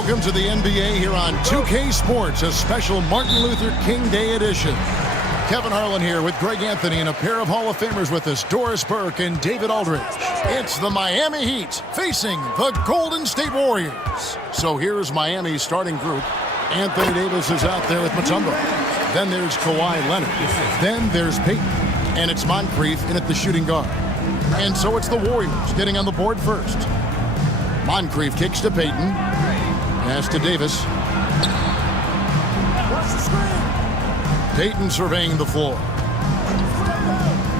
Welcome to the NBA here on 2K Sports, a special Martin Luther King Day edition. Kevin Harlan here with Greg Anthony and a pair of Hall of Famers with us, Doris Burke and David Aldridge. It's the Miami Heat facing the Golden State Warriors. So here's Miami's starting group. Anthony Davis is out there with Mutombo. Then there's Kawhi Leonard. Then there's Payton. And it's Moncrief in at the shooting guard. And so it's the Warriors getting on the board first. Moncrief kicks to Payton. Pass to Davis. Payton surveying the floor.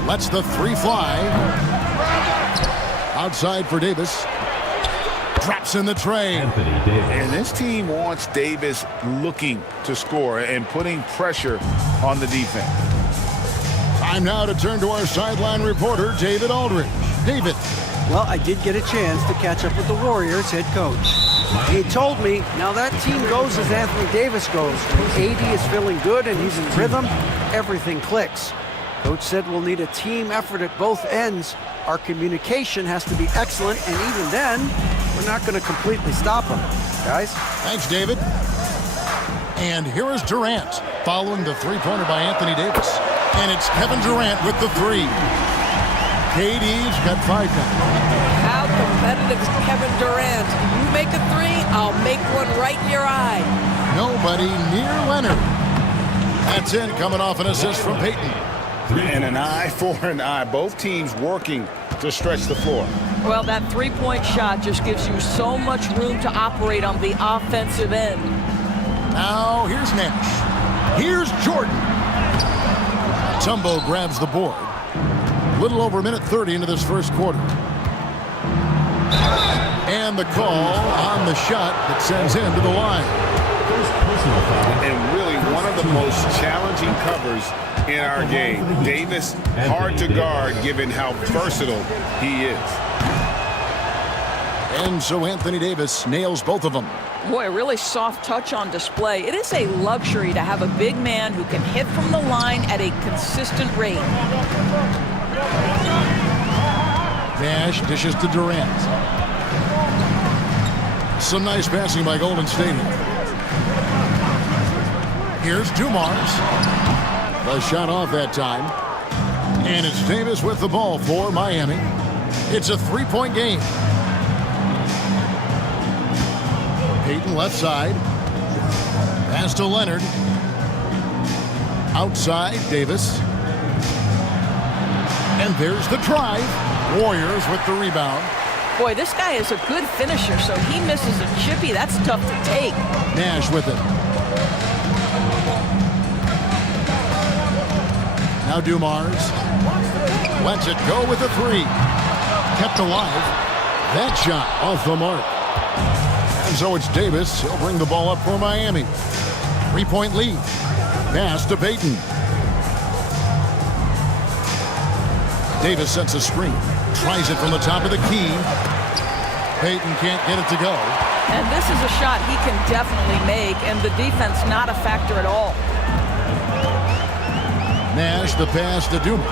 Lets the three fly. Outside for Davis. Drops in the tray. And this team wants Davis looking to score and putting pressure on the defense. Time now to turn to our sideline reporter, David Aldridge. David. Well, I did get a chance to catch up with the Warriors head coach. He told me, now that team goes as Anthony Davis goes. When AD is feeling good and he's in rhythm, everything clicks. Coach said we'll need a team effort at both ends. Our communication has to be excellent, and even then, we're not going to completely stop them. Guys? Thanks, David. And here is Durant, following the three-pointer by Anthony Davis. And it's Kevin Durant with the three. KD's got 5 now. How competitive is Kevin Durant? You make a three, I'll make one right in your eye. Nobody near Leonard. That's in, coming off an assist from Payton. And an eye for an eye. Both teams working to stretch the floor. Well, that three-point shot just gives you so much room to operate on the offensive end. Now, here's Nash. Here's Jordan. Tumbo grabs the board. Little over a minute 30 into this first quarter. And the call on the shot that sends him to the line. And really one of the most challenging covers in our game. Davis, hard to guard given how versatile he is. And so Anthony Davis nails both of them. Boy, a really soft touch on display. It is a luxury to have a big man who can hit from the line at a consistent rate. Nash dishes to Durant. Some nice passing by Golden State. Here's Dumars. The shot off that time. And it's Davis with the ball for Miami. It's a three-point game. Payton left side. Pass to Leonard. Outside, Davis. And there's the drive. Warriors with the rebound. Boy, this guy is a good finisher, so he misses a chippy. That's tough to take. Nash with it. Now Dumars. Lets it go with a three. Kept alive. That shot off the mark. And so it's Davis. He'll bring the ball up for Miami. 3-point lead. Pass to Payton. Davis sets a screen. Tries it from the top of the key. Payton can't get it to go. And this is a shot he can definitely make, and the defense not a factor at all. Nash the pass to Dumars.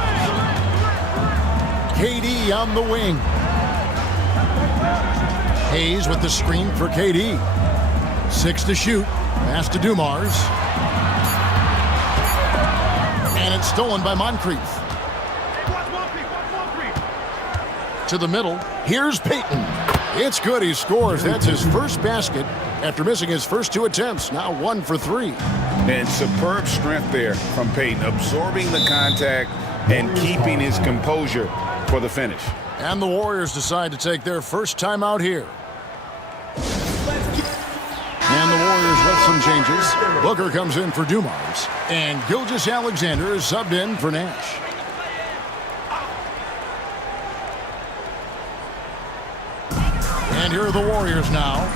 KD on the wing. Hayes with the screen for KD. 6 to shoot. Pass to Dumars. And it's stolen by Moncrief. To the middle. Here's Payton. It's good. He scores. That's his first basket after missing his first 2 attempts. Now 1 for 3. And superb strength there from Payton, absorbing the contact and keeping his composure for the finish. And the Warriors decide to take their first time out here. And the Warriors with some changes. Booker comes in for Dumars. And Gilgeous-Alexander is subbed in for Nash. And here are the Warriors now,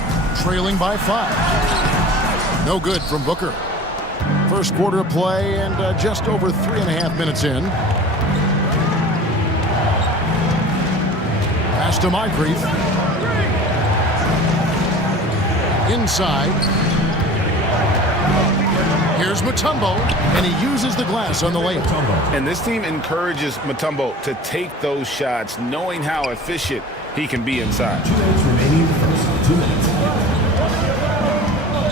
trailing by 5. No good from Booker. First quarter of play and just over 3.5 minutes in. Pass to Moncrief. Inside. Here's Mutombo, and he uses the glass on the layup. And this team encourages Mutombo to take those shots, knowing how efficient he can be inside. 2 minutes remaining in the first 2 minutes.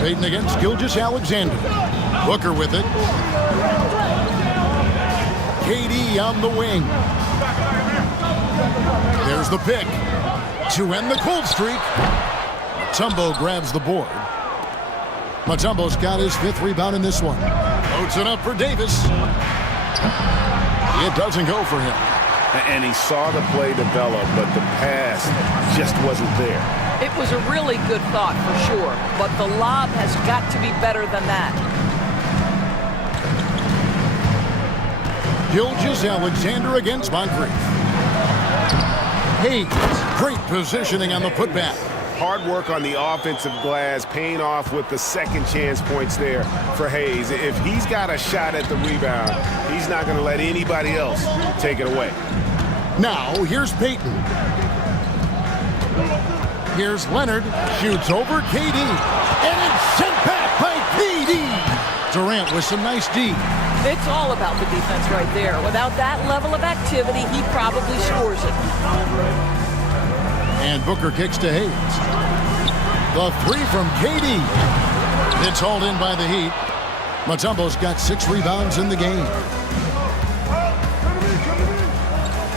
Payton against Gilgeous-Alexander. Booker with it. KD on the wing. There's the pick to end the cold streak. Mutombo grabs the board. Mutombo's got his 5th rebound in this one. Loads it up for Davis. It doesn't go for him. And he saw the play develop, but the pass just wasn't there. It was a really good thought for sure, but the lob has got to be better than that. Gilgeous-Alexander against Moncrief. Hayes, great positioning on the putback. Hard work on the offensive glass, paying off with the second chance points there for Hayes. If he's got a shot at the rebound, he's not going to let anybody else take it away. Now, here's Payton. Here's Leonard, shoots over KD, and it's sent back by KD. Durant with some nice D. It's all about the defense right there. Without that level of activity, he probably scores it. And Booker kicks to Hayes. The 3 from KD. It's hauled in by the Heat. Mutombo's got 6 rebounds in the game.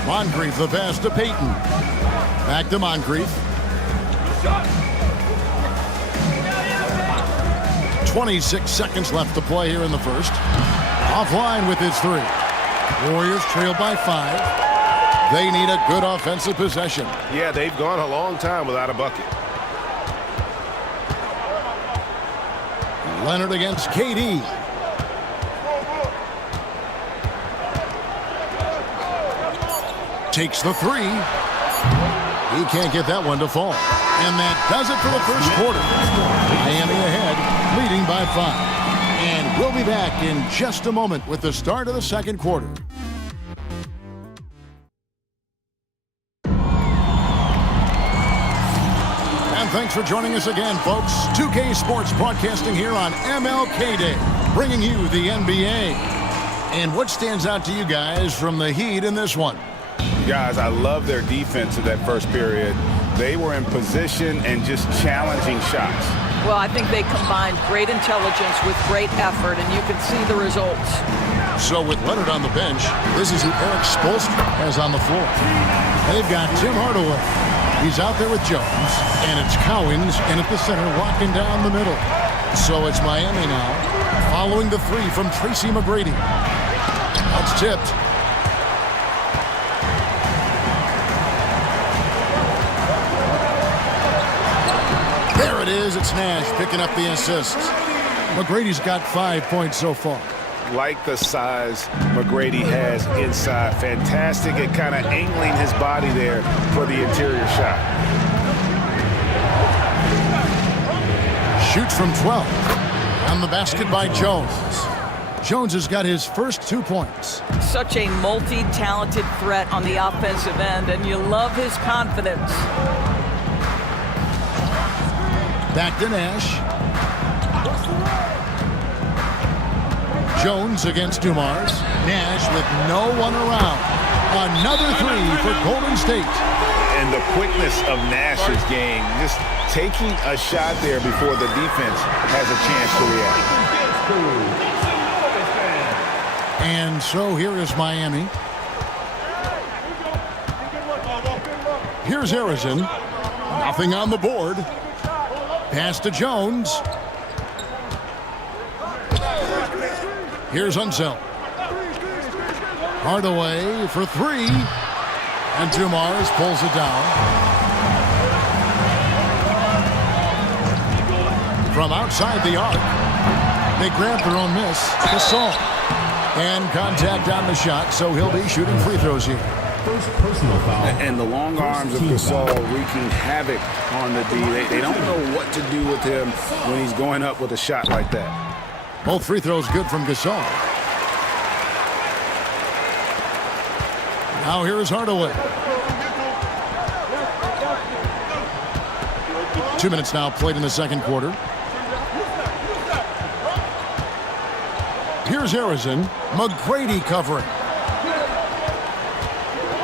Moncrief the pass to Payton. Back to Moncrief. 26 seconds left to play here in the first. Offline with his 3. Warriors trail by 5. They need a good offensive possession. Yeah, they've gone a long time without a bucket. Leonard against KD. Takes the 3. He can't get that one to fall. And that does it for the first quarter. Miami ahead, leading by 5. And we'll be back in just a moment with the start of the second quarter. And thanks for joining us again, folks. 2K Sports broadcasting here on MLK Day, bringing you the NBA. And what stands out to you guys from the Heat in this one? Guys, I love their defense in that first period. They were in position and just challenging shots. Well, I think they combined great intelligence with great effort, and you can see the results. So with Leonard on the bench, this is who Eric Spoelstra has on the floor. They've got Tim Hardaway. He's out there with Jones, and it's Cowens in at the center, locking down the middle. So it's Miami now, following the 3 from Tracy McGrady. That's tipped. There it is. It's Nash picking up the assist. McGrady's got 5 points so far. Like the size McGrady has inside. Fantastic at kind of angling his body there for the interior shot. Shoots from 12. On the basket by Jones. Jones has got his first 2 points. Such a multi-talented threat on the offensive end, and you love his confidence. Back to Nash. Jones against Dumars. Nash with no one around. Another 3 for Golden State. And the quickness of Nash's game, just taking a shot there before the defense has a chance to react. And so here is Miami. Here's Harrison. Nothing on the board. Pass to Jones. Here's Unseld. Hardaway for 3. And Dumars pulls it down. From outside the arc, they grab their own miss. Gasol. And contact on the shot, so he'll be shooting free throws here. First personal foul. And the long arms of Gasol wreaking havoc on the D. They don't know what to do with him when he's going up with a shot like that. Both free throws good from Gasol. Now here is Hardaway. 2 minutes now played in the second quarter. Here's Harrison. McGrady covering.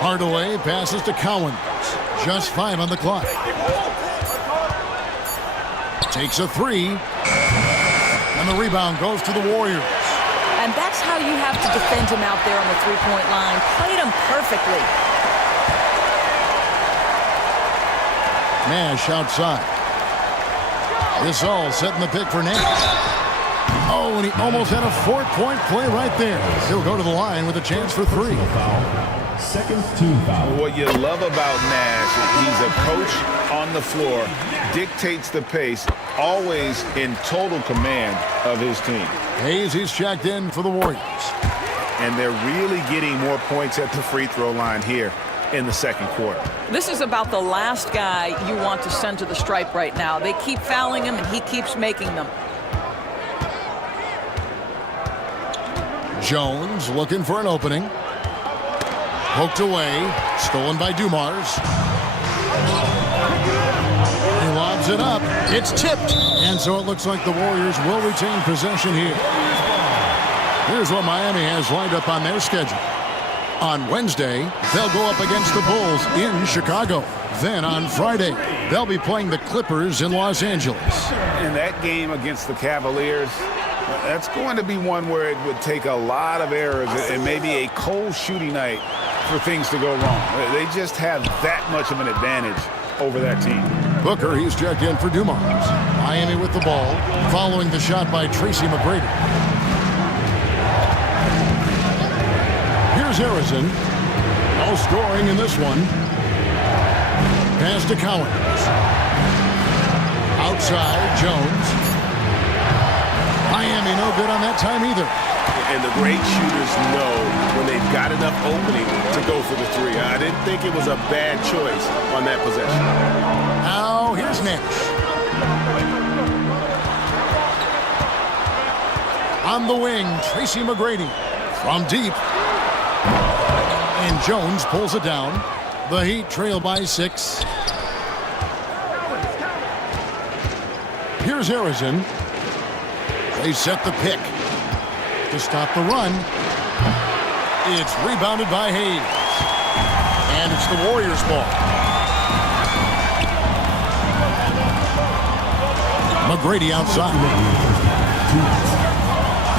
Hardaway passes to Cowens. Just 5 on the clock. takes a three. And the rebound goes to the Warriors. And that's how you have to defend him out there on the three-point line. Played him perfectly. Nash outside. This all setting the pick for Nash. Oh, and he almost had a 4-point play right there. He'll go to the line with a chance for three. Second team foul. What you love about Nash, he's a coach on the floor, dictates the pace, always in total command of his team. Hayes, he's checked in for the Warriors. And they're really getting more points at the free throw line here in the second quarter. This is about the last guy you want to send to the stripe right now. They keep fouling him, and he keeps making them. Jones looking for an opening. Poked away. Stolen by Dumars. He lobs it up. It's tipped. And so it looks like the Warriors will retain possession here. Here's what Miami has lined up on their schedule. On Wednesday, they'll go up against the Bulls in Chicago. Then on Friday, they'll be playing the Clippers in Los Angeles. And that game against the Cavaliers, that's going to be one where it would take a lot of errors and maybe a cold shooting night for things to go wrong. They just have that much of an advantage over that team. Booker, he's checked in for Dumars. Miami with the ball, following the shot by Tracy McGrady. Here's Harrison. No scoring in this one. Pass to Collins. Outside, Jones. Miami no good on that time either. And the great shooters know when they've got enough opening to go for the three. I didn't think it was a bad choice on that possession. Now, here's Nash. On the wing, Tracy McGrady. From deep. And Jones pulls it down. The Heat trail by 6. Here's Harrison. They set the pick to stop the run. It's rebounded by Hayes. And it's the Warriors' ball. McGrady outside.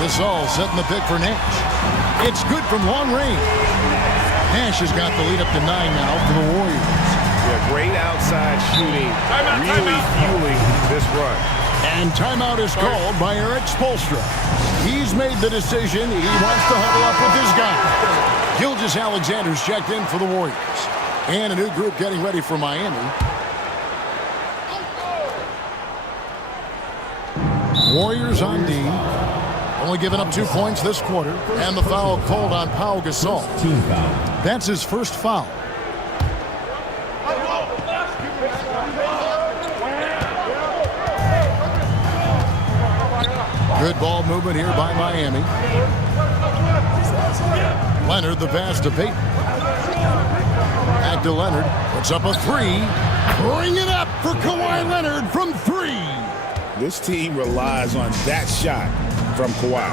This all setting the pick for Nash. It's good from long range. Nash has got the lead up to 9 now for the Warriors. Yeah, great outside shooting, really fueling this run. And timeout is called by Eric Spoelstra. He's made the decision. He wants to huddle up with his guy. Gilgeous-Alexander's checked in for the Warriors. And a new group getting ready for Miami. Warriors on D. Only giving up 2 points this quarter. And the foul called on Pau Gasol. Team foul. That's his first foul. Good ball movement here by Miami. Leonard, the pass to Payton. Back to Leonard. Puts up a 3. Bring it up for Kawhi Leonard from 3. This team relies on that shot from Kawhi.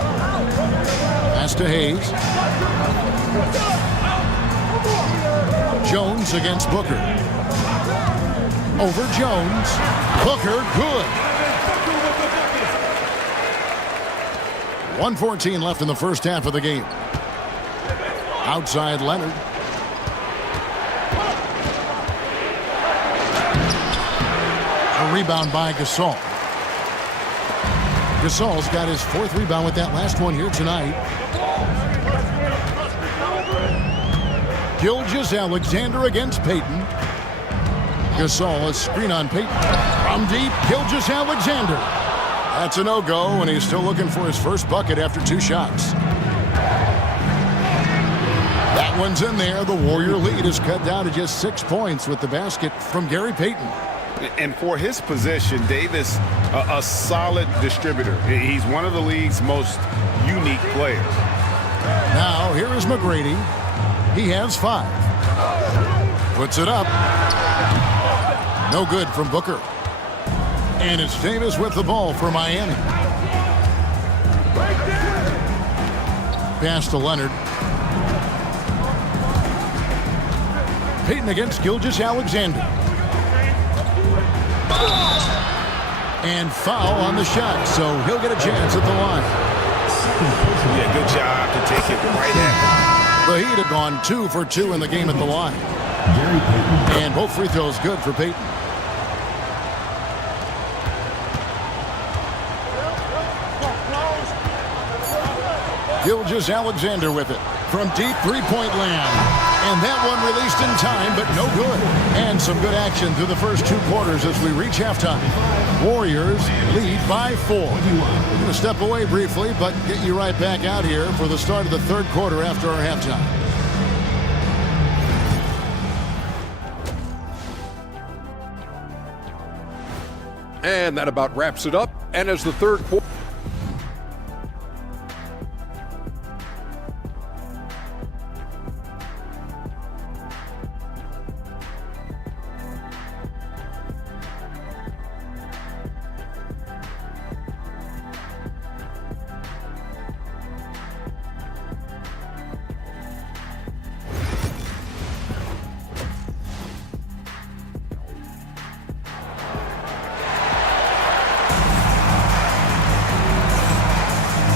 Pass to Hayes. Jones against Booker. Over Jones. Booker, good. 1:14 left in the first half of the game. Outside Leonard. A rebound by Gasol. Gasol's got his 4th rebound with that last one here tonight. Gilgeous-Alexander against Payton. Gasol, a screen on Payton. From deep, Gilgeous-Alexander. That's a no-go, and he's still looking for his first bucket after 2 shots. That one's in there. The Warrior lead is cut down to just 6 points with the basket from Gary Payton. And for his position, Davis, a solid distributor. He's one of the league's most unique players. Now, here is McGrady. He has 5. Puts it up. No good from Booker. And it's Davis with the ball for Miami. Pass to Leonard. Payton against Gilgeous-Alexander. And foul on the shot, so he'll get a chance at the line. Yeah, good job to take it right at him. The Heat have gone 2 for 2 in the game at the line. And both free throws good for Payton. Gilgeous-Alexander with it from deep three-point land. And that one released in time, but no good. And some good action through the first 2 quarters as we reach halftime. Warriors lead by 4. We're going to step away briefly, but get you right back out here for the start of the 3rd quarter after our halftime. And that about wraps it up. And as the 3rd quarter...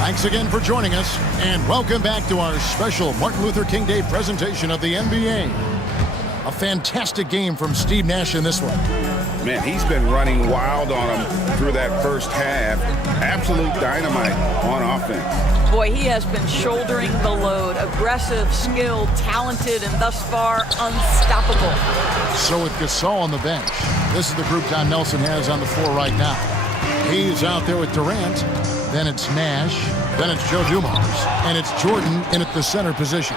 Thanks again for joining us, and welcome back to our special Martin Luther King Day presentation of the NBA. A fantastic game from Steve Nash in this one. Man, he's been running wild on him through that first half. Absolute dynamite on offense. Boy, he has been shouldering the load. Aggressive, skilled, talented, and thus far unstoppable. So with Gasol on the bench, this is the group Don Nelson has on the floor right now. He's out there with Durant. Then it's Nash. Then it's Joe Dumars. And it's Jordan in at the center position.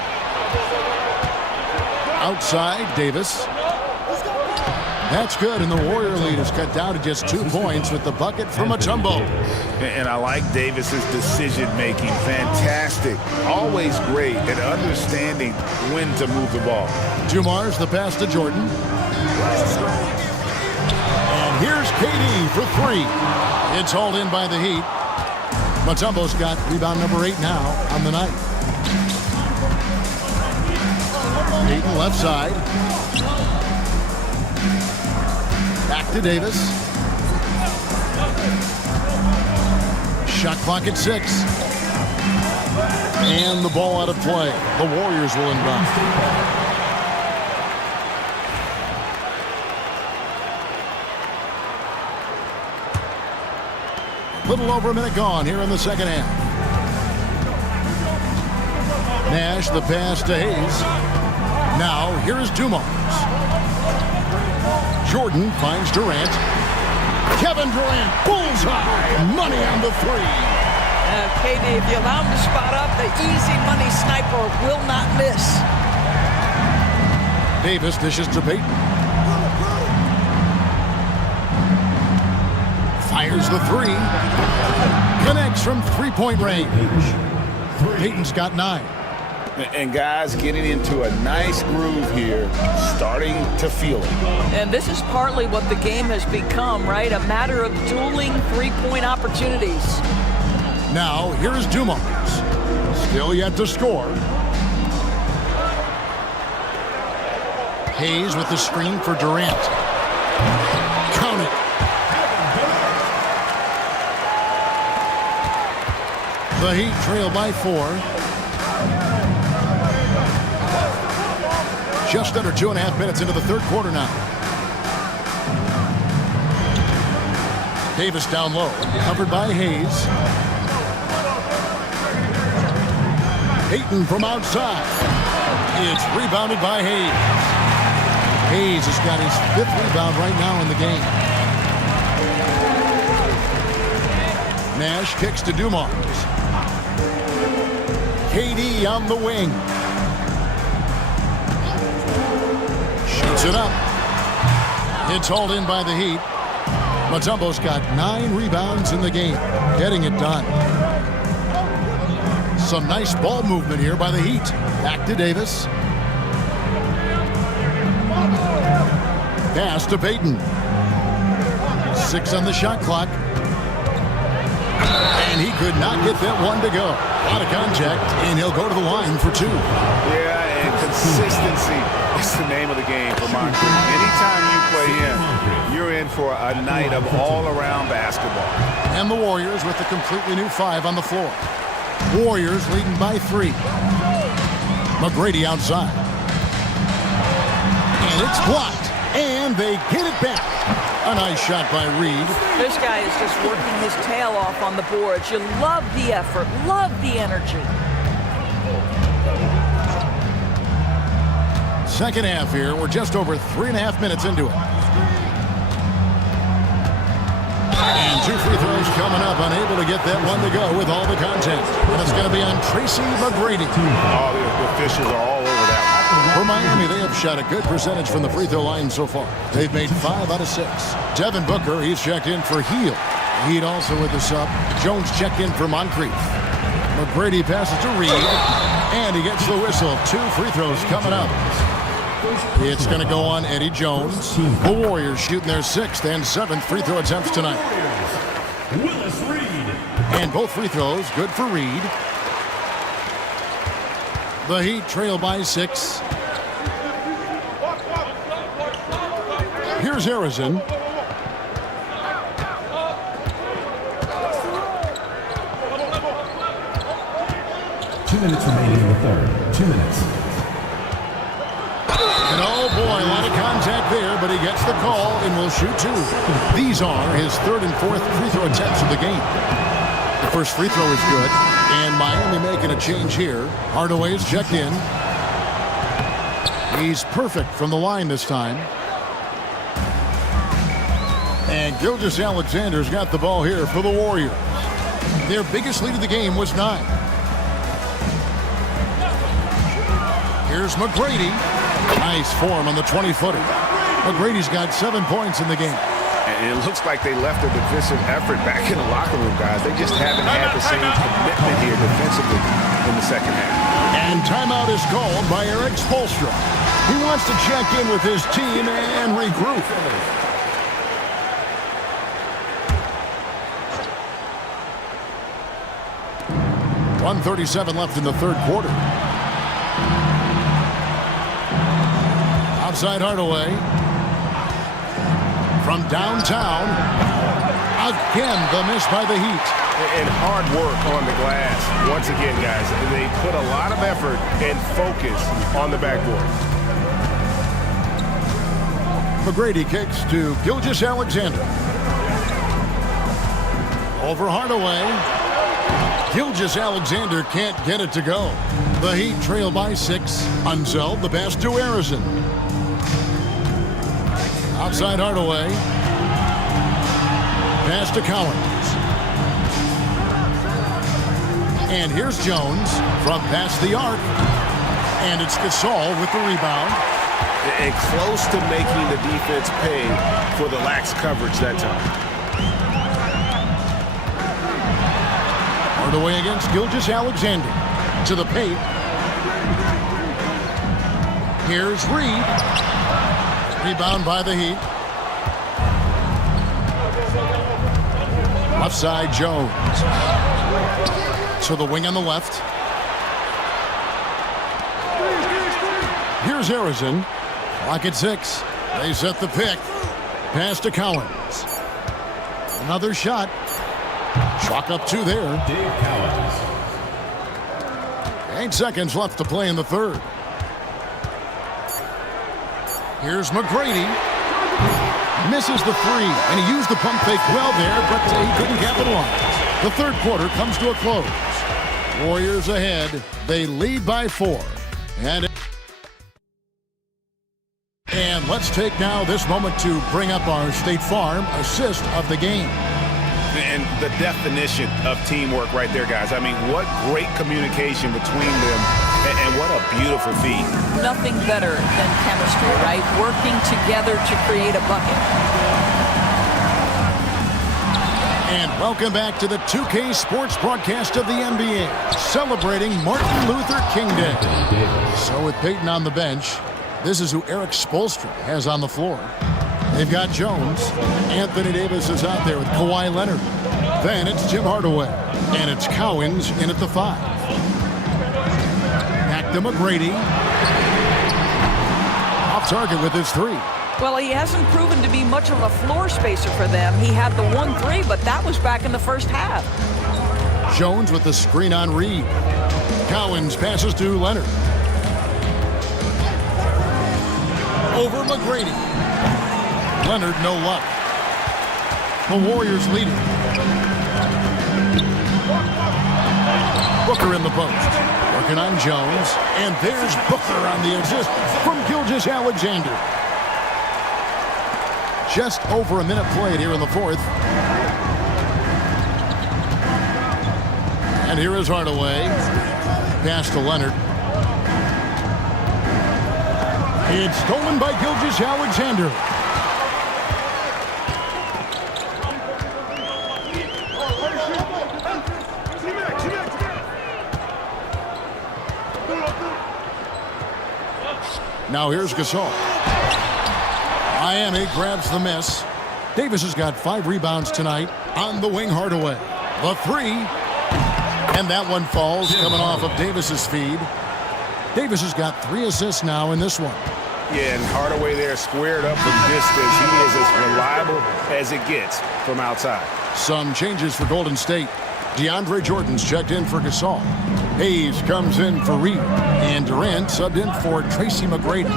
Outside, Davis. That's good, and the Warrior lead is cut down to just 2 points with the bucket from Mutombo. And I like Davis's decision-making. Fantastic. Always great at understanding when to move the ball. Dumars, the pass to Jordan. And here's KD for 3. It's hauled in by the Heat. Mutombo's got rebound number 8 now on the night. Payton left side. Back to Davis. Shot clock at 6. And the ball out of play. The Warriors will inbound. Little over a minute gone here in the second half. Nash, the pass to Hayes. Now, here's Dumars. Jordan finds Durant. Kevin Durant, bullseye. Money on the 3. KD, if you allow him to spot up, the easy money sniper will not miss. Davis dishes to Payton. Fires the 3. Connects from three-point range. Payton's got 9. And guys getting into a nice groove here, starting to feel it. And this is partly what the game has become, right? A matter of dueling three-point opportunities. Now, here's Dumars. Still yet to score. Hayes with the screen for Durant. Count it. The Heat trail by 4. Just under 2.5 minutes into the 3rd quarter now. Davis down low, covered by Hayes. Payton from outside. It's rebounded by Hayes. Hayes has got his 5th rebound right now in the game. Nash kicks to Dumars. KD on the wing. Shoots it up. It's hauled in by the Heat. Mutombo's got 9 rebounds in the game, getting it done. Some nice ball movement here by the Heat. Back to Davis. Pass to Payton. 6 on the shot clock. And he could not get that one to go. Out of contact, and he'll go to the line for 2. Yeah, and consistency is the name of the game for Moncrief. Anytime you play him, you're in in for a night of all-around basketball. And the Warriors with a completely new 5 on the floor. Warriors leading by 3. McGrady outside. And it's blocked. And they get it back. A nice shot by Reed. This guy is just working his tail off on the boards. You love the effort, love the energy. Second half here. We're just over 3.5 minutes into it. And 2 free throws coming up. Unable to get that one to go with all the contact. And it's going to be on Tracy McGrady. Oh, the officials are all over that one. For Miami, they have shot a good percentage from the free throw line so far. They've made 5 out of 6. Devin Booker, he's checked in for Heel. Heat also with the sub. Jones checked in for Moncrief. McGrady passes to Reed. And he gets the whistle. 2 free throws coming up. It's going to go on Eddie Jones. The Warriors shooting their 6th and 7th free throw attempts tonight. And both free throws good for Reed. The Heat trail by 6. Here's Harrison. Two minutes remaining in the third. 2 minutes. And oh boy, a lot of contact there, but he gets the call and will shoot 2. These are his 3rd and 4th free throw attempts of the game. The first free throw is good, and Miami making a change here. Hardaway's checked in. He's perfect from the line this time. And Gilgeous-Alexander's got the ball here for the Warriors. Their biggest lead of the game was 9. Here's McGrady. Nice form on the 20-footer. McGrady's got 7 points in the game. And it looks like they left a defensive effort back in the locker room, guys. They just haven't had the same commitment here defensively in the second half. And timeout is called by Eric Spoelstra. He wants to check in with his team and regroup. .137 left in the third quarter. Outside Hardaway. From downtown. Again, the miss by the Heat. And hard work on the glass. Once again, guys, they put a lot of effort and focus on the backboard. McGrady kicks to Gilgeous-Alexander. Over Hardaway. Gilgeous-Alexander can't get it to go. The Heat trail by 6. Unseld the pass to Harrison. Outside Hardaway. Pass to Collins. And here's Jones from past the arc. And it's Gasol with the rebound. And close to making the defense pay for the lax coverage that time. Hardaway against Gilgeous-Alexander. To the paint. Here's Reed. Rebound by the Heat. Left side, Jones. To the wing on the left. Here's Harrison. Clock at 6. They set the pick. Pass to Collins. Another shot. Chalk up 2 there. 8 seconds left to play in the third. Here's McGrady. Misses the 3, and he used the pump fake well there, but he couldn't capitalize. The third quarter comes to a close. Warriors ahead. They lead by 4. And let's take now this moment to bring up our State Farm assist of the game. And the definition of teamwork right there, guys. I mean, what great communication between them, and what a beautiful feat. Nothing better than chemistry, right? Working together to create a bucket. And welcome back to the 2K Sports broadcast of the NBA, celebrating Martin Luther King Day. So with Peyton on the bench, this is who Eric Spoelstra has on the floor. They've got Jones. Anthony Davis is out there with Kawhi Leonard. Then it's Jim Hardaway. And it's Cowens in at the 5. Back to McGrady. Off target with his 3. Well, he hasn't proven to be much of a floor spacer for them. He had the 1-3, but that was back in the first half. Jones with the screen on Reed. Cowens passes to Leonard. Over McGrady. Leonard, no luck. The Warriors leading. Booker in the post. Working on Jones. And there's Booker on the assist from Gilgeous-Alexander. Just over a minute played here in the fourth. And here is Hardaway. Pass to Leonard. It's stolen by Gilgeous-Alexander. Now here's Gasol. Miami grabs the miss. Davis has got 5 rebounds tonight. On the wing, Hardaway. The 3. And that one falls, coming off of Davis's feed. Davis has got 3 assists now in this one. Yeah, and Hardaway there squared up from distance. He is as reliable as it gets from outside. Some changes for Golden State. DeAndre Jordan's checked in for Gasol. Hayes comes in for Reed. And Durant subbed in for Tracy McGrady.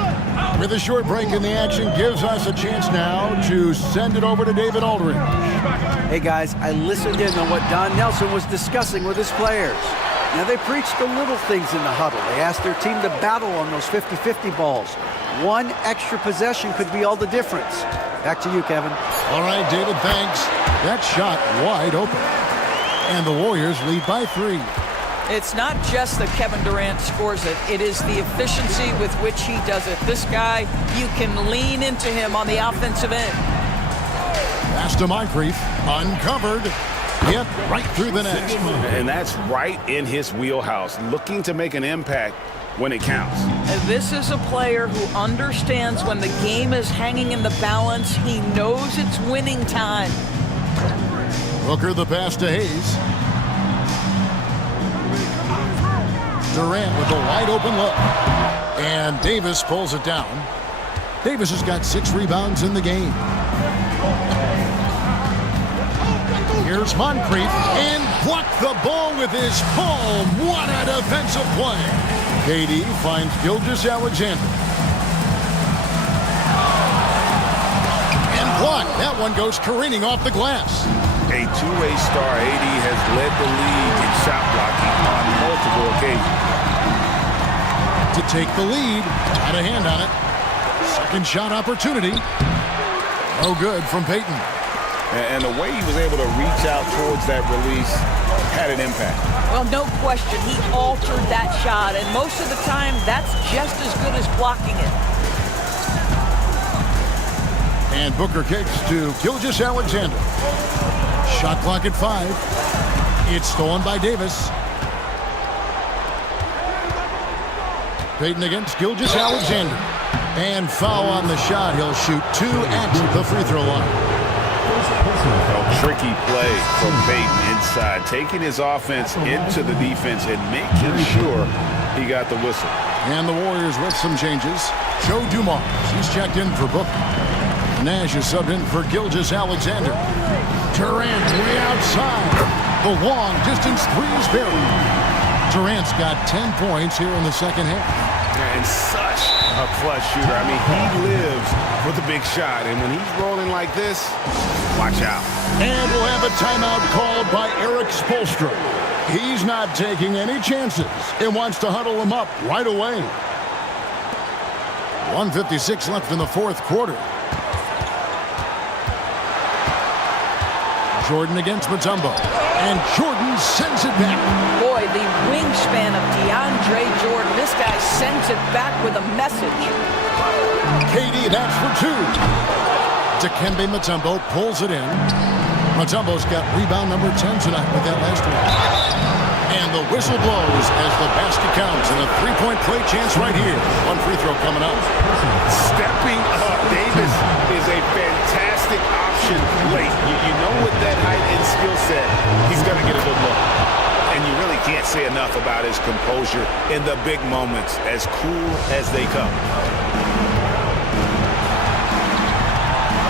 With a short break in the action, gives us a chance now to send it over to David Aldridge. Hey guys, I listened in on what Don Nelson was discussing with his players. Now they preached the little things in the huddle. They asked their team to battle on those 50-50 balls. One extra possession could be all the difference. Back to you, Kevin. All right, David, thanks. That shot wide open. And the Warriors lead by 3. It's not just that Kevin Durant scores it. It is the efficiency with which he does it. This guy, you can lean into him on the offensive end. Pass to Moncrief. Uncovered. Hit right through the net. And that's right in his wheelhouse. Looking to make an impact when it counts. And this is a player who understands when the game is hanging in the balance. He knows it's winning time. Booker the pass to Hayes. Durant with a wide open look. And Davis pulls it down. Davis has got 6 rebounds in the game. Here's Moncrief and blocked the ball with his palm. What a defensive play. KD finds Gilgeous-Alexander. And blocked. That one goes careening off the glass. A two-way star. AD has led the league in shot blocking on multiple occasions. To take the lead. Had a hand on it. Second shot opportunity. No good from Payton. And the way he was able to reach out towards that release had an impact. Well, no question. He altered that shot, and most of the time, that's just as good as blocking it. And Booker kicks to Gilgeous-Alexander. Shot clock at 5. It's stolen by Davis. Payton against Gilgeous-Alexander. And foul on the shot. He'll shoot 2 at the free throw line. A tricky play from Payton inside, taking his offense into the defense and making sure he got the whistle. And the Warriors with some changes. Joe Dumars, he's checked in for Booker. Nash is subbed in for Gilgeous-Alexander. Durant way outside. The long distance 3 is buried. Durant's got 10 points here in the second half. And such a clutch shooter. I mean, he lives for the big shot. And when he's rolling like this, watch out. And we'll have a timeout called by Eric Spoelstra. He's not taking any chances and wants to huddle him up right away. 1:56 left in the fourth quarter. Jordan against Mutombo. And Jordan sends it back. Boy, the wingspan of DeAndre Jordan. This guy sends it back with a message. KD, that's for 2. Dikembe Mutombo pulls it in. Mutombo's got rebound number 10 tonight with that last one. And the whistle blows as the basket counts. And a 3-point play chance right here. One free throw coming up. Stepping up. Davis is a fantastic option late. You know with that height and skill set, he's going to get a good look. And you really can't say enough about his composure in the big moments, as cool as they come.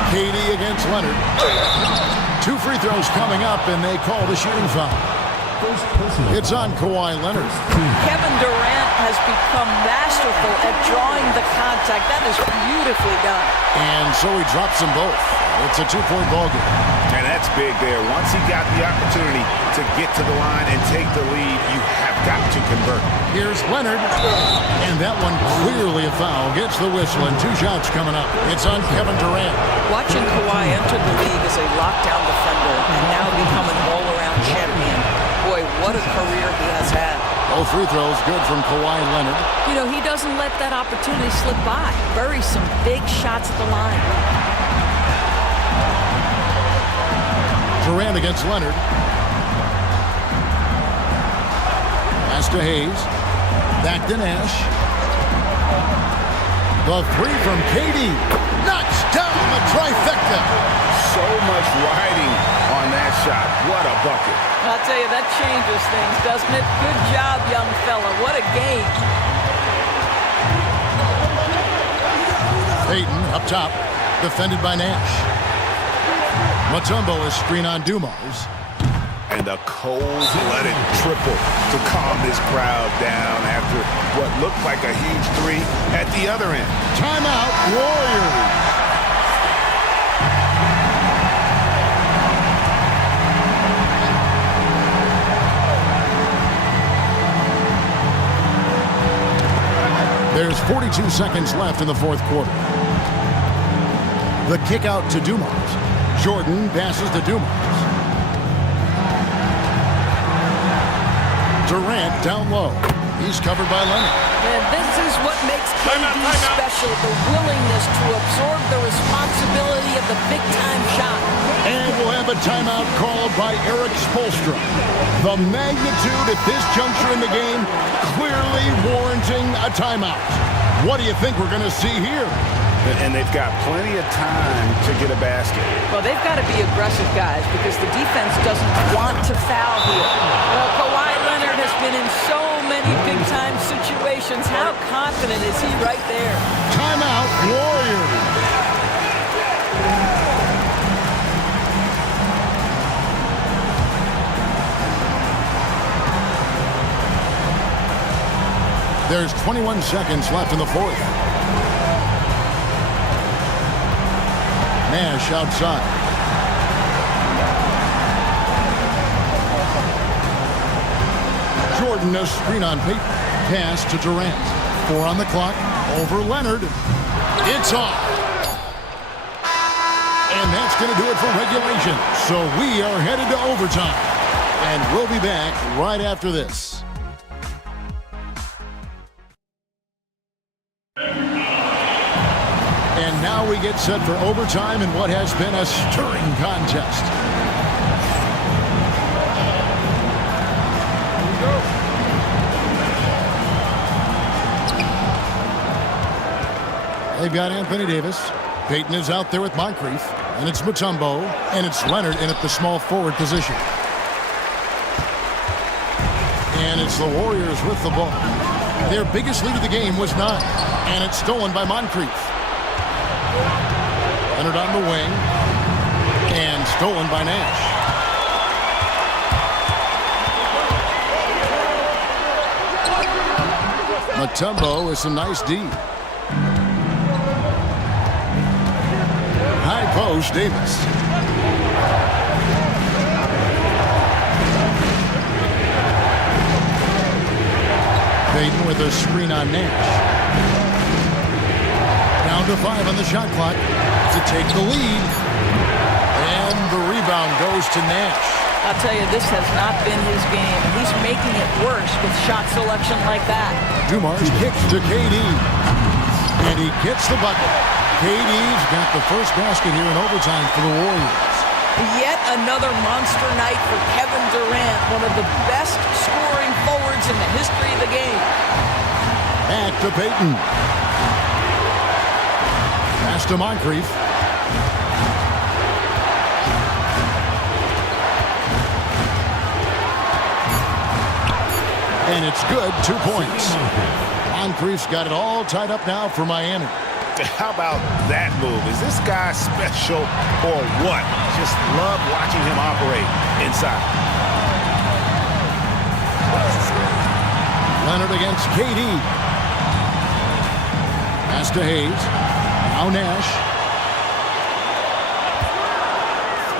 KD against Leonard. 2 free throws coming up, and they call the shooting foul. It's on Kawhi Leonard. Kevin Durant has become masterful at drawing the contact. That is beautifully done. And so he drops them both. It's a 2-point ball game. And that's big there. Once he got the opportunity to get to the line and take the lead, you have got to convert. Here's Leonard. And that one clearly a foul. Gets the whistle, and 2 shots coming up. It's on Kevin Durant. Watching Kawhi enter the league as a lockdown defender and now become an all-around champion. Boy, what a career he has had. Both free throws good from Kawhi Leonard. You know, he doesn't let that opportunity slip by. Buries some big shots at the line. Durant against Leonard. Pass to Hayes. Back to Nash. The 3 from KD. Knocks down the trifecta. So much riding on that shot. What a bucket. I'll tell you, that changes things, doesn't it? Good job, young fella. What a game. Payton up top. Defended by Nash. Mutombo is screen on Dumars. And a cold-blooded triple to calm this crowd down after what looked like a huge 3 at the other end. Timeout, Warriors. There's 42 seconds left in the 4th quarter. The kick out to Dumars. Jordan passes to Dumars. Durant down low. He's covered by Leonard. And this is what makes KD special, the willingness to absorb the responsibility of the big-time shot. And we'll have a timeout called by Eric Spoelstra. The magnitude at this juncture in the game clearly warranting a timeout. What do you think we're going to see here? And they've got plenty of time to get a basket. Well, they've got to be aggressive, guys, because the defense doesn't want to foul here. Well, Kawhi Leonard has been in so many big-time situations. How confident is he right there? Timeout, Warriors. There's 21 seconds left in the 4th. Nash outside. Jordan a screen on Payton. Pass to Durant. 4 on the clock. Over Leonard. It's off. And that's going to do it for regulation. So we are headed to overtime. And we'll be back right after this. And now we get set for overtime in what has been a stirring contest. They've got Anthony Davis. Payton is out there with Moncrief. And it's Mutombo. And it's Leonard in at the small forward position. And it's the Warriors with the ball. Their biggest lead of the game was 9. And it's stolen by Moncrief. Leonard on the wing. And stolen by Nash. Mutombo is a nice D. High post, Davis. Payton with a screen on Nash. Down to 5 on the shot clock to take the lead. And the rebound goes to Nash. I'll tell you, this has not been his game. He's making it worse with shot selection like that. Dumars kicks to KD. And he gets the bucket. KD's got the first basket here in overtime for the Warriors. Yet another monster night for Kevin Durant, one of the best scoring forwards in the history of the game. Back to Payton. Pass to Moncrief. And it's good, 2 points. Moncrief's got it all tied up now for Miami. How about that move? Is this guy special or what? Just love watching him operate inside. Leonard against KD. Pass to Hayes. Now Nash.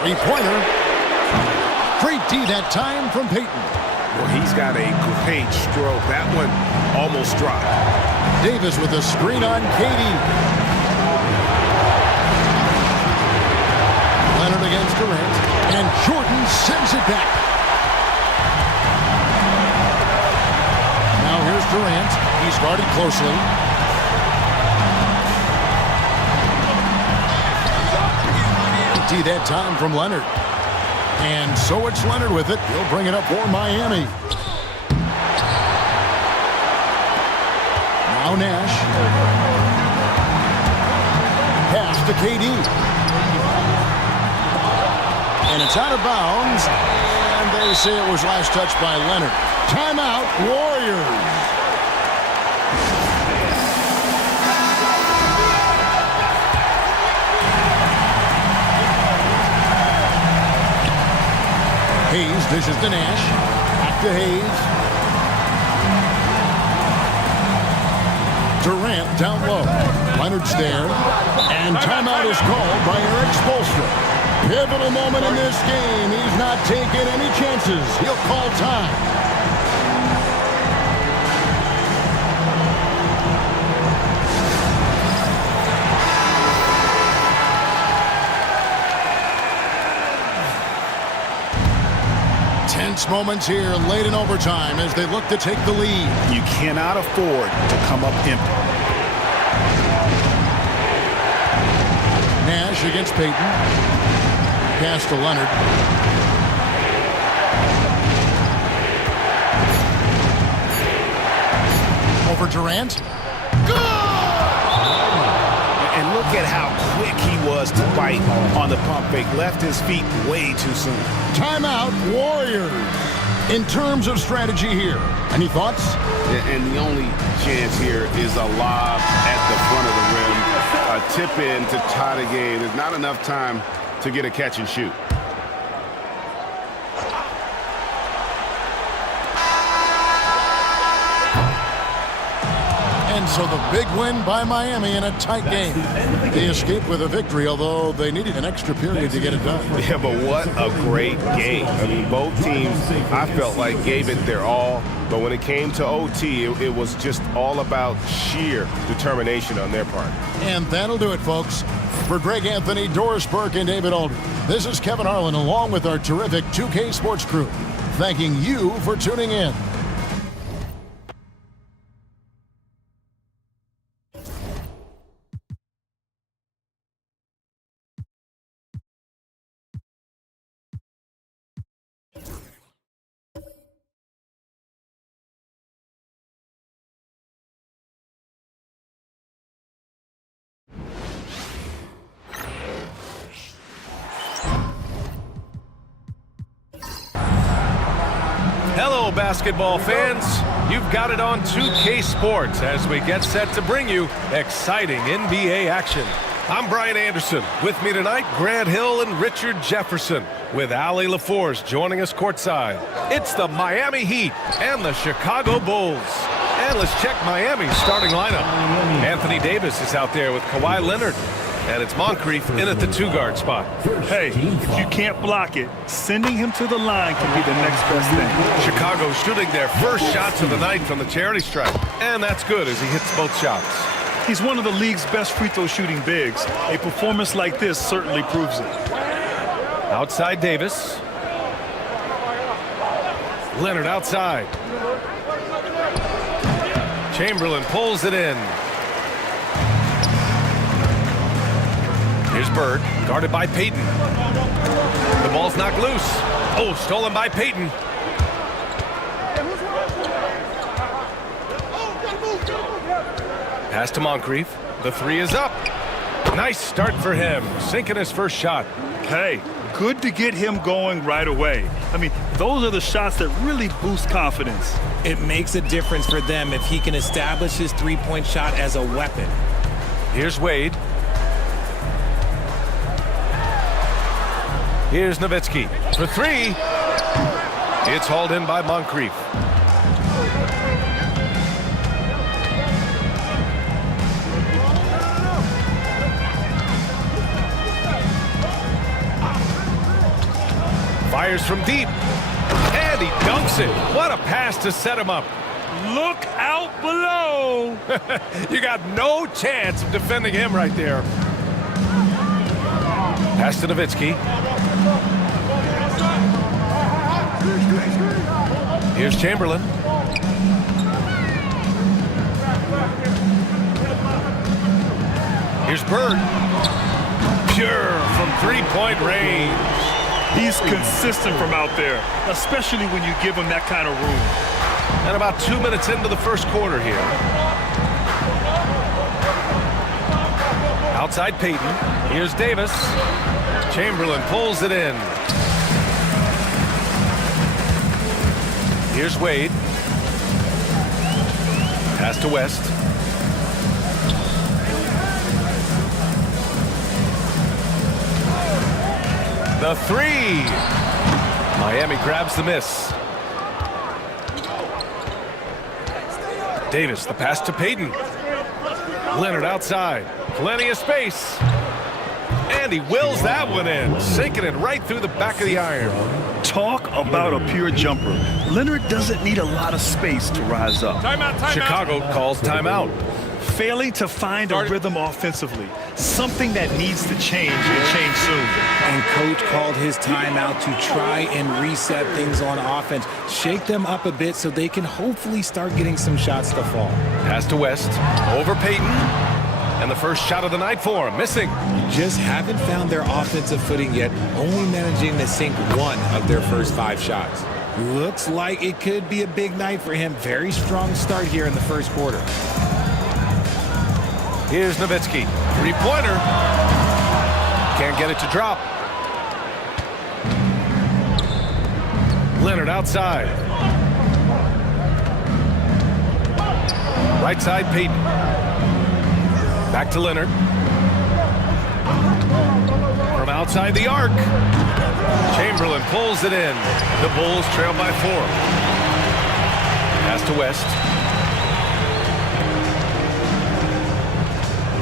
Three-pointer. Great D that time from Payton. Well, he's got a great stroke. That one almost dropped. Davis with a screen on KD. Leonard against Durant. And Jordan sends it back. Now here's Durant. He's guarded closely. D that time from Leonard. And so it's Leonard with it. He'll bring it up for Miami. Now Nash. Pass to KD. And it's out of bounds. And they say it was last touched by Leonard. Timeout, Warriors. Hayes dishes to Nash. Back to Hayes. Durant down low. Leonard's there. And timeout is called by Eric Spoelstra. Pivotal moment in this game. He's not taking any chances. He'll call time. Tense moments here late in overtime as they look to take the lead. You cannot afford to come up empty. Nash against Payton. Pass to Leonard. Over Durant. And look at how quick he was to bite on the pump fake. Left his feet way too soon. Timeout, Warriors. In terms of strategy here, any thoughts? And the only chance here is a lob at the front of the rim. A tip in to tie the game. There's not enough time to get a catch and shoot. And so the big win by Miami in a tight game. They escaped with a victory, although they needed an extra period to get it done. Yeah, but what a great game. I mean, both teams, I felt like, gave it their all. But when it came to OT, it was just all about sheer determination on their part. And that'll do it, folks. For Greg Anthony, Doris Burke, and David Aldridge, this is Kevin Harlan along with our terrific 2K Sports crew, thanking you for tuning in. Hello, basketball fans. You've got it on 2K Sports as we get set to bring you exciting NBA action. I'm Brian Anderson. With me tonight, Grant Hill and Richard Jefferson, with Allie LaForce joining us courtside. It's the Miami Heat and the Chicago Bulls. And let's check Miami's starting lineup. Anthony Davis is out there with Kawhi Leonard. And it's Moncrief in at the two-guard spot. Hey, if you can't block it, sending him to the line can be the next best thing. Chicago shooting their first shots of the night from the charity stripe. And that's good as he hits both shots. He's one of the league's best free throw shooting bigs. A performance like this certainly proves it. Outside Davis. Leonard outside. Chamberlain pulls it in. Here's Bird, guarded by Payton. The ball's knocked loose. Oh, stolen by Payton. Pass to Moncrief. The three is up. Nice start for him, sinking his first shot. Hey, good to get him going right away. I mean, those are the shots that really boost confidence. It makes a difference for them if he can establish his three-point shot as a weapon. Here's Wade. Here's Nowitzki for three. It's hauled in by Moncrief. Fires from deep. And he dunks it. What a pass to set him up. Look out below. You got no chance of defending him right there. Pass to Nowitzki. Here's Chamberlain. Here's Bird. Pure from three-point range. He's consistent from out there, especially when you give him that kind of room. And about 2 minutes into the first quarter here. Outside Payton. Here's Davis. Chamberlain pulls it in. Here's Wade. Pass to West. The three. Miami grabs the miss. Davis, the pass to Payton. Leonard outside. Plenty of space. And he wills that one in, sinking it right through the back of the iron. Talk about a pure jumper. Leonard doesn't need a lot of space to rise up. Chicago calls timeout. Failing to find a rhythm offensively. Something that needs to change and change soon. And coach called his timeout to try and reset things on offense. Shake them up a bit so they can hopefully start getting some shots to fall. Pass to West. Over Payton. And the first shot of the night for him. Missing. Just haven't found their offensive footing yet. Only managing to sink one of their first 5 shots. Looks like it could be a big night for him. Very strong start here in the first quarter. Here's Nowitzki. Three-pointer. Can't get it to drop. Leonard outside. Right side, Payton. Back to Leonard. From outside the arc. Chamberlain pulls it in. The Bulls trail by 4. Pass to West.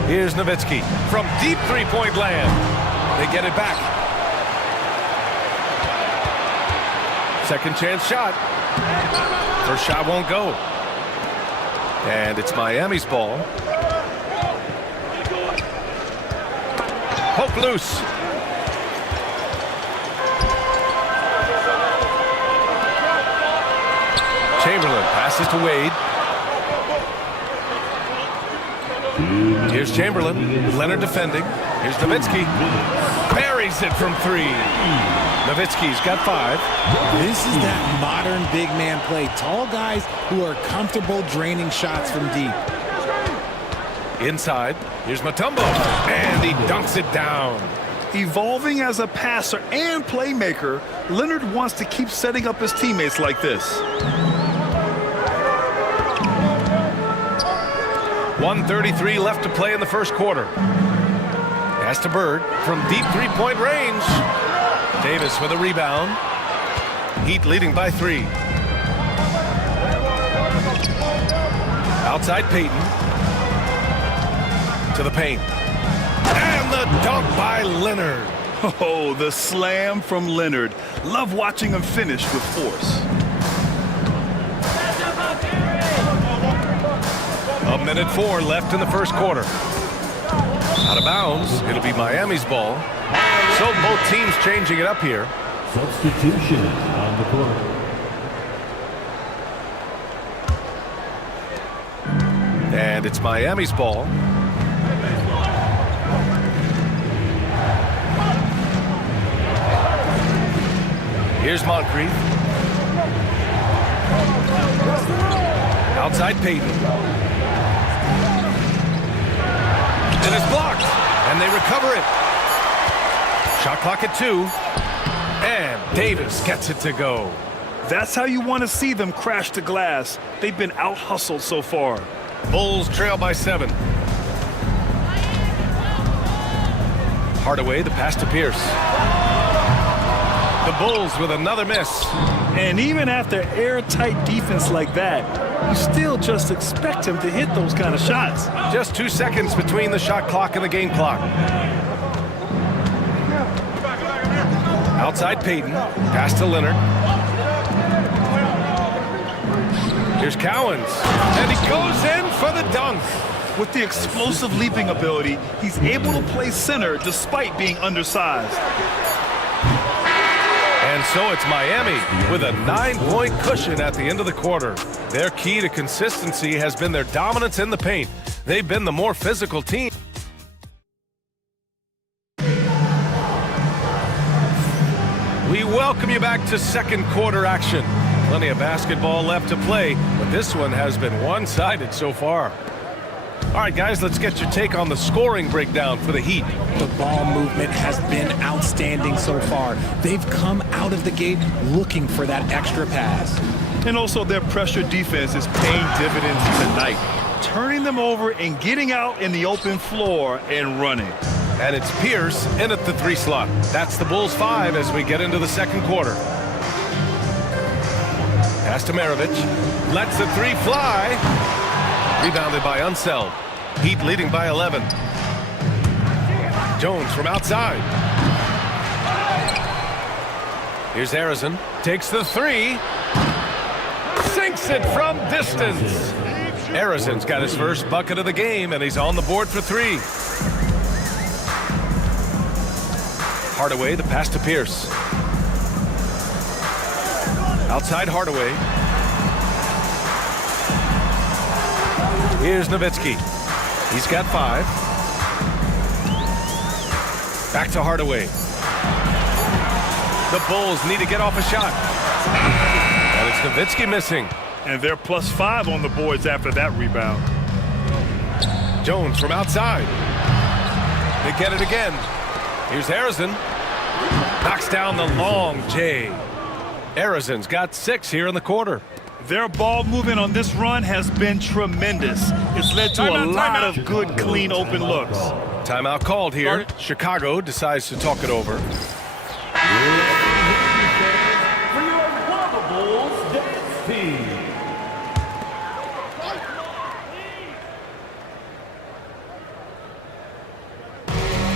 Here's Nowitzki from deep three-point land. They get it back. Second chance shot. First shot won't go. And it's Miami's ball. Poke loose. Chamberlain passes to Wade. Here's Chamberlain. Leonard defending. Here's Nowitzki. Buries it from 3. Nowitzki's got 5. This is that modern big man play. Tall guys who are comfortable draining shots from deep. Inside. Here's Mutombo. And he dunks it down. Evolving as a passer and playmaker, Leonard wants to keep setting up his teammates like this. 1:33 left to play in the first quarter. Pass to Bird from deep three-point range. Davis with a rebound. Heat leading by 3. Outside Payton. To the paint. And the dunk by Leonard. Oh, the slam from Leonard. Love watching him finish with force. A minute 4 left in the first quarter. Out of bounds. It'll be Miami's ball. So both teams changing it up here. Substitution on the court. And it's Miami's ball. Here's Moncrief. Outside Payton. And it's blocked. And they recover it. Shot clock at 2. And Davis gets it to go. That's how you want to see them crash the glass. They've been out-hustled so far. Bulls trail by 7. Hardaway, the pass to Pierce. The Bulls with another miss. And even after airtight defense like that, you still just expect him to hit those kind of shots. Just 2 seconds between the shot clock and the game clock. Outside Payton, pass to Leonard. Here's Cowens, and he goes in for the dunk. With the explosive leaping ability, he's able to play center despite being undersized. And so it's Miami with a 9-point cushion at the end of the quarter. Their key to consistency has been their dominance in the paint. They've been the more physical team. We welcome you back to second quarter action. Plenty of basketball left to play, but this one has been one-sided so far. All right, guys, let's get your take on the scoring breakdown for the Heat. The ball movement has been outstanding so far. They've come out of the gate looking for that extra pass. And also their pressure defense is paying dividends tonight, turning them over and getting out in the open floor and running. And it's Pierce in at the 3 slot. That's the Bulls 5 as we get into the second quarter. Pass to Maravich. Lets the 3 fly. Rebounded by Unseld. Heat leading by 11. Jones from outside. Here's Arizon. Takes the 3. Sinks it from distance. Arizon's got his first bucket of the game, and he's on the board for 3. Hardaway, the pass to Pierce. Outside Hardaway. Here's Nowitzki. He's got 5. Back to Hardaway. The Bulls need to get off a shot. And it's Nowitzki missing. And they're +5 on the boards after that rebound. Jones from outside. They get it again. Here's Arizon. Knocks down the long J. Arizon's got 6 here in the quarter. Their ball movement on this run has been tremendous. It's led to a lot of good, clean, open looks. Timeout called here. Chicago decides to talk it over.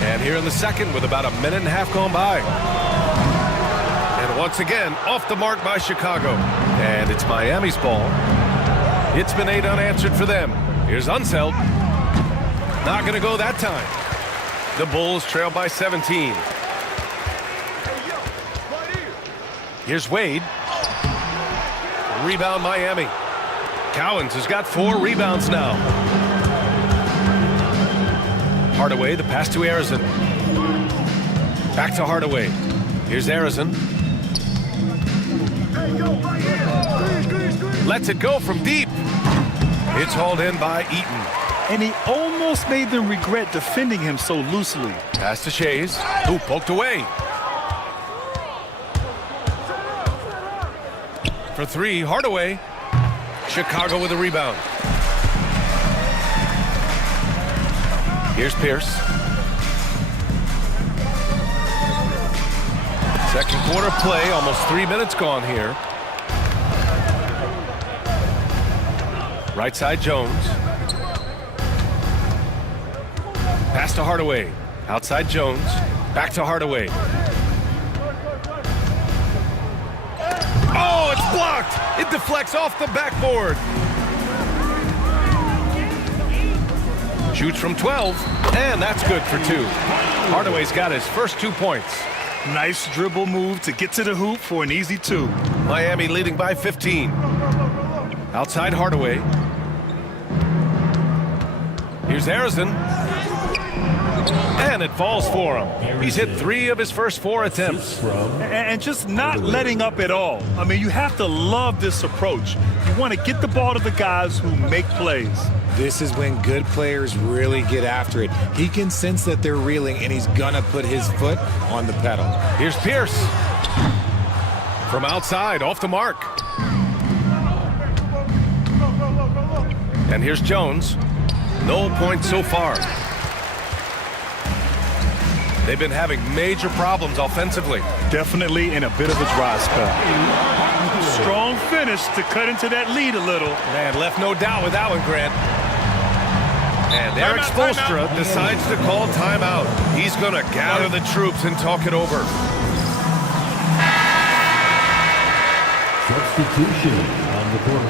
And here in the second with about a minute and a half gone by. And once again, off the mark by Chicago. And it's Miami's ball. It's been 8 unanswered for them. Here's Unseld. Not going to go that time. The Bulls trail by 17. Here's Wade. Rebound Miami. Cowens has got 4 rebounds now. Hardaway, the pass to Arizon. Back to Hardaway. Here's Arizon. Lets it go from deep. It's hauled in by Eaton. And he almost made them regret defending him so loosely. Pass to Shays, who poked away. For 3, Hardaway. Chicago with a rebound. Here's Pierce. Second quarter play, almost 3 minutes gone here. Right side Jones. Pass to Hardaway. Outside Jones. Back to Hardaway. Oh, it's blocked. It deflects off the backboard. Shoots from 12, and that's good for 2. Hardaway's got his first 2 points. Nice dribble move to get to the hoop for an easy 2. Miami leading by 15. Outside Hardaway. Here's Arizon. And it falls for him. He's hit 3 of his first 4 attempts. And just not letting up at all. I mean, you have to love this approach. You want to get the ball to the guys who make plays. This is when good players really get after it. He can sense that they're reeling, and he's going to put his foot on the pedal. Here's Pierce. From outside, off the mark. And here's Jones. No points so far. They've been having major problems offensively. Definitely in a bit of a dry spell. Strong finish to cut into that lead a little. Man, left no doubt with that one, Grant. And Eric Spoelstra decides to call timeout. He's going to gather the troops and talk it over. Substitution on the board.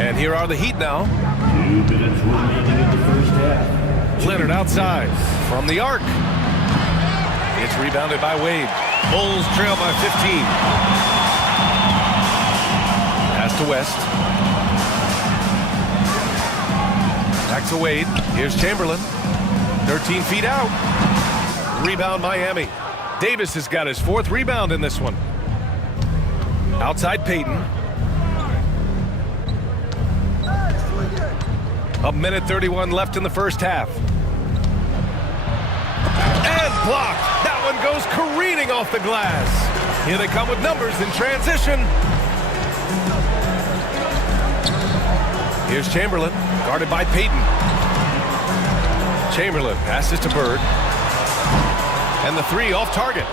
And here are the Heat now. 2 minutes remaining in the first half. Leonard outside from the arc. It's rebounded by Wade. Bulls trail by 15. Pass to West. Back to Wade. Here's Chamberlain. 13 feet out. Rebound Miami. Davis has got his 4th rebound in this one. Outside Payton. A minute 31 left in the first half. And blocked. That one goes careening off the glass. Here they come with numbers in transition. Here's Chamberlain, guarded by Payton. Chamberlain passes to Bird. And the 3 off target.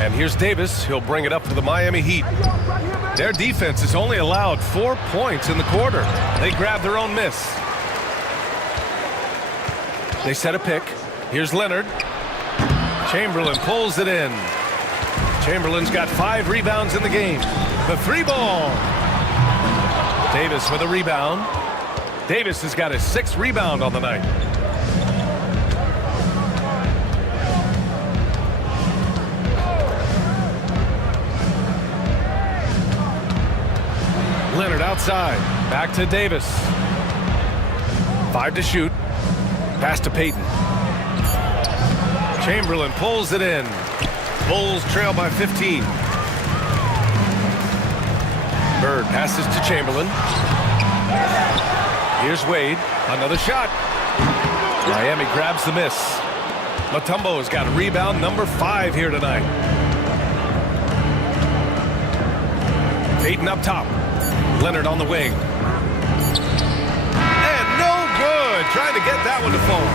And here's Davis. He'll bring it up for the Miami Heat. Their defense has only allowed 4 points in the quarter. They grab their own miss. They set a pick. Here's Leonard. Chamberlain pulls it in. Chamberlain's got 5 rebounds in the game. The 3 ball. Davis with a rebound. Davis has got his 6th rebound on the night. Leonard outside. Back to Davis. 5 to shoot. Pass to Payton. Chamberlain pulls it in. Bulls trail by 15. Bird passes to Chamberlain. Here's Wade. Another shot. Miami grabs the miss. Mutombo's got rebound number 5 here tonight. Payton up top. Leonard on the wing. And no good. Trying to get that one to fall.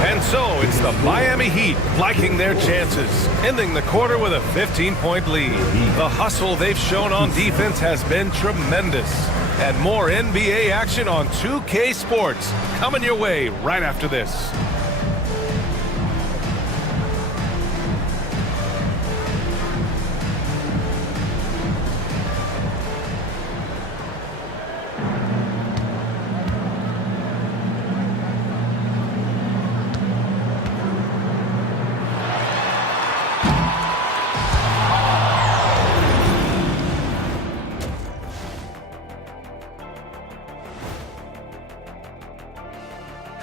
And so it's the Miami Heat liking their chances, ending the quarter with a 15-point lead. The hustle they've shown on defense has been tremendous. And more NBA action on 2K Sports coming your way right after this.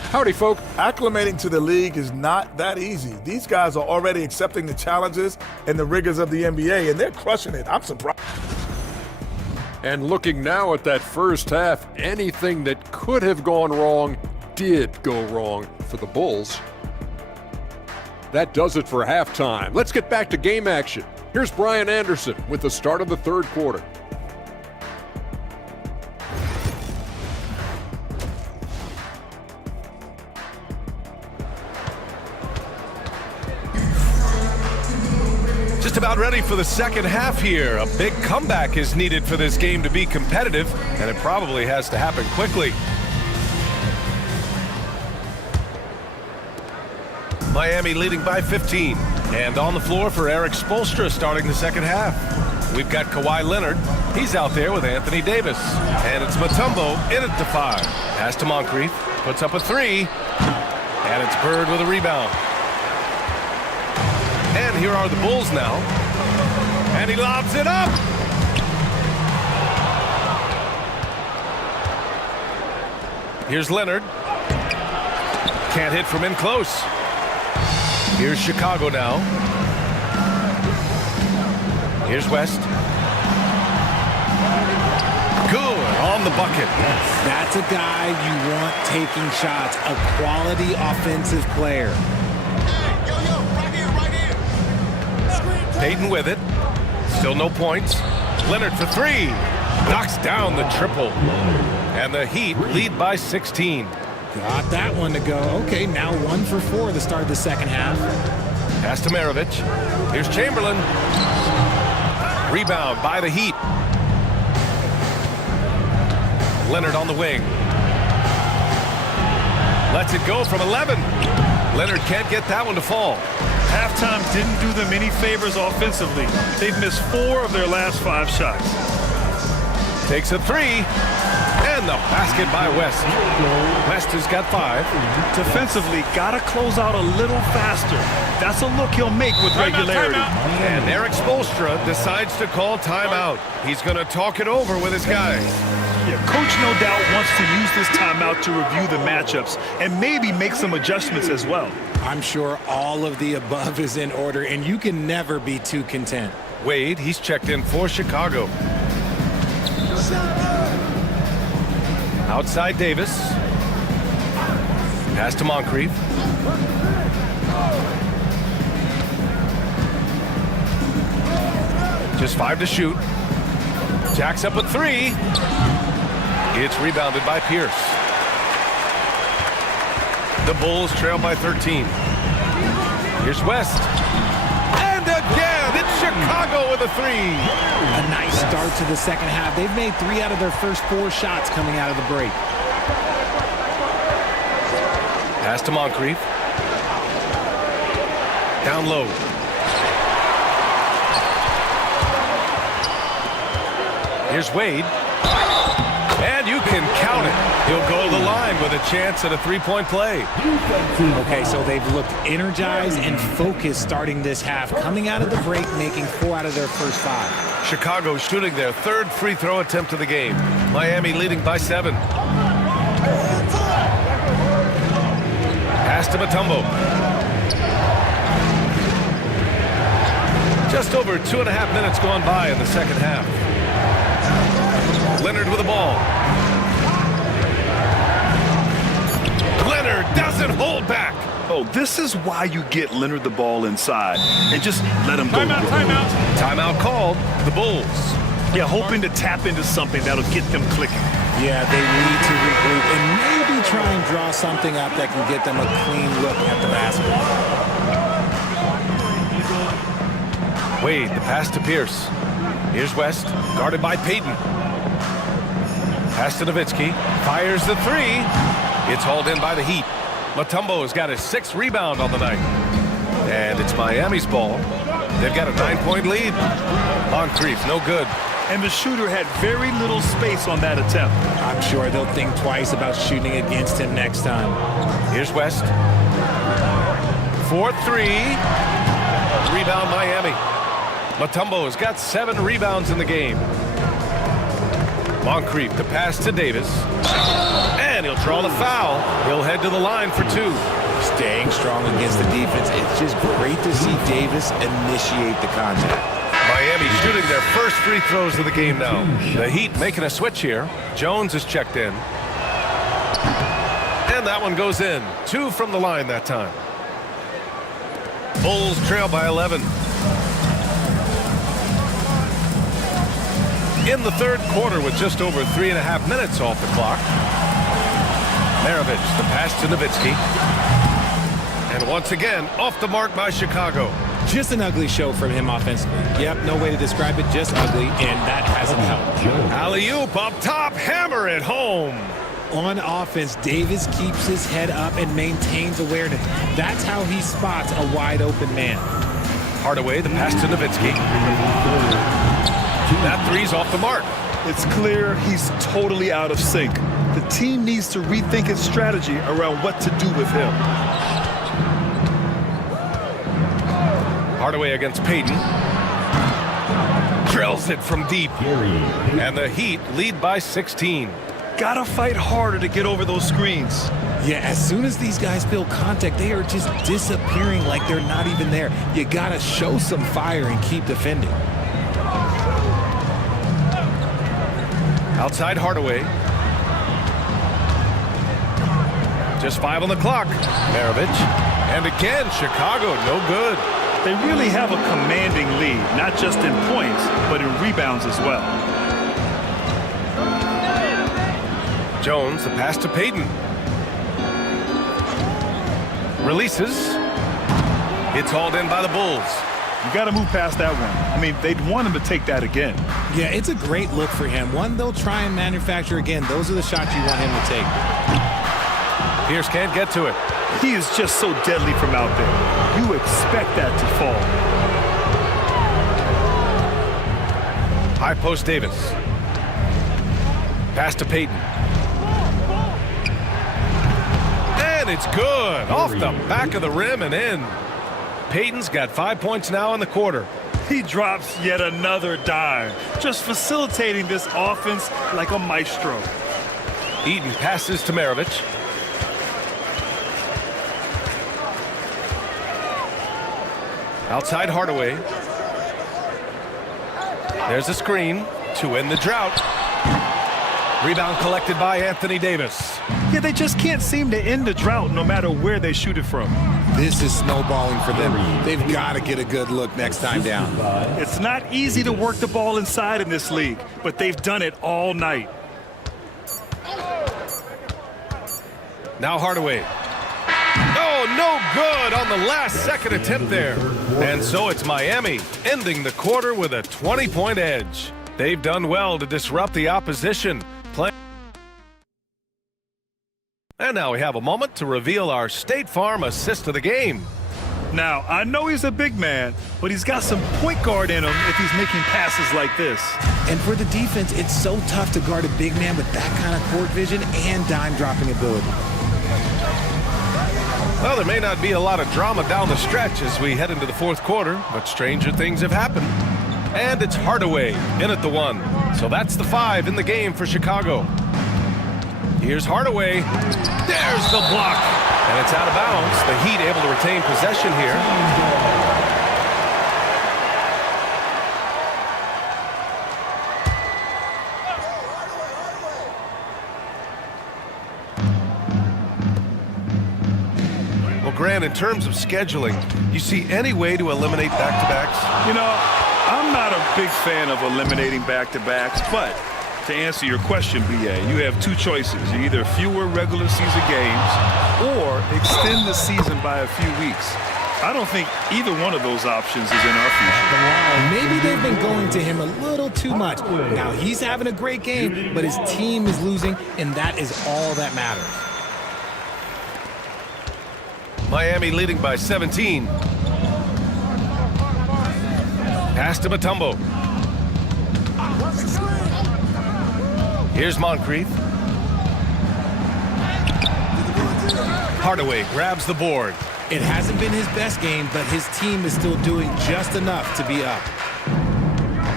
Howdy, folk. Acclimating to the league is not that easy. These guys are already accepting the challenges and the rigors of the NBA, and they're crushing it. I'm surprised. And looking now at that first half, anything that could have gone wrong did go wrong for the Bulls. That does it for halftime. Let's get back to game action. Here's Brian Anderson with the start of the third quarter. Just about ready for the second half here. A big comeback is needed for this game to be competitive, and it probably has to happen quickly. Miami leading by 15. And on the floor for Eric Spoelstra starting the second half. We've got Kawhi Leonard. He's out there with Anthony Davis. And it's Mutombo in at the 5. Pass to Moncrief. Puts up a 3. And it's Bird with a rebound. And here are the Bulls now. And he lobs it up. Here's Leonard. Can't hit from in close. Here's Chicago now. Here's West. Good on the bucket. That's a guy you want taking shots, a quality offensive player. Payton with it. Still no points. Leonard for 3. Knocks down the triple. And the Heat lead by 16. Got that one to go. Okay, now 1 for 4 to start the second half. Pass to Maravich. Here's Chamberlain. Rebound by the Heat. Leonard on the wing. Lets it go from 11. Leonard can't get that one to fall. Halftime didn't do them any favors offensively. They've missed 4 of their last 5 shots. Takes a 3. And the basket by West. West has got 5. Defensively, gotta close out a little faster. That's a look he'll make with regularity. And Eric Spoelstra decides to call timeout. He's going to talk it over with his guys. Yeah, coach no doubt wants to use this timeout to review the matchups and maybe make some adjustments as well. I'm sure all of the above is in order, and you can never be too content. Wade, he's checked in for Chicago. Outside Davis. Pass to Moncrief. Just 5 to shoot. Jacks up a 3. It's rebounded by Pierce. The Bulls trail by 13. Here's West. And again, it's Chicago with a 3. A nice start to the second half. They've made 3 out of their first 4 shots coming out of the break. Pass to Moncrief. Down low. Here's Wade. And you can count it. He'll go to the line with a chance at a 3-point play. Okay, so they've looked energized and focused starting this half, coming out of the break, making 4 out of their first 5. Chicago shooting their 3rd free throw attempt of the game. Miami leading by 7. Pass to Mutombo. Just over 2.5 minutes gone by in the second half. Leonard with the ball. Leonard doesn't hold back. Oh, this is why you get Leonard the ball inside and just let him go. Timeout. Timeout called. The Bulls. Yeah, hoping to tap into something that'll get them clicking. Yeah, they need to regroup and maybe try and draw something up that can get them a clean look at the basket. Wade, the pass to Pierce. Here's West, guarded by Payton. Pass to Nowitzki. Fires the 3. It's hauled in by the Heat. Mutombo has got his 6th rebound on the night. And it's Miami's ball. They've got a 9-point lead. Moncrief, no good. And the shooter had very little space on that attempt. I'm sure they'll think twice about shooting against him next time. Here's West. 4-3. Rebound Miami. Mutombo has got 7 rebounds in the game. Moncrief, the pass to Davis. And he'll draw the foul. He'll head to the line for 2. Staying strong against the defense. It's just great to see Davis initiate the contact. Miami shooting their first free throws of the game now. The Heat making a switch here. Jones is checked in. And that one goes in. 2 from the line that time. Bulls trail by 11. In the 3rd quarter with just over 3.5 minutes off the clock. Maravich, the pass to Nowitzki. And once again, off the mark by Chicago. Just an ugly show from him offensively. Yep, no way to describe it, just ugly, and that hasn't helped. Alley-oop up top, hammer it home. On offense, Davis keeps his head up and maintains awareness. That's how he spots a wide-open man. Hardaway, the pass to Nowitzki. That 3's off the mark. It's clear he's totally out of sync. The team needs to rethink its strategy around what to do with him. Hardaway against Payton. Drills it from deep. And the Heat lead by 16. Gotta fight harder to get over those screens. Yeah, as soon as these guys feel contact, they are just disappearing like they're not even there. You gotta show some fire and keep defending. Outside Hardaway. Just 5 on the clock. Maravich. And again, Chicago, no good. They really have a commanding lead, not just in points, but in rebounds as well. Jones, the pass to Payton. Releases. It's hauled in by the Bulls. You got to move past that one. I mean, they'd want him to take that again. Yeah, it's a great look for him. One they'll try and manufacture again. Those are the shots you want him to take. Pierce can't get to it. He is just so deadly from out there. You expect that to fall. High post Davis. Pass to Payton. And it's good. Off the back of the rim and in. Payton's got 5 points now in the quarter. He drops yet another dime, just facilitating this offense like a maestro. Eden passes to Maravich. Outside Hardaway. There's a screen to end the drought. Rebound collected by Anthony Davis. Yeah, they just can't seem to end the drought no matter where they shoot it from. This is snowballing for them. They've got to get a good look next time down. It's not easy to work the ball inside in this league, but they've done it all night. Now Hardaway. Oh, no good on the last second attempt there. And so it's Miami ending the quarter with a 20-point edge. They've done well to disrupt the opposition. And now we have a moment to reveal our State Farm assist of the game. Now, I know he's a big man, but he's got some point guard in him if he's making passes like this. And for the defense, it's so tough to guard a big man with that kind of court vision and dime-dropping ability. Well, there may not be a lot of drama down the stretch as we head into the fourth quarter, but stranger things have happened. And it's Hardaway in at the 1. So that's the 5 in the game for Chicago. Here's Hardaway. There's the block. And it's out of bounds. The Heat able to retain possession here. Well, Grant, in terms of scheduling, you see any way to eliminate back-to-backs? You know, I'm not a big fan of eliminating back-to-backs, but to answer your question, B.A., you have two choices. Either fewer regular season games or extend the season by a few weeks. I don't think either one of those options is in our future. Maybe they've been going to him a little too much. Now he's having a great game, but his team is losing, and that is all that matters. Miami leading by 17. Pass to Mutombo. Here's Moncrief. Hardaway grabs the board. It hasn't been his best game, but his team is still doing just enough to be up.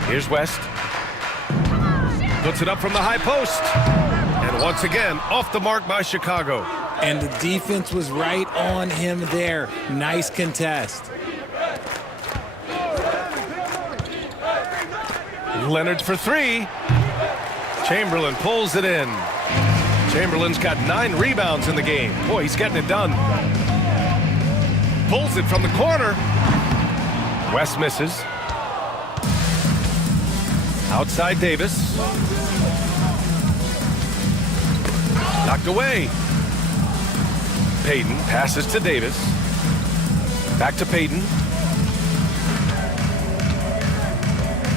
Here's West. Puts it up from the high post. And once again, off the mark by Chicago. And the defense was right on him there. Nice contest. Leonard for 3. Chamberlain pulls it in. Chamberlain's got 9 rebounds in the game. Boy, he's getting it done. Pulls it from the corner. West misses. Outside Davis. Knocked away. Payton passes to Davis. Back to Payton.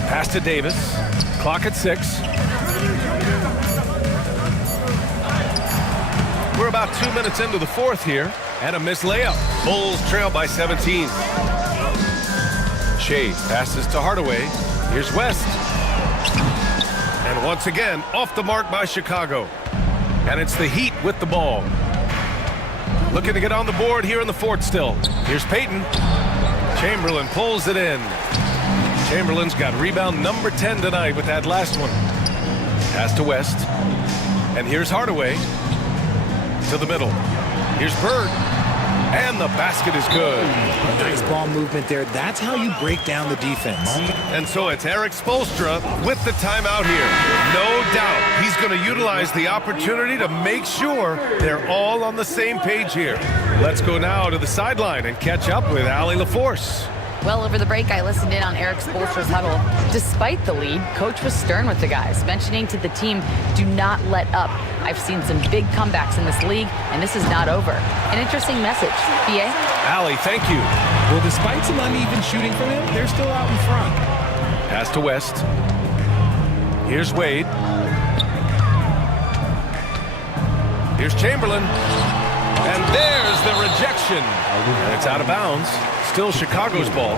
Pass to Davis. Clock at 6. We're about 2 minutes into the fourth here. And a missed layup. Bulls trail by 17. Shea passes to Hardaway. Here's West. And once again, off the mark by Chicago. And it's the Heat with the ball. Looking to get on the board here in the fourth still. Here's Payton. Chamberlain pulls it in. Chamberlain's got rebound number 10 tonight with that last one. Pass to West. And here's Hardaway. To the middle. Here's Bird. And the basket is good. Nice ball movement there. That's how you break down the defense. And so it's Eric Spoelstra with the timeout here. No doubt he's going to utilize the opportunity to make sure they're all on the same page here. Let's go now to the sideline and catch up with Allie LaForce. Well, over the break, I listened in on Eric Spoelstra's huddle. Despite the lead, Coach was stern with the guys, mentioning to the team, do not let up. I've seen some big comebacks in this league, and this is not over. An interesting message. B.A.? Allie, thank you. Well, despite some uneven shooting from him, they're still out in front. Pass to West. Here's Wade. Here's Chamberlain. And there's the rejection. And it's out of bounds. Still Chicago's ball.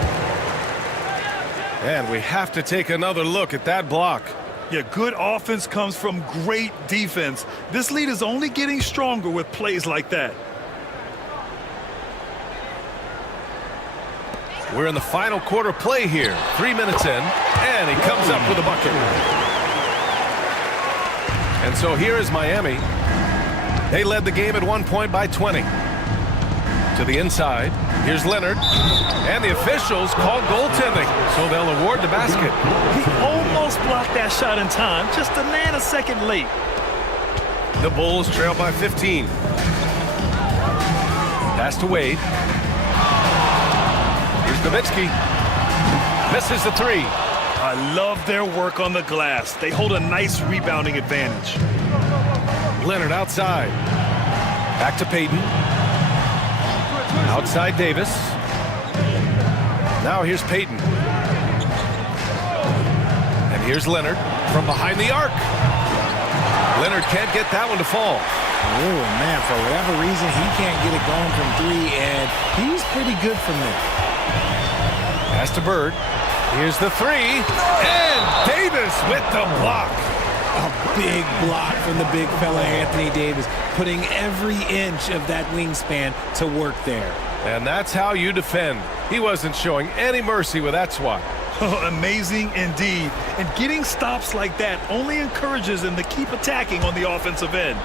And we have to take another look at that block. Yeah, good offense comes from great defense. This lead is only getting stronger with plays like that. We're in the final quarter play here. 3 minutes in, and he comes up with a bucket. And so here is Miami. They led the game at 1 point by 20. To the inside. Here's Leonard. And the officials call goaltending, so they'll award the basket. He almost blocked that shot in time, just a nanosecond late. The Bulls trail by 15. Pass to Wade. Here's Nowitzki. Misses the three. I love their work on the glass. They hold a nice rebounding advantage. Leonard outside. Back to Payton. Outside Davis. Now here's Payton. And here's Leonard from behind the arc. Leonard can't get that one to fall. Oh, man, for whatever reason, he can't get it going from three, and he's pretty good from there. Pass to Bird. Here's the three. And Davis with the block. A big block from the big fella Anthony Davis, putting every inch of that wingspan to work there. And that's how you defend. He wasn't showing any mercy with that swat. Amazing indeed. And getting stops like that only encourages him to keep attacking on the offensive end.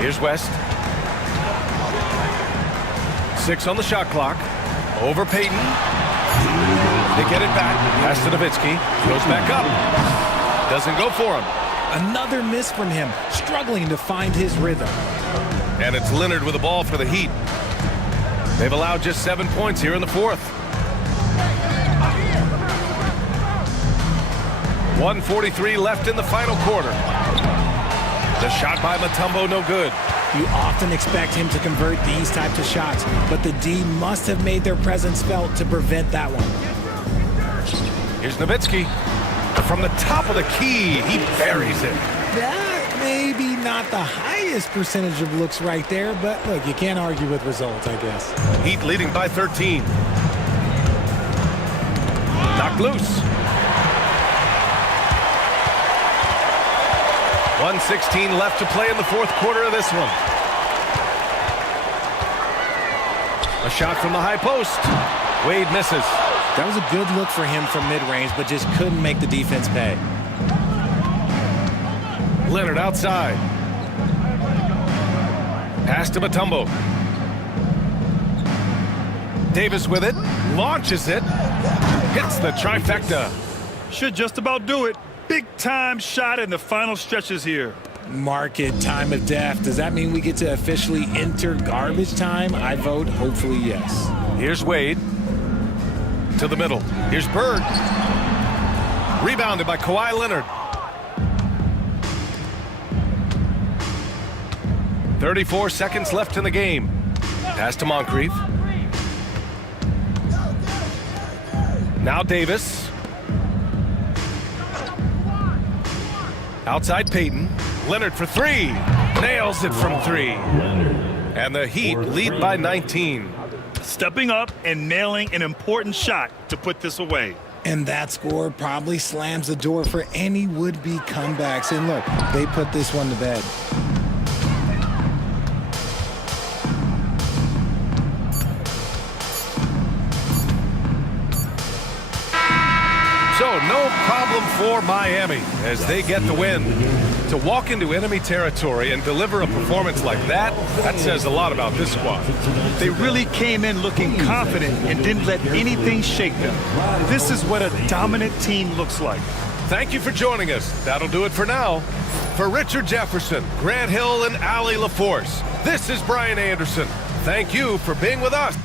Here's West. 6 on the shot clock. Over Payton. They get it back. Pass to Nowitzki. Goes back up. Doesn't go for him. Another miss from him, struggling to find his rhythm. And it's Leonard with the ball for the Heat. They've allowed just 7 points here in the fourth. 1:43 left in the final quarter. The shot by Mutombo, no good. You often expect him to convert these types of shots, but the D must have made their presence felt to prevent that one. Here's Nowitzki. From the top of the key, he buries it. That may be not the highest percentage of looks right there, but look, you can't argue with results, I guess. Heat leading by 13. Knocked loose. 1:16 left to play in the fourth quarter of this one. A shot from the high post. Wade misses. That was a good look for him from mid-range, but just couldn't make the defense pay. Leonard outside. Pass to Mutombo. Davis with it. Launches it. Hits the trifecta. Should just about do it. Big-time shot in the final stretches here. Mark it, time of death. Does that mean we get to officially enter garbage time? I vote hopefully yes. Here's Wade. To the middle. Here's Bird. Rebounded by Kawhi Leonard. 34 seconds left in the game. Pass to Moncrief. Now Davis. Outside Payton. Leonard for three. Nails it from three. And the Heat lead by 19. Stepping up and nailing an important shot to put this away. And that score probably slams the door for any would-be comebacks. And look, they put this one to bed. So no problem for Miami as they get the win. To walk into enemy territory and deliver a performance like that says a lot about this squad. They really came in looking confident and didn't let anything shake them. This is what a dominant team looks like. Thank you for joining us. That'll do it for now. For Richard Jefferson, Grant Hill, and Allie LaForce, This is Brian Anderson. Thank you for being with us.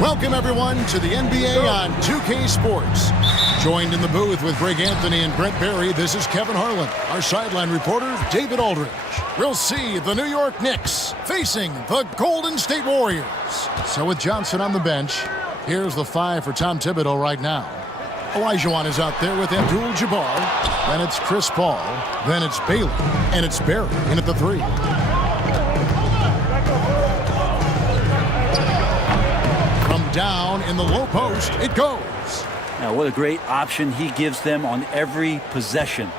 Welcome, everyone, to the NBA on 2K Sports. Joined in the booth with Greg Anthony and Brent Barry, this is Kevin Harlan. Our sideline reporter, David Aldridge. We'll see the New York Knicks facing the Golden State Warriors. So with Johnson on the bench, here's the 5 for Tom Thibodeau right now. Olajuwon is out there with Abdul-Jabbar. Then it's Chris Paul. Then it's Bailey. And it's Barry in at the 3. Down in the low post, it goes. Now, what a great option he gives them on every possession.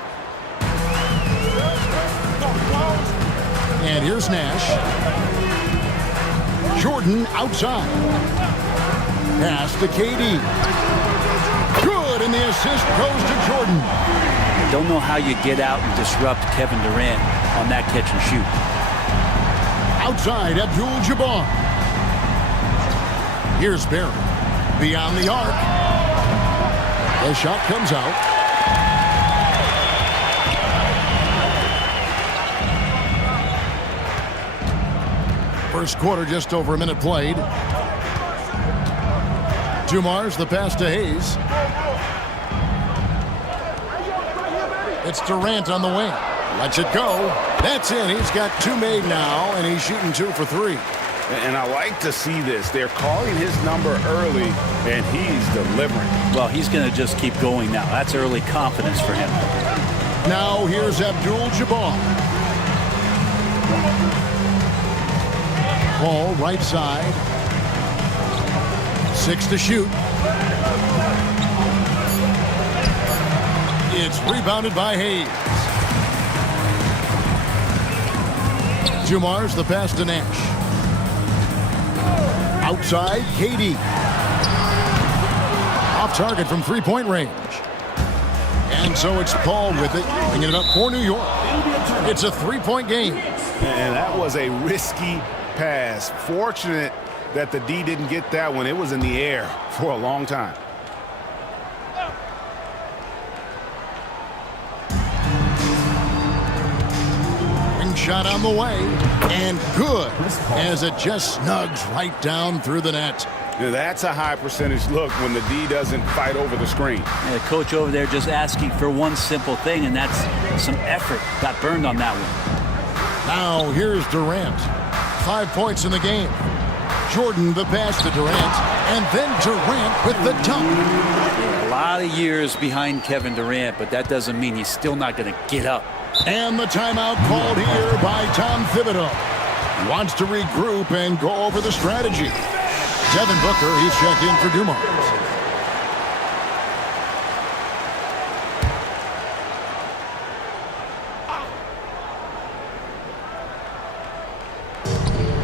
And here's Nash. Jordan outside. Pass to KD. Good, and the assist goes to Jordan. I don't know how you get out and disrupt Kevin Durant on that catch and shoot. Outside, Abdul-Jabbar. Here's Barry. Beyond the arc. The shot comes out. First quarter, just over a minute played. Dumars, the pass to Hayes. It's Durant on the wing. Lets it go. That's in. He's got 2 made now, and he's shooting 2 for 3. And I like to see this. They're calling his number early, and he's delivering. Well, he's going to just keep going now. That's early confidence for him. Now here's Abdul-Jabbar. Ball right side. 6 to shoot. It's rebounded by Hayes. Dumars, the pass to Nash. Outside, KD. Off target from 3-point range. And so it's Paul with it, bringing it up for New York. It's a 3-point game. And that was a risky pass. Fortunate that the D didn't get that one. It was in the air for a long time. Shot on the way, and good, as it just snugs right down through the net. Now that's a high percentage look when the D doesn't fight over the screen. And the coach over there just asking for one simple thing, and that's some effort. Got burned on that one. Now here's Durant. 5 points in the game. Jordan the pass to Durant, and then Durant with the dunk. Yeah, a lot of years behind Kevin Durant, but that doesn't mean he's still not going to get up. And the timeout called here by Tom Thibodeau. He wants to regroup and go over the strategy. Devin Booker, he's checked in for Dumars.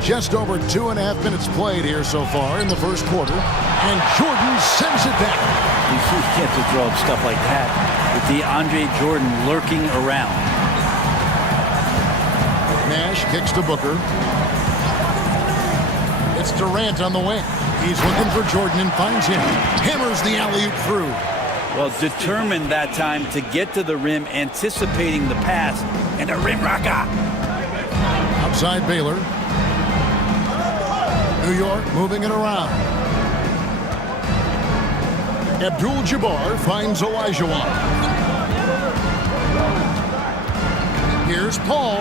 Just over 2.5 minutes played here so far in the first quarter. And Jordan sends it back. You can't just throw up stuff like that with DeAndre Jordan lurking around. Nash kicks to Booker. It's Durant on the wing. He's looking for Jordan and finds him. Hammers the alley-oop through. Well, determined that time to get to the rim, anticipating the pass, and a rim rocker. Outside Baylor. New York moving it around. Abdul-Jabbar finds Olajuwon. Here's Paul.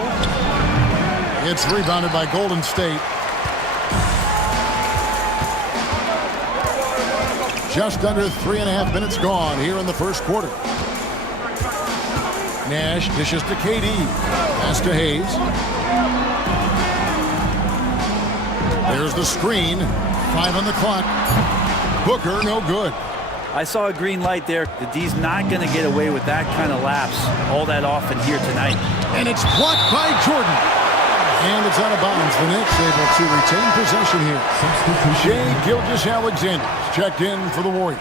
It's rebounded by Golden State. Just under 3.5 minutes gone here in the first quarter. Nash dishes to KD. Pass to Hayes. There's the screen. 5 on the clock. Booker, no good. I saw a green light there. The D's not going to get away with that kind of lapse all that often here tonight. And it's blocked by Jordan. And it's it's out of bounds. The Knicks able to retain possession here. Shai Gilgeous-Alexander checked in for the Warriors.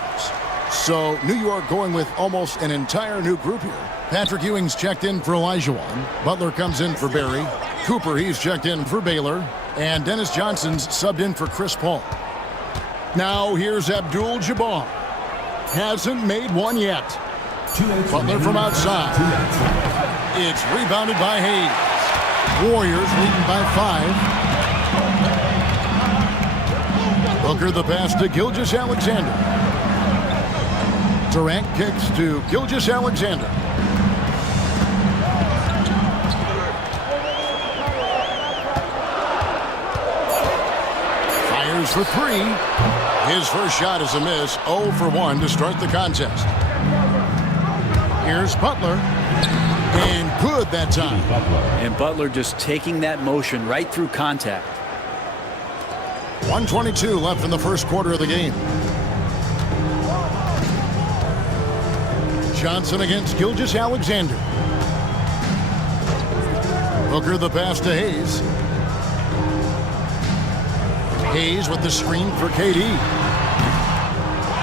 So New York going with almost an entire new group here. Patrick Ewing's checked in for Olajuwon. Butler comes in for Barry. Cooper, he's checked in for Baylor. And Dennis Johnson's subbed in for Chris Paul. Now here's Abdul-Jabbar. Hasn't made one yet. Butler from outside. It's rebounded by Hayes. Warriors leading by 5. Booker the pass to Gilgeous-Alexander. Durant kicks to Gilgeous-Alexander. Fires for 3. His first shot is a miss. 0 for 1 to start the contest. Here's Butler. And good that time. And Butler just taking that motion right through contact. 1:22 left in the first quarter of the game. Johnson against Gilgeous-Alexander. Booker the pass to Hayes. Hayes with the screen for KD.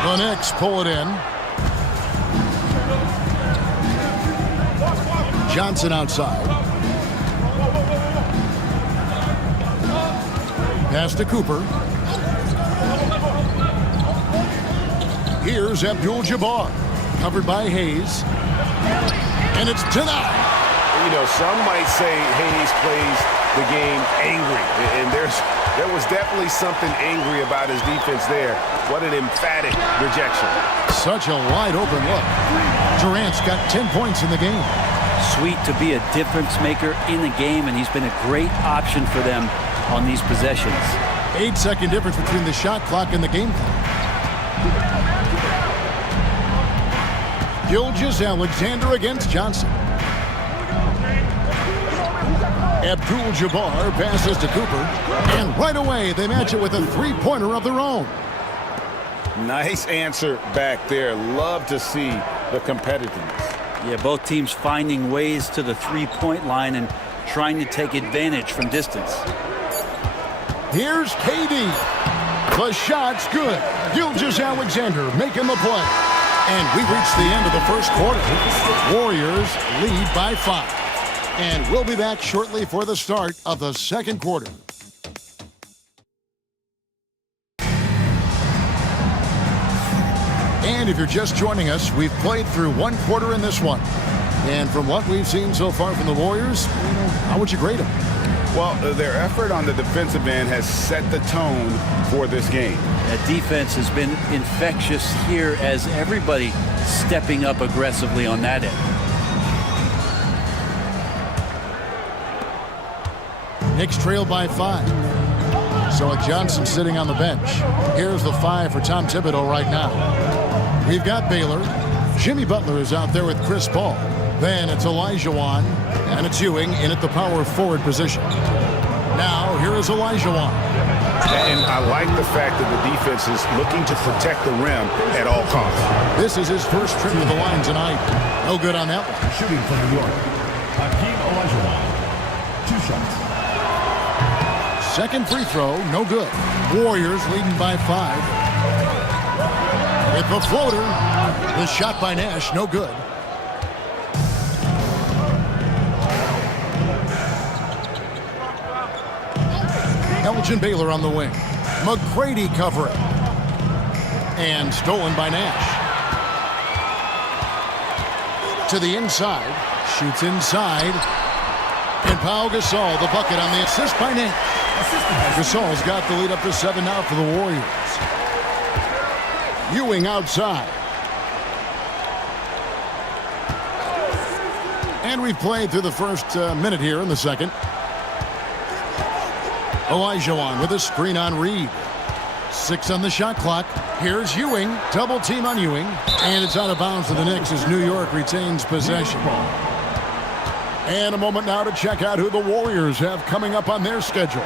The Knicks pull it in. Johnson outside. Pass to Cooper. Here's Abdul-Jabbar. Covered by Hayes. And it's denied. You know, some might say Hayes plays the game angry. And there was definitely something angry about his defense there. What an emphatic rejection. Such a wide open look. Durant's got 10 points in the game. Sweet to be a difference maker in the game, and he's been a great option for them on these possessions. 8-second difference between the shot clock and the game clock. Gilgeous-Alexander against Johnson. Abdul-Jabbar passes to Cooper. And right away, they match it with a three-pointer of their own. Nice answer back there. Love to see the competitiveness. Yeah, both teams finding ways to the three-point line and trying to take advantage from distance. Here's KD. The shot's good. Gilgeous-Alexander making the play. And we reach the end of the first quarter. Warriors lead by 5. And we'll be back shortly for the start of the second quarter. And if you're just joining us, we've played through one quarter in this one. And from what we've seen so far from the Warriors, how would you grade them? Well, their effort on the defensive end has set the tone for this game. That defense has been infectious here as everybody stepping up aggressively on that end. Knicks trail by 5. So Johnson sitting on the bench. Here's the 5 for Tom Thibodeau right now. We've got Baylor. Jimmy Butler is out there with Chris Paul. Then it's Olajuwon, and it's Ewing in at the power forward position. Now, here is Olajuwon. And I like the fact that the defense is looking to protect the rim at all costs. This is his first trip to the line tonight. No good on that one. Shooting from New York, Hakeem Olajuwon. 2 shots. Second free throw, no good. Warriors leading by 5. With the floater, the shot by Nash, no good. Elgin Baylor on the wing. McGrady covering. And stolen by Nash. To the inside. Shoots inside. And Pau Gasol, the bucket on the assist by Nash. Gasol's got the lead up to 7 now for the Warriors. Ewing outside. And we've played through the first minute here in the second. Olajuwon with a screen on Reed. 6 on the shot clock. Here's Ewing. Double team on Ewing. And it's out of bounds to the Knicks as New York retains possession. And a moment now to check out who the Warriors have coming up on their schedule.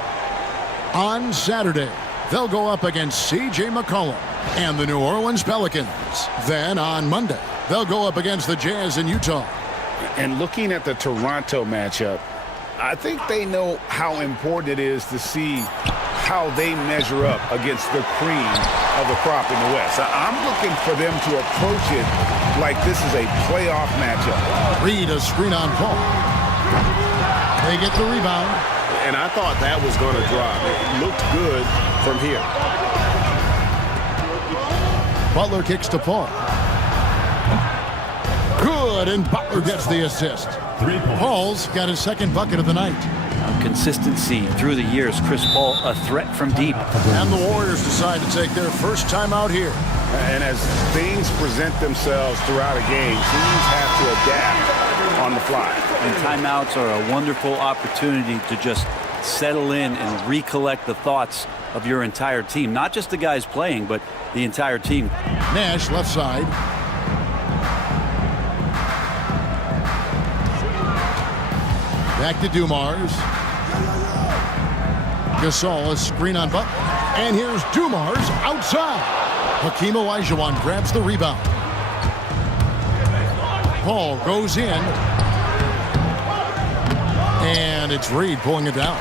On Saturday, they'll go up against C.J. McCollum and the New Orleans Pelicans. Then on Monday, they'll go up against the Jazz in Utah. And looking at the Toronto matchup, I think they know how important it is to see how they measure up against the cream of the crop in the West. I'm looking for them to approach it like this is a playoff matchup. Reed, a screen on Paul. They get the rebound. And I thought that was going to drop. It looked good from here. Butler kicks to Paul. Good, and Butler gets the assist. Paul's got his second bucket of the night. Consistency through the years. Chris Paul, a threat from deep. And the Warriors decide to take their first time out here. And as things present themselves throughout a game, teams have to adapt on the fly. And timeouts are a wonderful opportunity to just settle in and recollect the thoughts of your entire team. Not just the guys playing, but the entire team. Nash, left side. Back to Dumars. Gasol, a screen on Butler. And here's Dumars outside. Hakeem Olajuwon grabs the rebound. Paul goes in. And it's Reed pulling it down.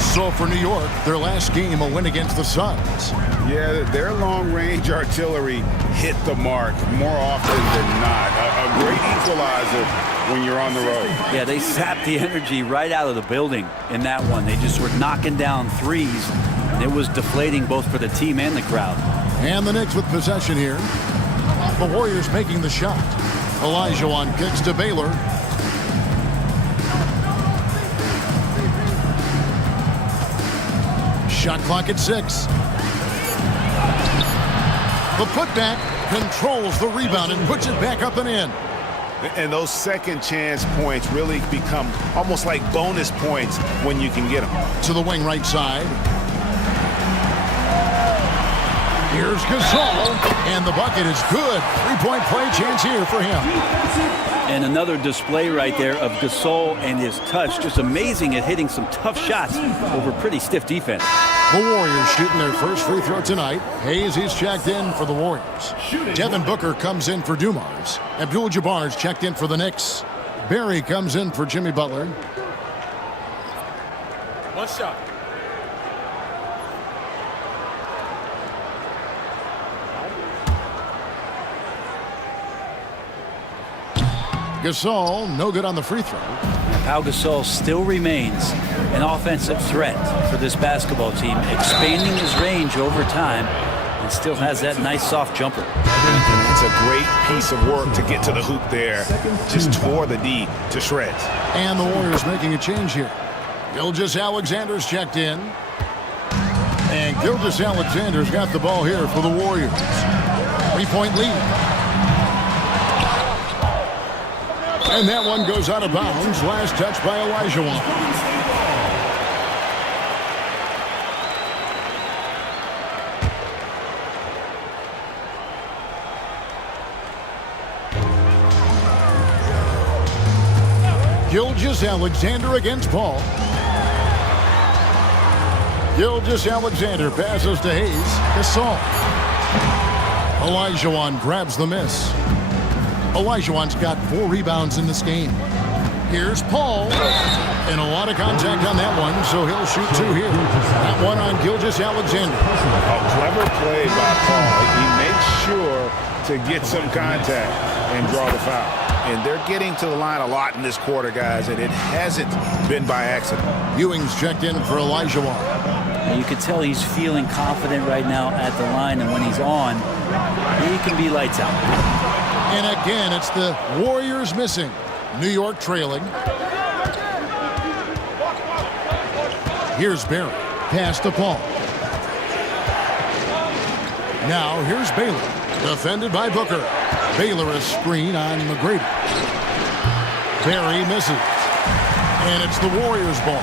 So for New York, their last game, a win against the Suns. Yeah, their long-range artillery hit the mark more often than not. A great equalizer when you're on the road. Yeah, they sapped the energy right out of the building in that one. They just were knocking down threes, and it was deflating both for the team and the crowd. And the Knicks with possession here. The Warriors making the shot. Olajuwon kicks to Baylor. Shot clock at 6. The putback controls the rebound and puts it back up and in. And those second chance points really become almost like bonus points when you can get them. To the wing right side. Here's Gasol, and the bucket is good. Three-point play chance here for him. And another display right there of Gasol and his touch. Just amazing at hitting some tough shots over pretty stiff defense. The Warriors shooting their first free throw tonight. Hayes, he's checked in for the Warriors. Devin Booker comes in for Dumars. Abdul-Jabbar's checked in for the Knicks. Barry comes in for Jimmy Butler. One shot. Gasol, no good on the free throw. Pau Gasol still remains an offensive threat for this basketball team, expanding his range over time and still has that nice soft jumper. It's a great piece of work to get to the hoop there. Just tore the D to shreds. And the Warriors making a change here. Gilgeous-Alexander's checked in. And Gilgeous-Alexander's got the ball here for the Warriors. 3-point lead. And that one goes out of bounds. Last touch by Olajuwon. Gilgeous-Alexander against Paul. Gilgeous-Alexander passes to Hayes. Gasol. Olajuwon grabs the miss. Olajuwon's got 4 rebounds in this game. Here's Paul. And a lot of contact on that one, so he'll shoot 2 here. That one on Gilgeous-Alexander. A clever play by Paul. He makes sure to get some contact and draw the foul. And they're getting to the line a lot in this quarter, guys, and it hasn't been by accident. Ewing's checked in for Olajuwon. You can tell he's feeling confident right now at the line, and when he's on, he can be lights out. And again, it's the Warriors missing. New York trailing. Here's Barry. Pass to Paul. Now here's Baylor. Defended by Booker. Baylor a screen on McGrady. Barry misses. And it's the Warriors' ball.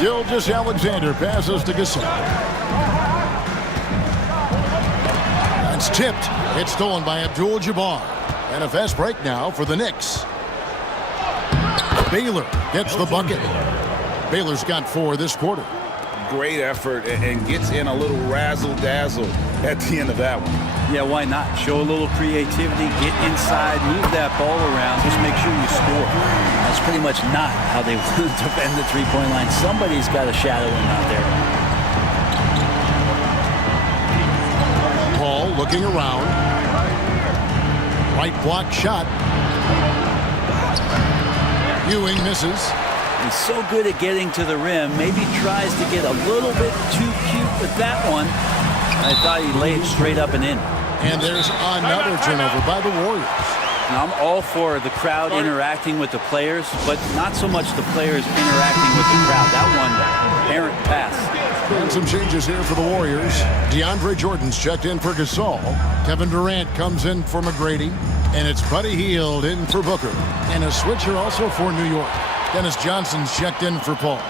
Gilgeous-Alexander passes to Gasol. It's tipped. It's stolen by Abdul-Jabbar. And a fast break now for the Knicks. Baylor gets the bucket. Baylor's got 4 this quarter. great effort and gets in a little razzle-dazzle at the end of that one. Yeah, why not? Show a little creativity, get inside, move that ball around, just make sure you score. That's pretty much not how they defend the three-point line. Somebody's got to shadow him out there. Paul looking around. Right block shot. Ewing misses. He's so good at getting to the rim. Maybe tries to get a little bit too cute with that one. I thought he laid straight up and in. And there's another turnover by the Warriors. Now, I'm all for the crowd interacting with the players, but not so much the players interacting with the crowd. That one, errant pass. And some changes here for the Warriors. DeAndre Jordan's checked in for Gasol. Kevin Durant comes in for McGrady. And it's Buddy Hield in for Booker. And a switcher also for New York. Dennis Johnson's checked in for Paul.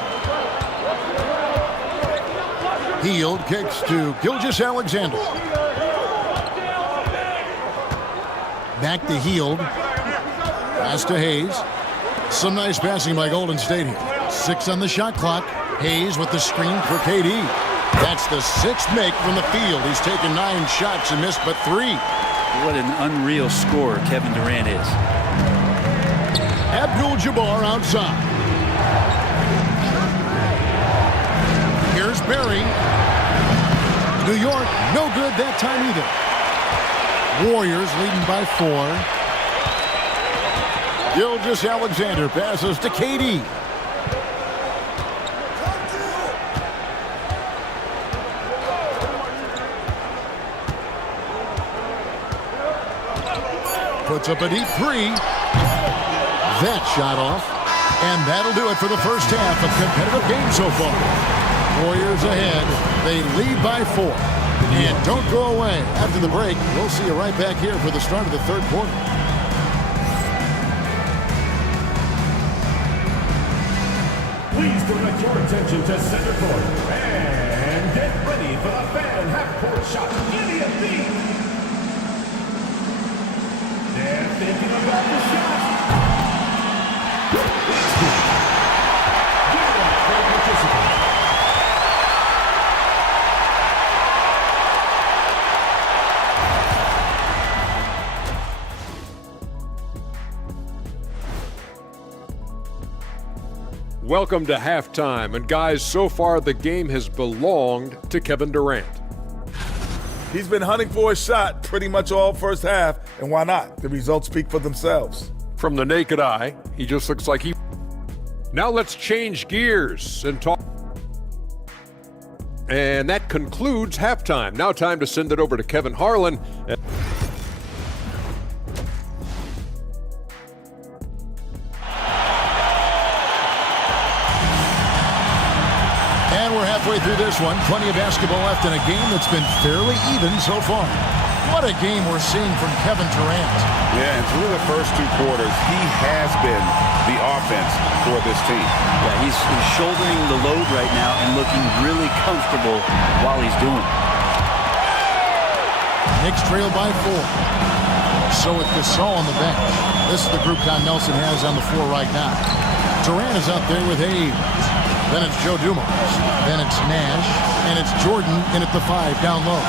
Hield kicks to Gilgeous-Alexander. Back to Hield. Pass to Hayes. Some nice passing by Golden State here. 6 on the shot clock. Hayes with the screen for KD. That's the 6th make from the field. He's taken 9 shots and missed but 3. What an unreal scorer Kevin Durant is. Abdul-Jabbar outside. Here's Barry. New York, no good that time either. Warriors leading by 4. Gilgeous-Alexander passes to KD. Puts up a deep 3. That shot off. And that'll do it for the first half of competitive game so far. Warriors ahead. They lead by 4. And don't go away. After the break, we'll see you right back here for the start of the third quarter. Please direct your attention to center court. And get ready for the fan half-court shot. Idiot beat. They're thinking about the shot. Welcome to halftime, and guys, so far the game has belonged to Kevin Durant. He's been hunting for a shot pretty much all first half, and why not? The results speak for themselves. From the naked eye, he just looks like he... Now let's change gears and talk. And that concludes halftime. Now time to send it over to Kevin Harlan. Halfway through this one, plenty of basketball left in a game that's been fairly even so far. What a game we're seeing from Kevin Durant. Yeah, and through the first 2 quarters, he has been the offense for this team. Yeah, he's shouldering the load right now and looking really comfortable while he's doing it. Knicks trail by 4. So with Gasol on the bench, this is the group Don Nelson has on the floor right now. Durant is out there with Hayes. Then it's Joe Dumars. Then it's Nash. And it's Jordan in at the 5 down low.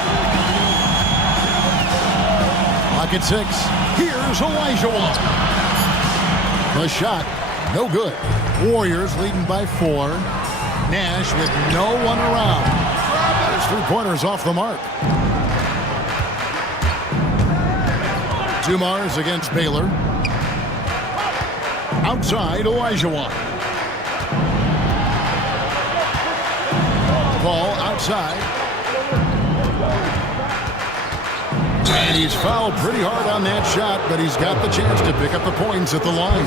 Clock at 6. Here's Olajuwon. The shot, no good. Warriors leading by 4. Nash with no one around. His 3-pointers off the mark. Dumars against Baylor. Outside, Olajuwon. Ball outside. And he's fouled pretty hard on that shot, but he's got the chance to pick up the points at the line.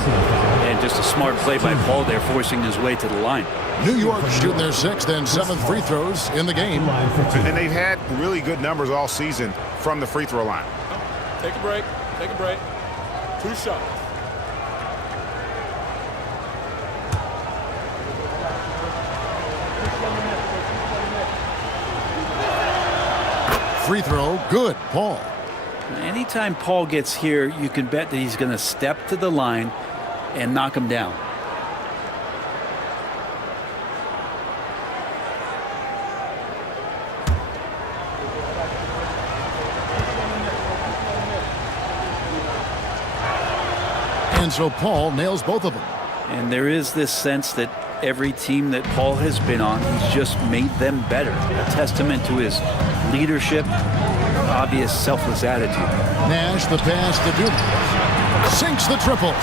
And just a smart play by Paul there, forcing his way to the line. New York shooting their 6th and 7th free throws in the game. And they've had really good numbers all season from the free throw line. Take a break. Take a break. 2 shots. Free throw, good, Paul. Anytime Paul gets here, you can bet that he's going to step to the line and knock him down. And so Paul nails both of them. And there is this sense that every team that Paul has been on, he's just made them better. A testament to his leadership, obvious selfless attitude. Nash the pass to Dumars. Sinks the triple.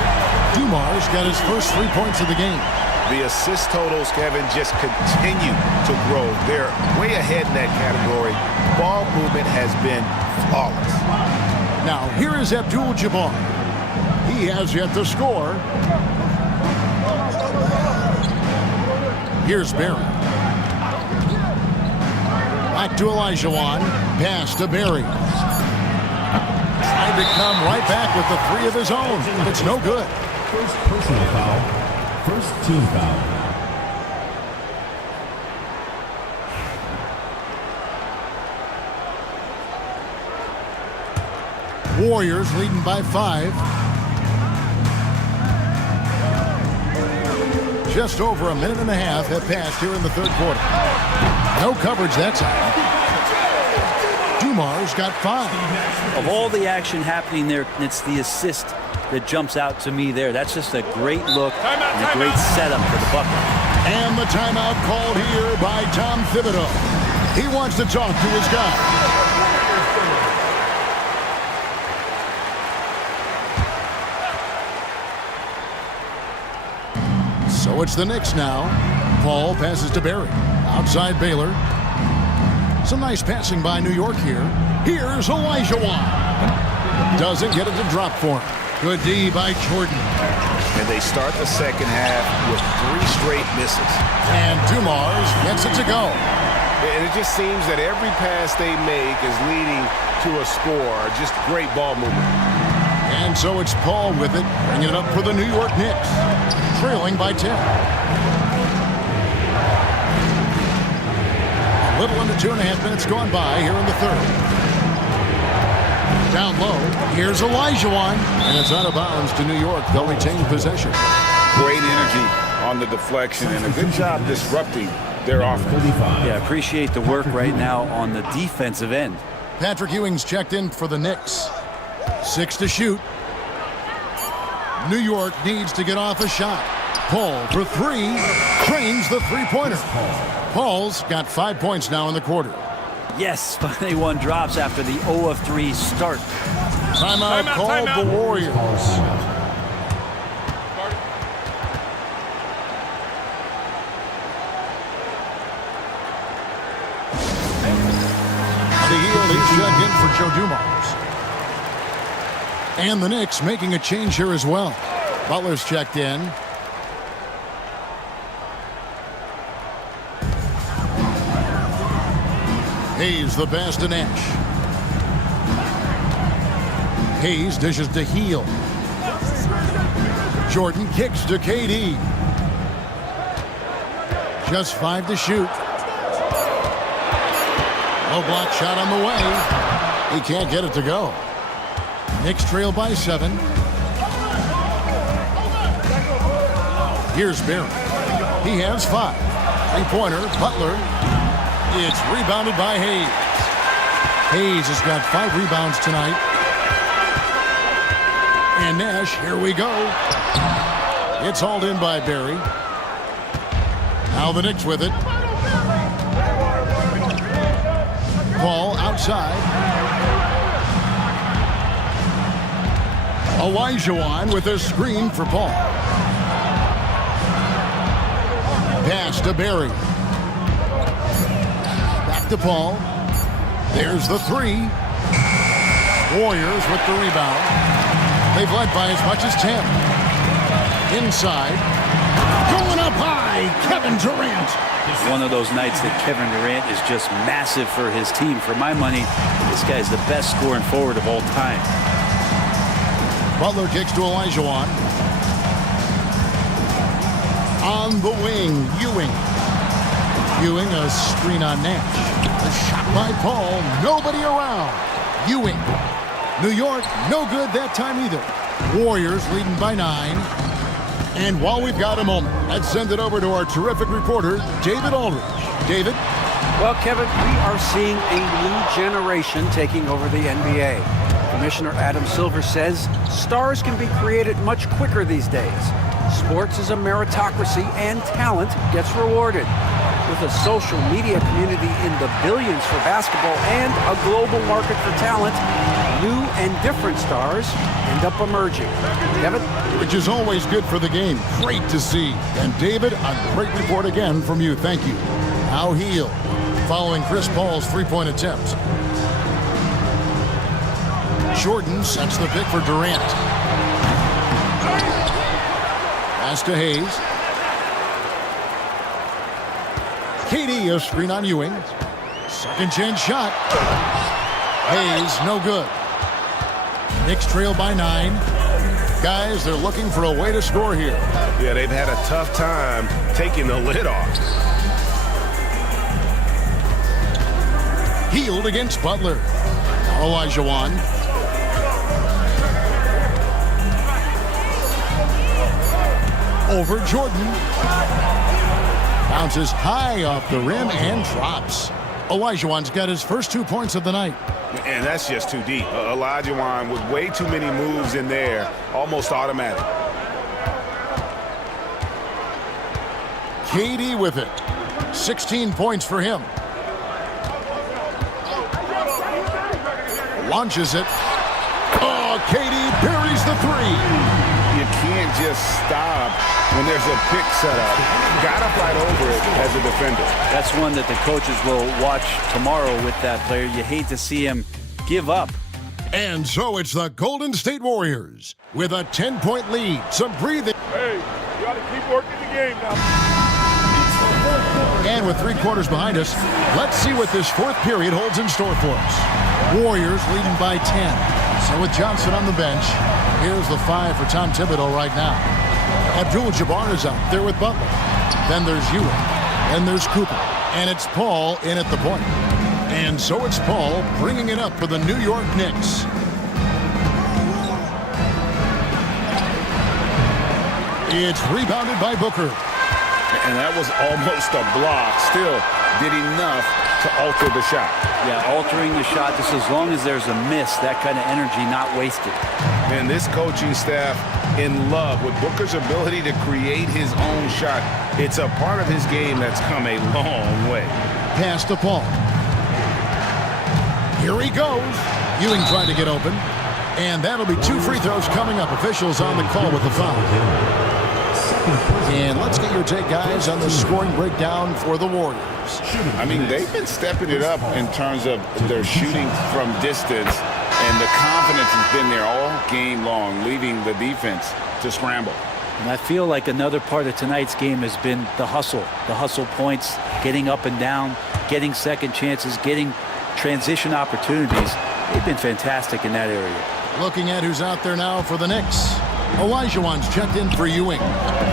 Dumars got his first 3 points of the game. The assist totals, Kevin, just continue to grow. They're way ahead in that category. Ball movement has been flawless. Now, here is Abdul-Jabbar. He has yet to score. Here's Barry. Back to Olajuwon. Pass to Barry. Trying to come right back with the 3 of his own. It's no good. First personal foul. First team foul. Warriors leading by 5. Just over a minute and a half have passed here in the third quarter. No coverage that time. Dumars got 5. Of all the action happening there, it's the assist that jumps out to me there. That's just a great look and a great setup for the bucket. And the timeout called here by Tom Thibodeau. He wants to talk to his guy. So it's the Knicks now. Paul passes to Barry. Outside Baylor. Some nice passing by New York here. Here's Olajuwon. Doesn't get it to drop for him. Good D by Jordan. And they start the second half with 3 straight misses. And Dumars gets it to go. And it just seems that every pass they make is leading to a score. Just great ball movement. And so it's Paul with it, bringing it up for the New York Knicks. Trailing by 10. A little under 2.5 minutes gone by here in the third. Down low, here's Olajuwon, and it's out of bounds to New York. They'll retain possession. Great energy on the deflection and a good job disrupting their offense. Yeah, appreciate the work right now on the defensive end. Patrick Ewing's checked in for the Knicks. 6 to shoot. New York needs to get off a shot. Paul for 3, trains the three-pointer. Paul's got 5 points now in the quarter. Yes, finally one drops after the 0 of 3 start. Timeout called the Warriors. The heel, he's checked in for Joe Dumars. And the Knicks making a change here as well. Butler's checked in. Hayes the pass to Nash. Hayes dishes to Heel. Jordan kicks to KD. Just 5 to shoot. No block shot on the way. He can't get it to go. Knicks trail by 7. Here's Barry. He has 5. Three-pointer, Butler. It's rebounded by Hayes. Hayes has got 5 rebounds tonight. And Nash, here we go. It's hauled in by Barry. Now the Knicks with it. Paul outside. Olajuwon with a screen for Paul. Pass to Barry. Back to Paul. There's the 3. Warriors with the rebound. They've led by as much as 10. Inside. Going up high, Kevin Durant. One of those nights that Kevin Durant is just massive for his team. For my money, this guy's the best scoring forward of all time. Butler kicks to Olajuwon. On the wing, Ewing. Ewing, a screen on Nash. A shot by Paul, nobody around. Ewing. New York, no good that time either. Warriors leading by 9. And while we've got a moment, let's send it over to our terrific reporter, David Aldridge. David? Well, Kevin, we are seeing a new generation taking over the NBA. Commissioner Adam Silver says stars can be created much quicker these days. Sports is a meritocracy and talent gets rewarded. With a social media community in the billions for basketball and a global market for talent, new and different stars end up emerging. Kevin? Which is always good for the game. Great to see. And David, a great report again from you. Thank you. Now Heel, following Chris Paul's three-point attempt. Jordan sets the pick for Durant. Pass to Hayes. KD, a screen on Ewing. Second chance shot. Hayes, no good. Knicks trail by 9. Guys, they're looking for a way to score here. Yeah, they've had a tough time taking the lid off. Healed against Butler. Olajuwon. Over Jordan. Bounces high off the rim and drops. Olajuwon's got his first 2 points of the night. And that's just too deep. Olajuwon with way too many moves in there, almost automatic. KD with it. 16 points for him. Launches it. Oh, KD buries the three. You can't just stop when there's a pick set up. You gotta fight over it as a defender. That's one that the coaches will watch tomorrow with that player. You hate to see him give up. And so it's the Golden State Warriors with a 10-point lead. Some breathing. Hey, you gotta keep working the game now. And with 3 quarters behind us, let's see what this fourth period holds in store for us. Warriors leading by 10. So with Johnson on the bench, here's the 5 for Tom Thibodeau right now. Abdul-Jabbar is out there with Butler. Then there's Ewing. Then there's Cooper. And it's Paul in at the point. And so it's Paul bringing it up for the New York Knicks. It's rebounded by Booker. And that was almost a block. Still did enough to alter the shot. Yeah, altering the shot just as long as there's a miss, that kind of energy not wasted. And this coaching staff in love with Booker's ability to create his own shot. It's a part of his game that's come a long way. Pass to Paul. Here he goes. Ewing trying to get open. And that'll be 2 free throws coming up. Officials on the call with the foul. And let's get your take, guys, on the scoring breakdown for the Warriors. I mean, they've been stepping it up in terms of their shooting from distance, and the confidence has been there all game long, leaving the defense to scramble. And I feel like another part of tonight's game has been the hustle points, getting up and down, getting second chances, getting transition opportunities. They've been fantastic in that area. Looking at who's out there now for the Knicks. Olajuwon's checked in for Ewing.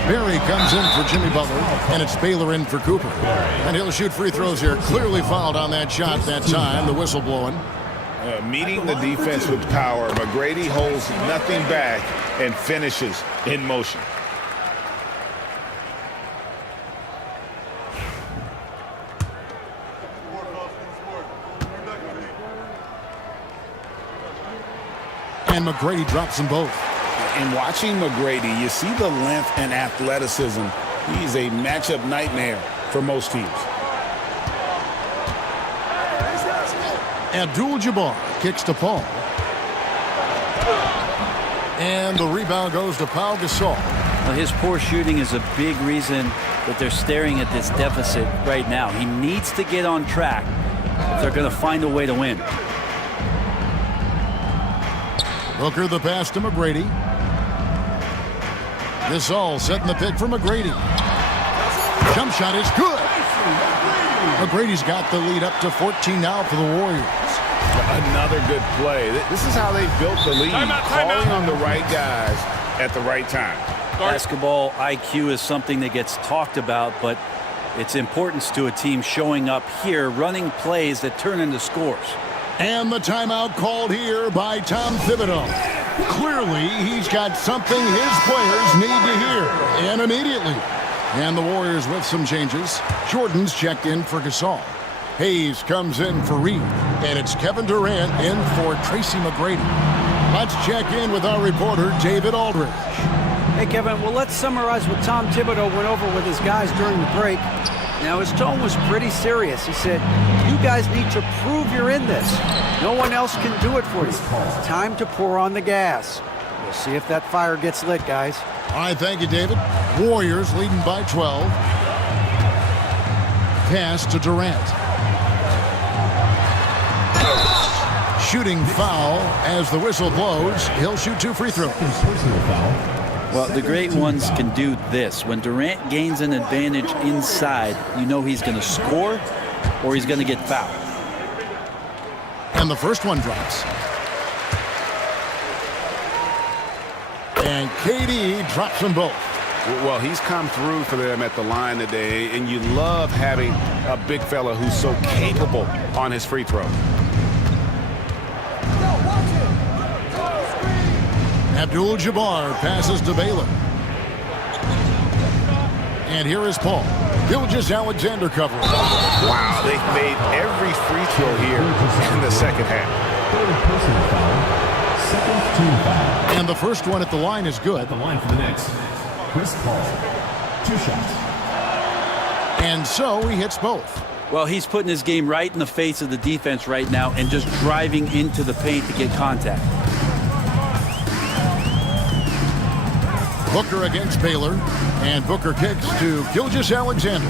Barry comes in for Jimmy Butler, and it's Baylor in for Cooper. And he'll shoot free throws here. Clearly fouled on that shot that time, the whistle blowing. Meeting the defense with power, McGrady holds nothing back and finishes in motion. And McGrady drops them both. In watching McGrady, you see the length and athleticism. He's a matchup nightmare for most teams. Abdul-Jabbar kicks to Paul. And the rebound goes to Pau Gasol. Well, his poor shooting is a big reason that they're staring at this deficit right now. He needs to get on track if they're going to find a way to win. Booker the pass to McGrady. Gasol setting the pick for McGrady. Jump shot is good. McGrady's got the lead up to 14 now for the Warriors. Another good play. This is how they built the lead. Calling on the right guys at the right time. Basketball IQ is something that gets talked about, but its importance to a team showing up here, running plays that turn into scores. And the timeout called here by Tom Thibodeau. Clearly, he's got something his players need to hear, and immediately. And the Warriors with some changes. Jordan's checked in for Gasol. Hayes comes in for Reed, and it's Kevin Durant in for Tracy McGrady. Let's check in with our reporter, David Aldridge. Hey, Kevin, well, let's summarize what Tom Thibodeau went over with his guys during the break. Now, his tone was pretty serious. He said, you guys need to prove you're in this. No one else can do it for you. It's time to pour on the gas. We'll see if that fire gets lit, guys. All right, thank you, David. Warriors leading by 12. Pass to Durant. Shooting foul as the whistle blows. He'll shoot 2 free throws. Well, the great ones can do this. When Durant gains an advantage inside, you know he's going to score or he's going to get fouled. And the first one drops. And KD drops them both. Well, he's come through for them at the line today, and you love having a big fella who's so capable on his free throw. Abdul-Jabbar passes to Baylor. And here is Paul. Gilgeous-Alexander covering. Wow, they've made every free throw here in the second half. And the first one at the line is good. At the line for the next, Chris Paul. 2 shots. And so he hits both. Well, he's putting his game right in the face of the defense right now and just driving into the paint to get contact. Booker against Baylor, and Booker kicks to Gilgeous-Alexander.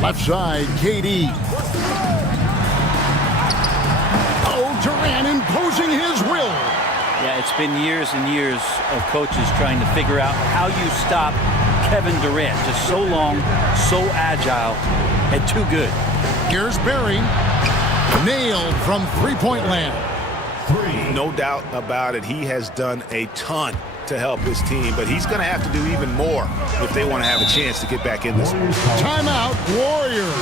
Left side, KD. Oh, Durant imposing his will. Yeah, it's been years and years of coaches trying to figure out how you stop Kevin Durant. Just so long, so agile, and too good. Here's Barry. Nailed from three-point land. No doubt about it. He has done a ton to help his team, but he's going to have to do even more if they want to have a chance to get back in this. Timeout, Warriors.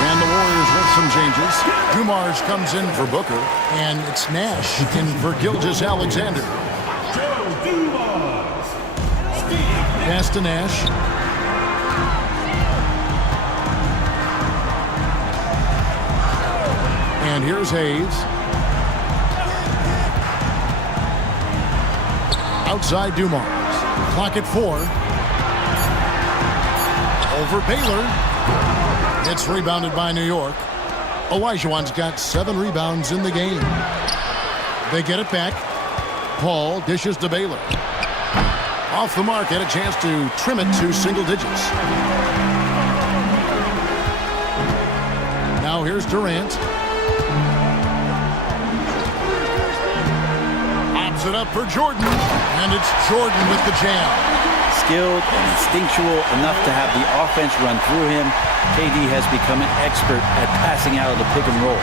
And the Warriors with some changes. Dumars comes in for Booker, and it's Nash in for Gilgeous-Alexander. Pass to Nash. And here's Hayes. Outside Dumars. Clock at 4. Over Baylor. It's rebounded by New York. Olajuwon's got 7 rebounds in the game. They get it back. Paul dishes to Baylor. Off the mark, had a chance to trim it to single digits. Now here's Durant. Pops it up for Jordan, and it's Jordan with the jam. Skilled and instinctual enough to have the offense run through him. KD has become an expert at passing out of the pick and roll.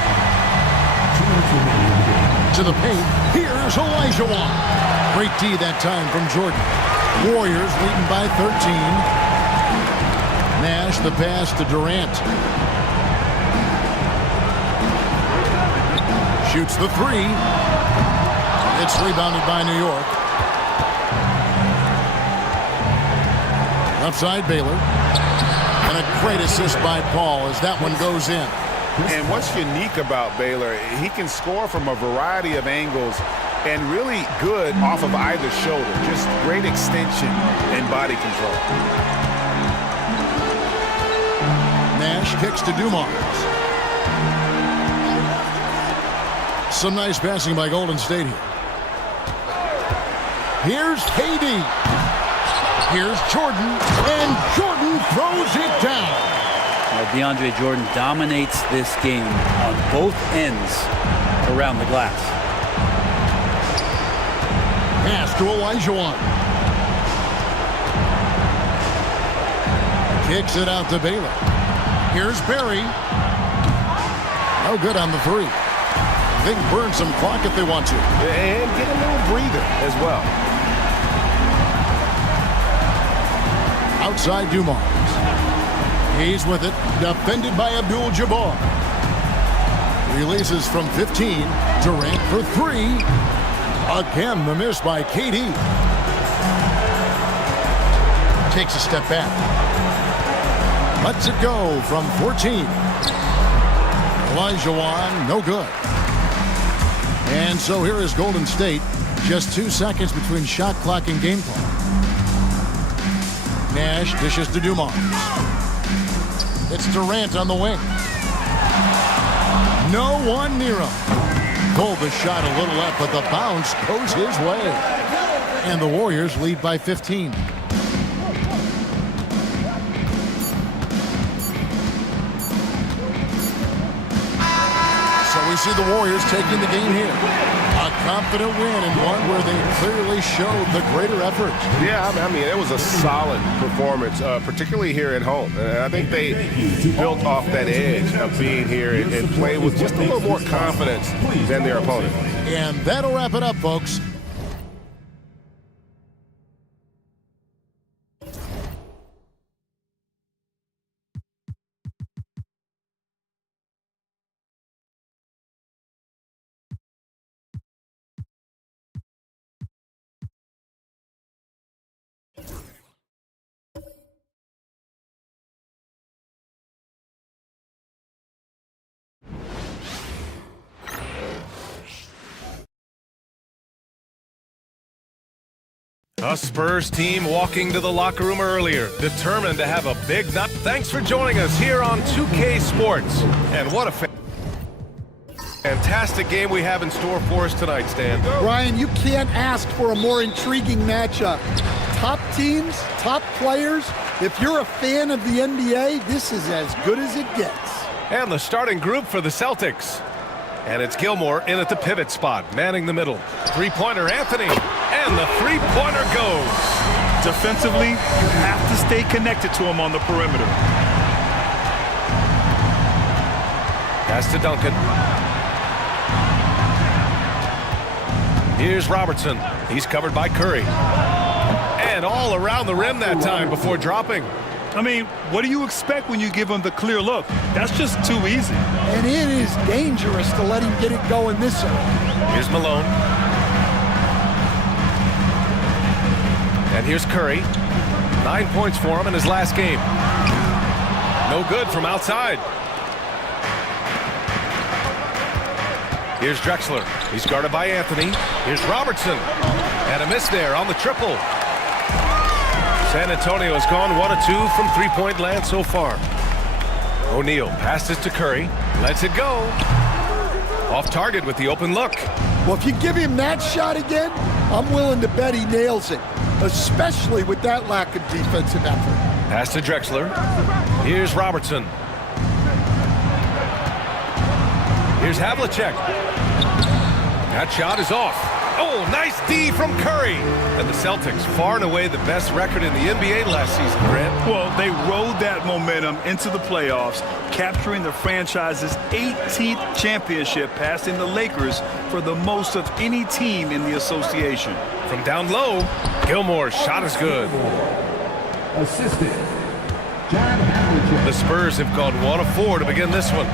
To the paint, here's Olajuwon. Great D that time from Jordan. Warriors leading by 13. Nash the pass to Durant. Shoots the 3. It's rebounded by New York. Left side Baylor. And a great assist by Paul as that one goes in. And what's unique about Baylor, he can score from a variety of angles and really good off of either shoulder. Just great extension and body control. Nash kicks to Dumars. Some nice passing by Golden State here. Here's KD. Here's Jordan, and Jordan throws it down. DeAndre Jordan dominates this game on both ends around the glass. Pass to Olajuwon. Kicks it out to Baylor. Here's Barry. No good on the 3. They can burn some clock if they want to. And get a little breather as well. Outside Dumars. He's with it. Defended by Abdul-Jabbar. Releases from 15. Durant for 3. Again, the miss by KD. Takes a step back. Lets it go from 14. Elijah, no good. And so here is Golden State. Just 2 seconds between shot clock and game clock. Nash dishes to Dumont. It's Durant on the wing. No one near him. Pulled the shot a little left, but the bounce goes his way. And the Warriors lead by 15. So we see the Warriors taking the game here. A confident win and one where they clearly showed the greater effort. Yeah, I mean, it was a solid performance, particularly here at home. I think they built off that edge of being here and played with just a little more confidence than their opponent. And that'll wrap it up, folks. A Spurs team walking to the locker room earlier, determined to have a big night. Thanks for joining us here on 2K Sports. And what a fantastic game we have in store for us tonight, Stan. Ryan, you can't ask for a more intriguing matchup. Top teams, top players. If you're a fan of the NBA, this is as good as it gets. And the starting group for the Celtics. And it's Gilmore in at the pivot spot, manning the middle. Three-pointer Anthony, and the three-pointer goes. Defensively, you have to stay connected to him on the perimeter. Pass to Duncan. Here's Robertson. He's covered by Curry. And all around the rim that time before dropping. I mean, what do you expect when you give him the clear look? That's just too easy. And it is dangerous to let him get it going this early. Here's Malone. And here's Curry. 9 points for him in his last game. No good from outside. Here's Drexler. He's guarded by Anthony. Here's Robertson. And a miss there on the triple. San Antonio has gone 1 of 2 from three-point land so far. O'Neal passes to Curry. Lets it go. Off target with the open look. Well, if you give him that shot again, I'm willing to bet he nails it, especially with that lack of defensive effort. Pass to Drexler. Here's Robertson. Here's Havlicek. That shot is off. Oh, nice D from Curry. And the Celtics, far and away the best record in the NBA last season, Grant. Well, they rode that momentum into the playoffs, capturing the franchise's 18th championship, passing the Lakers for the most of any team in the association. From down low, Gilmore's shot is good. Assistant, John Havlicek. The Spurs have gone 1 of 4 to begin this one.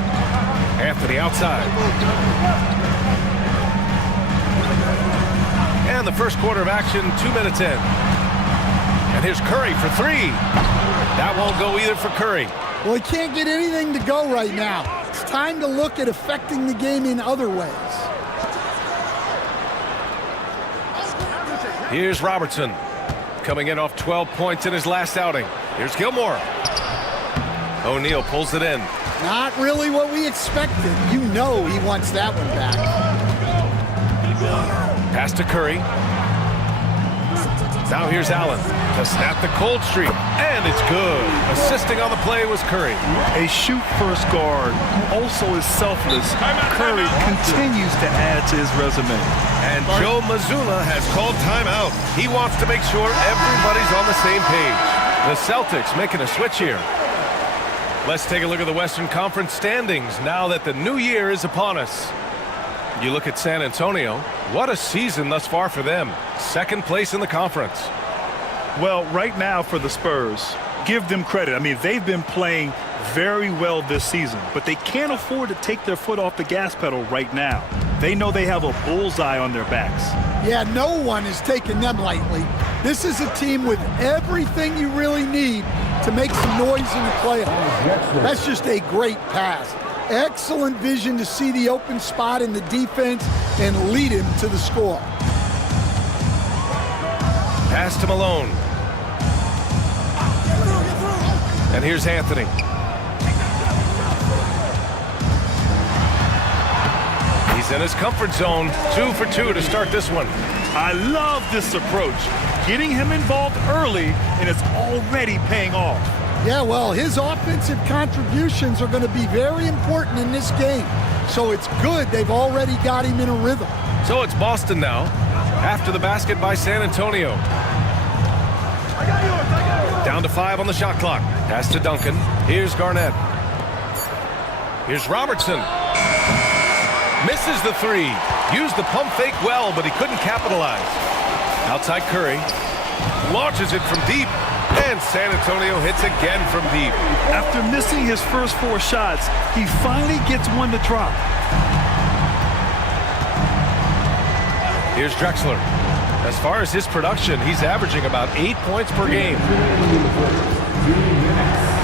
Anthony outside. And the first quarter of action, 2 minutes in. And here's Curry for 3. That won't go either for Curry. Well, he can't get anything to go right now. It's time to look at affecting the game in other ways. Here's Robertson, coming in off 12 points in his last outing. Here's Gilmore. O'Neal pulls it in. Not really what we expected. You know he wants that one back. Pass to Curry. Now here's Allen to snap the cold streak, and it's good. Assisting on the play was Curry. A shoot-first guard who also is selfless. Curry continues to add to his resume. And Joe Mazzulla has called timeout. He wants to make sure everybody's on the same page. The Celtics making a switch here. Let's take a look at the Western Conference standings now that the new year is upon us. You look at San Antonio, what a season thus far for them. Second place in the conference. Well, right now for the Spurs, give them credit. I mean, they've been playing very well this season, but they can't afford to take their foot off the gas pedal right now. They know they have a bullseye on their backs. Yeah, no one is taking them lightly. This is a team with everything you really need to make some noise in the playoffs. That's just a great pass. Excellent vision to see the open spot in the defense and lead him to the score. Pass to Malone. And here's Anthony. He's in his comfort zone. 2 for 2 to start this one. I love this approach. Getting him involved early, and it's already paying off. Yeah, well, his offensive contributions are going to be very important in this game. So it's good they've already got him in a rhythm. So it's Boston now, after the basket by San Antonio. Down to 5 on the shot clock. Pass to Duncan. Here's Garnett. Here's Robertson. Misses the 3. Used the pump fake well, but he couldn't capitalize. Outside Curry. Launches it from deep. And San Antonio hits again from deep. After missing his first 4 shots, he finally gets one to drop. Here's Drexler. As far as his production, he's averaging about 8 points per game.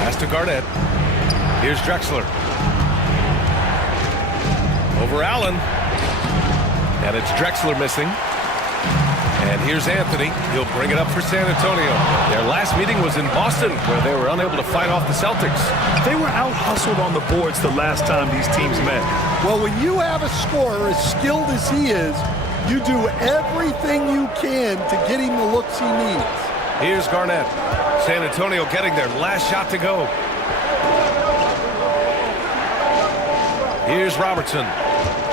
Pass to Garnett. Here's Drexler. Over Allen. And it's Drexler missing. And here's Anthony. He'll bring it up for San Antonio. Their last meeting was in Boston, where they were unable to fight off the Celtics. They were out-hustled on the boards the last time these teams met. Well, when you have a scorer as skilled as he is, you do everything you can to get him the looks he needs. Here's Garnett. San Antonio getting their last shot to go. Here's Robertson.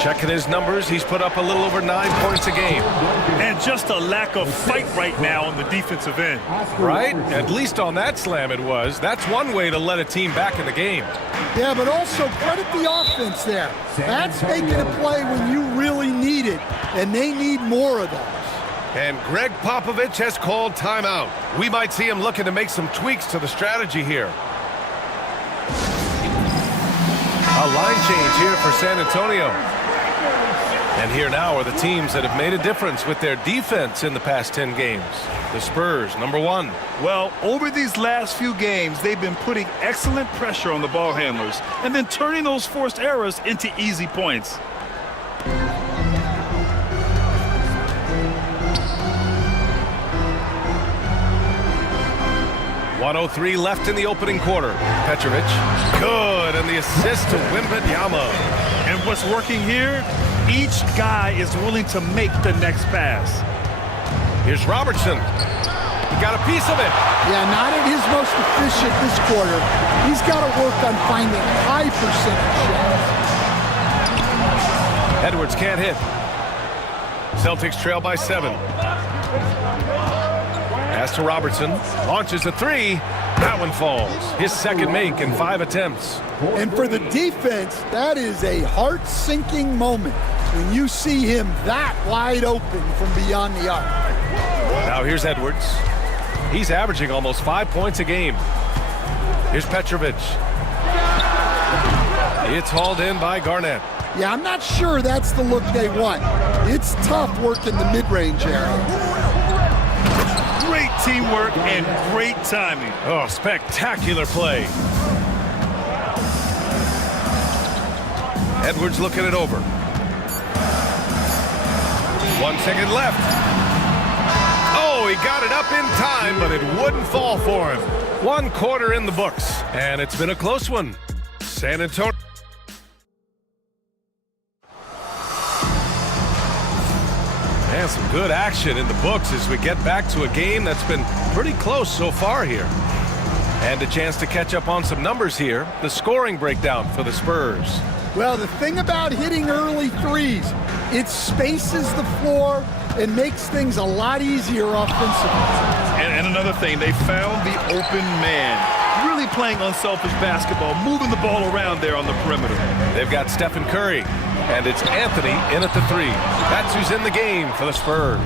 Checking his numbers, he's put up a little over 9 points a game. And just a lack of fight right now on the defensive end. Right? At least on that slam it was. That's one way to let a team back in the game. Yeah, but also credit the offense there. That's making a play when you really need it, and they need more of those. And Greg Popovich has called timeout. We might see him looking to make some tweaks to the strategy here. A line change here for San Antonio. And here now are the teams that have made a difference with their defense in the past 10 games. The Spurs, number 1. Well, over these last few games, they've been putting excellent pressure on the ball handlers and then turning those forced errors into easy points. .103 left in the opening quarter. Petrovic, good, and the assist to Wembanyama. And what's working here? Each guy is willing to make the next pass. Here's Robertson. He got a piece of it. Yeah, not at his most efficient this quarter. He's got to work on finding high percentage shots. Edwards can't hit. Celtics trail by 7. Pass to Robertson. Launches a 3. That one falls. His second make in 5 attempts. And for the defense, that is a heart-sinking moment when you see him that wide open from beyond the arc. Now here's Edwards. He's averaging almost 5 points a game. Here's Petrovic. It's hauled in by Garnett. Yeah, I'm not sure that's the look they want. It's tough working the mid-range area. Great teamwork and great timing. Oh, spectacular play. Edwards looking it over. 1 second left. Oh, he got it up in time, but it wouldn't fall for him. 1 quarter in the books, and it's been a close one. San Antonio. And some good action in the books as we get back to a game that's been pretty close so far here. And a chance to catch up on some numbers here. The scoring breakdown for the Spurs. Well, the thing about hitting early threes, it spaces the floor and makes things a lot easier offensively. And another thing, they found the open man. Really playing unselfish basketball, moving the ball around there on the perimeter. They've got Stephen Curry, and it's Anthony in at the 3. That's who's in the game for the Spurs.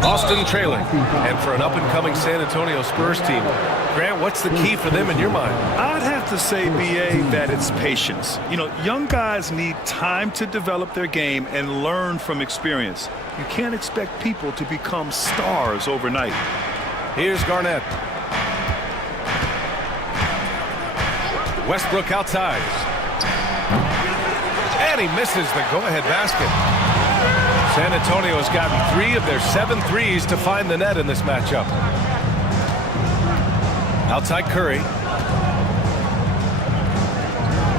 Boston trailing, and for an up-and-coming San Antonio Spurs team. Grant, what's the key for them in your mind? I'd have to say, B.A., that it's patience. You know, young guys need time to develop their game and learn from experience. You can't expect people to become stars overnight. Here's Garnett. Westbrook outside. And he misses the go-ahead basket. San Antonio has gotten 3 of their 7 threes to find the net in this matchup. Outside Curry.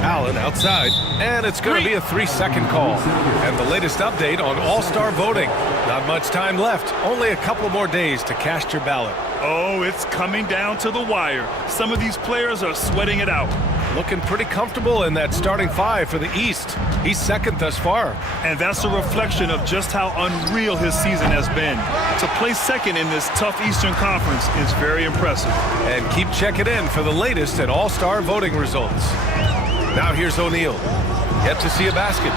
Allen outside, and it's going to be a 3-second call. And the latest update on All-Star voting. Not much time left. Only a couple more days to cast your ballot. Oh, it's coming down to the wire. Some of these players are sweating it out. Looking pretty comfortable in that starting 5 for the East. He's second thus far. And that's a reflection of just how unreal his season has been. To place second in this tough Eastern Conference is very impressive. And keep checking in for the latest at All-Star voting results. Now here's O'Neal. Yet to see a basket.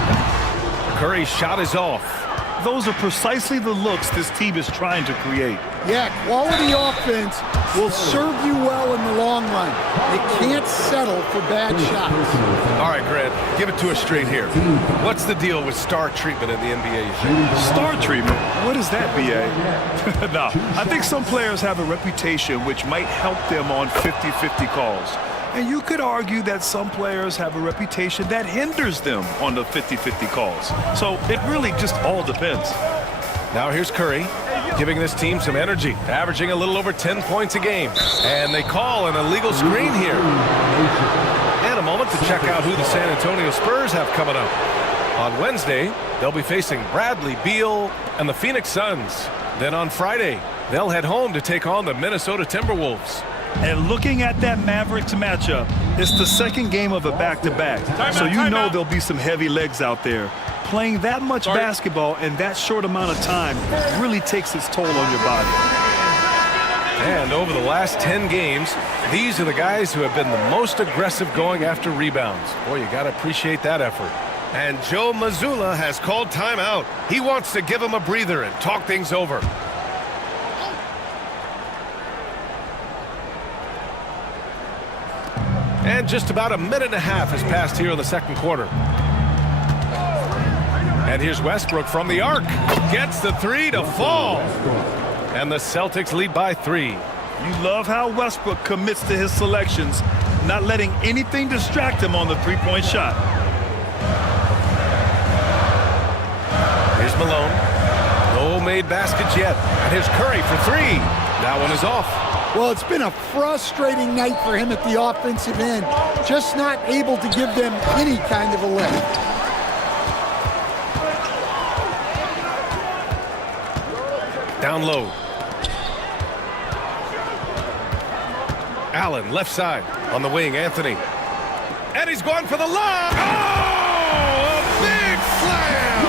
Curry's shot is off. Those are precisely the looks this team is trying to create. Yeah, quality offense will serve you well in the long run. They can't settle for bad shots. All right, Grant, give it to us straight here. What's the deal with star treatment in the NBA, you think? Star treatment? What is that, B.A.? No, I think some players have a reputation which might help them on 50-50 calls. And you could argue that some players have a reputation that hinders them on the 50-50 calls. So it really just all depends. Now here's Curry, giving this team some energy, averaging a little over 10 points a game. And they call an illegal screen here. And a moment to check out who the San Antonio Spurs have coming up. On Wednesday, they'll be facing Bradley Beal and the Phoenix Suns. Then on Friday, they'll head home to take on the Minnesota Timberwolves. And looking at that Mavericks matchup, it's the second game of a back-to-back. So you know there'll be some heavy legs out there. Playing that much basketball in that short amount of time really takes its toll on your body. And over the last 10 games, these are the guys who have been the most aggressive going after rebounds. Boy, you got to appreciate that effort. And Joe Mazzulla has called timeout. He wants to give him a breather and talk things over. And just about a minute and a half has passed here in the second quarter. And here's Westbrook from the arc. Gets the 3 to fall. And the Celtics lead by 3. You love how Westbrook commits to his selections, not letting anything distract him on the three-point shot. Here's Malone. No made baskets yet. And here's Curry for 3. That one is off. Well, it's been a frustrating night for him at the offensive end. Just not able to give them any kind of a lift. Down low. Allen, left side. On the wing, Anthony. And he's going for the lob. Oh, a big slam.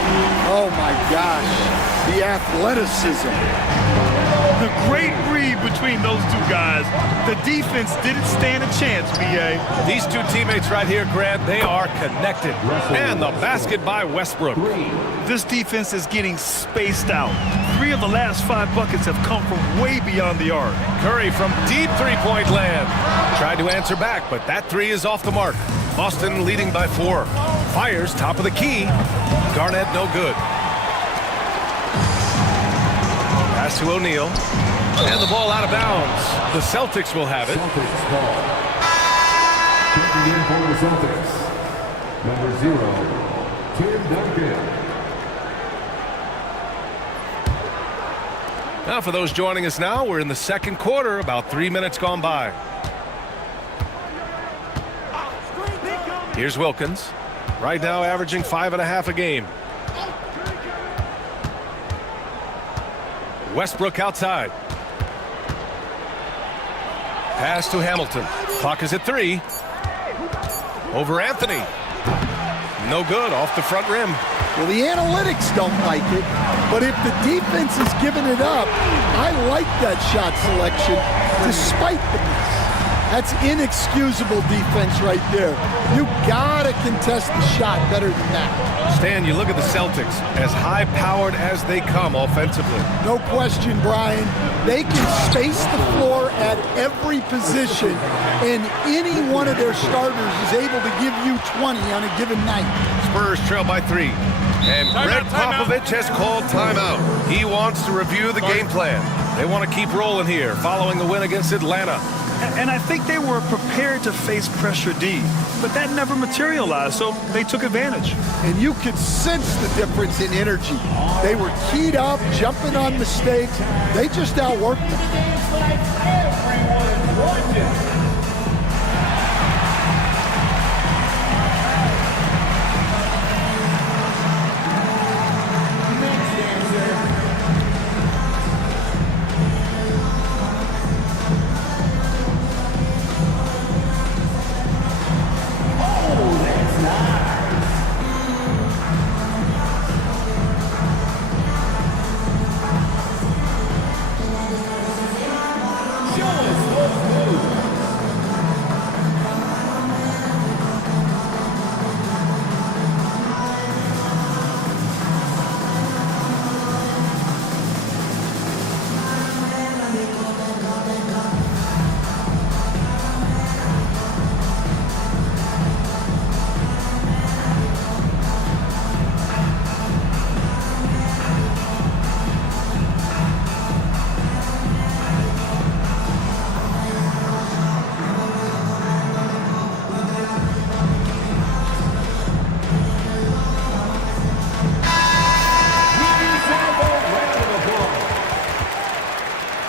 Oh, my gosh. The athleticism. The great read between those two guys. The defense didn't stand a chance, B.A. These two teammates right here, Grant, they are connected. And the basket by Westbrook. This defense is getting spaced out. 3 of the last 5 buckets have come from way beyond the arc. Curry from deep three-point land. Tried to answer back, but that 3 is off the mark. Boston leading by 4. Fires top of the key. Garnett no good. Pass to O'Neal. And the ball out of bounds. The Celtics will have it. Checking in for the Celtics, number 0, Tim Duncan. Now for those joining us now, we're in the second quarter, about 3 minutes gone by. Here's Wilkins. Right now averaging 5.5 a game. Westbrook outside. Pass to Hamilton. Clock is at 3. Over Anthony. No good, off the front rim. Well, the analytics don't like it, but if the defense is giving it up, I like that shot selection despite the miss. That's inexcusable defense right there. You gotta contest the shot better than that. Stan, you look at the Celtics, as high-powered as they come offensively. No question, Brian. They can space the floor at every position, and any one of their starters is able to give you 20 on a given night. Spurs trail by 3. And Greg Popovich has called timeout. He wants to review the game plan. They want to keep rolling here following the win against Atlanta. And I think they were prepared to face pressure D, but that never materialized, so they took advantage. And you could sense the difference in energy. They were keyed up, jumping on mistakes. They just outworked them.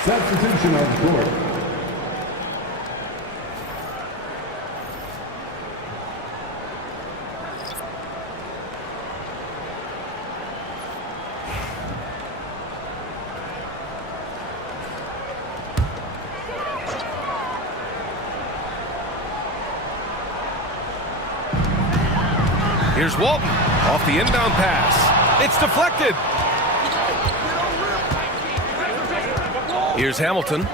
Substitution on the court. Here's Walton off the inbound pass. It's deflected. Here's Hamilton,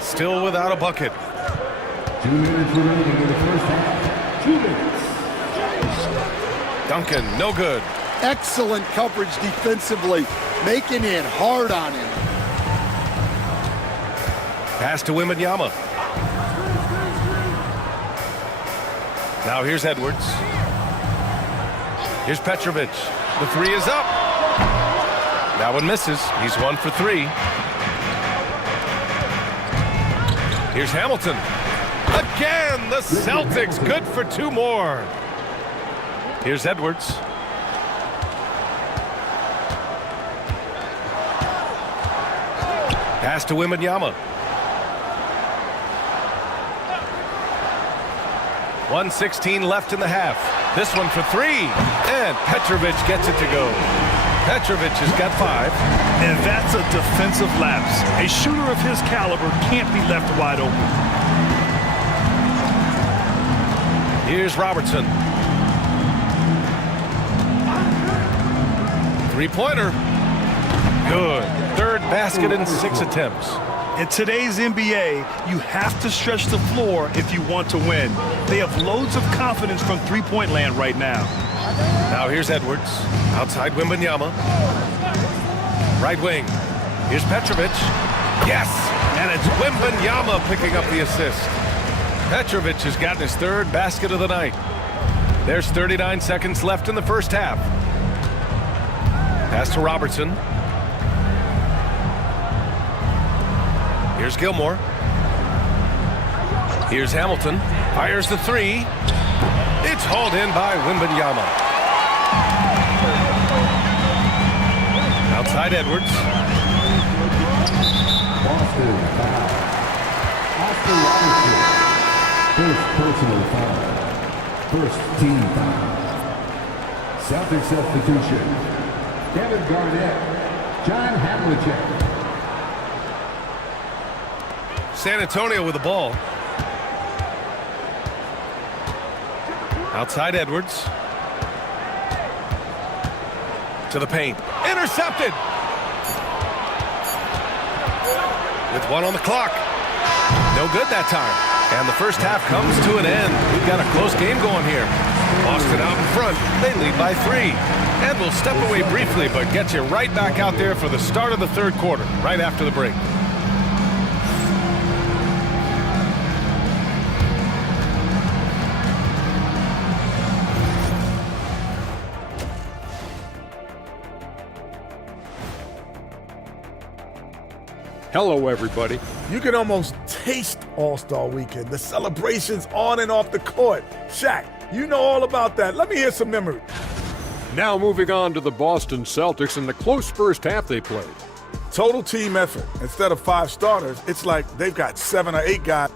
still without a bucket. 2 minutes remaining in the first half. 2 minutes. Duncan, no good. Excellent coverage defensively, making it hard on him. Pass to Wembanyama. Now here's Edwards. Here's Petrovic. The 3 is up. That one misses. He's 1 for 3. Here's Hamilton. Again, the Celtics good for 2 more. Here's Edwards. Pass to Wembanyama. 1:16 left in the half. This one for 3. And Petrovic gets it to go. Petrovic has got 5. And that's a defensive lapse. A shooter of his caliber can't be left wide open. Here's Robertson. 3-pointer. Good. 3rd basket in 6 attempts. In today's NBA, you have to stretch the floor if you want to win. They have loads of confidence from three-point land right now. Now here's Edwards. Outside Wembanyama. Right wing. Here's Petrovic. Yes! And it's Wembanyama picking up the assist. Petrovic has gotten his 3rd basket of the night. There's 39 seconds left in the first half. Pass to Robertson. Here's Gilmore. Here's Hamilton. Fires the 3. It's hauled in by Wembanyama. Outside Edwards. Boston foul. Oscar Robertson. First personal foul. First team foul. Celtics substitution. Kevin Garnett. John Havlicek. San Antonio with the ball. Outside Edwards. To the paint. Intercepted! With 1 on the clock. No good that time. And the first half comes to an end. We've got a close game going here. Boston out in front. They lead by 3. And we'll step away briefly, but get you right back out there for the start of the third quarter, right after the break. Hello, everybody. You can almost taste All-Star Weekend, the celebrations on and off the court. Shaq, you know all about that. Let me hear some memory. Now moving on to the Boston Celtics and the close first half they played. Total team effort. Instead of 5 starters, it's like they've got 7 or 8 guys.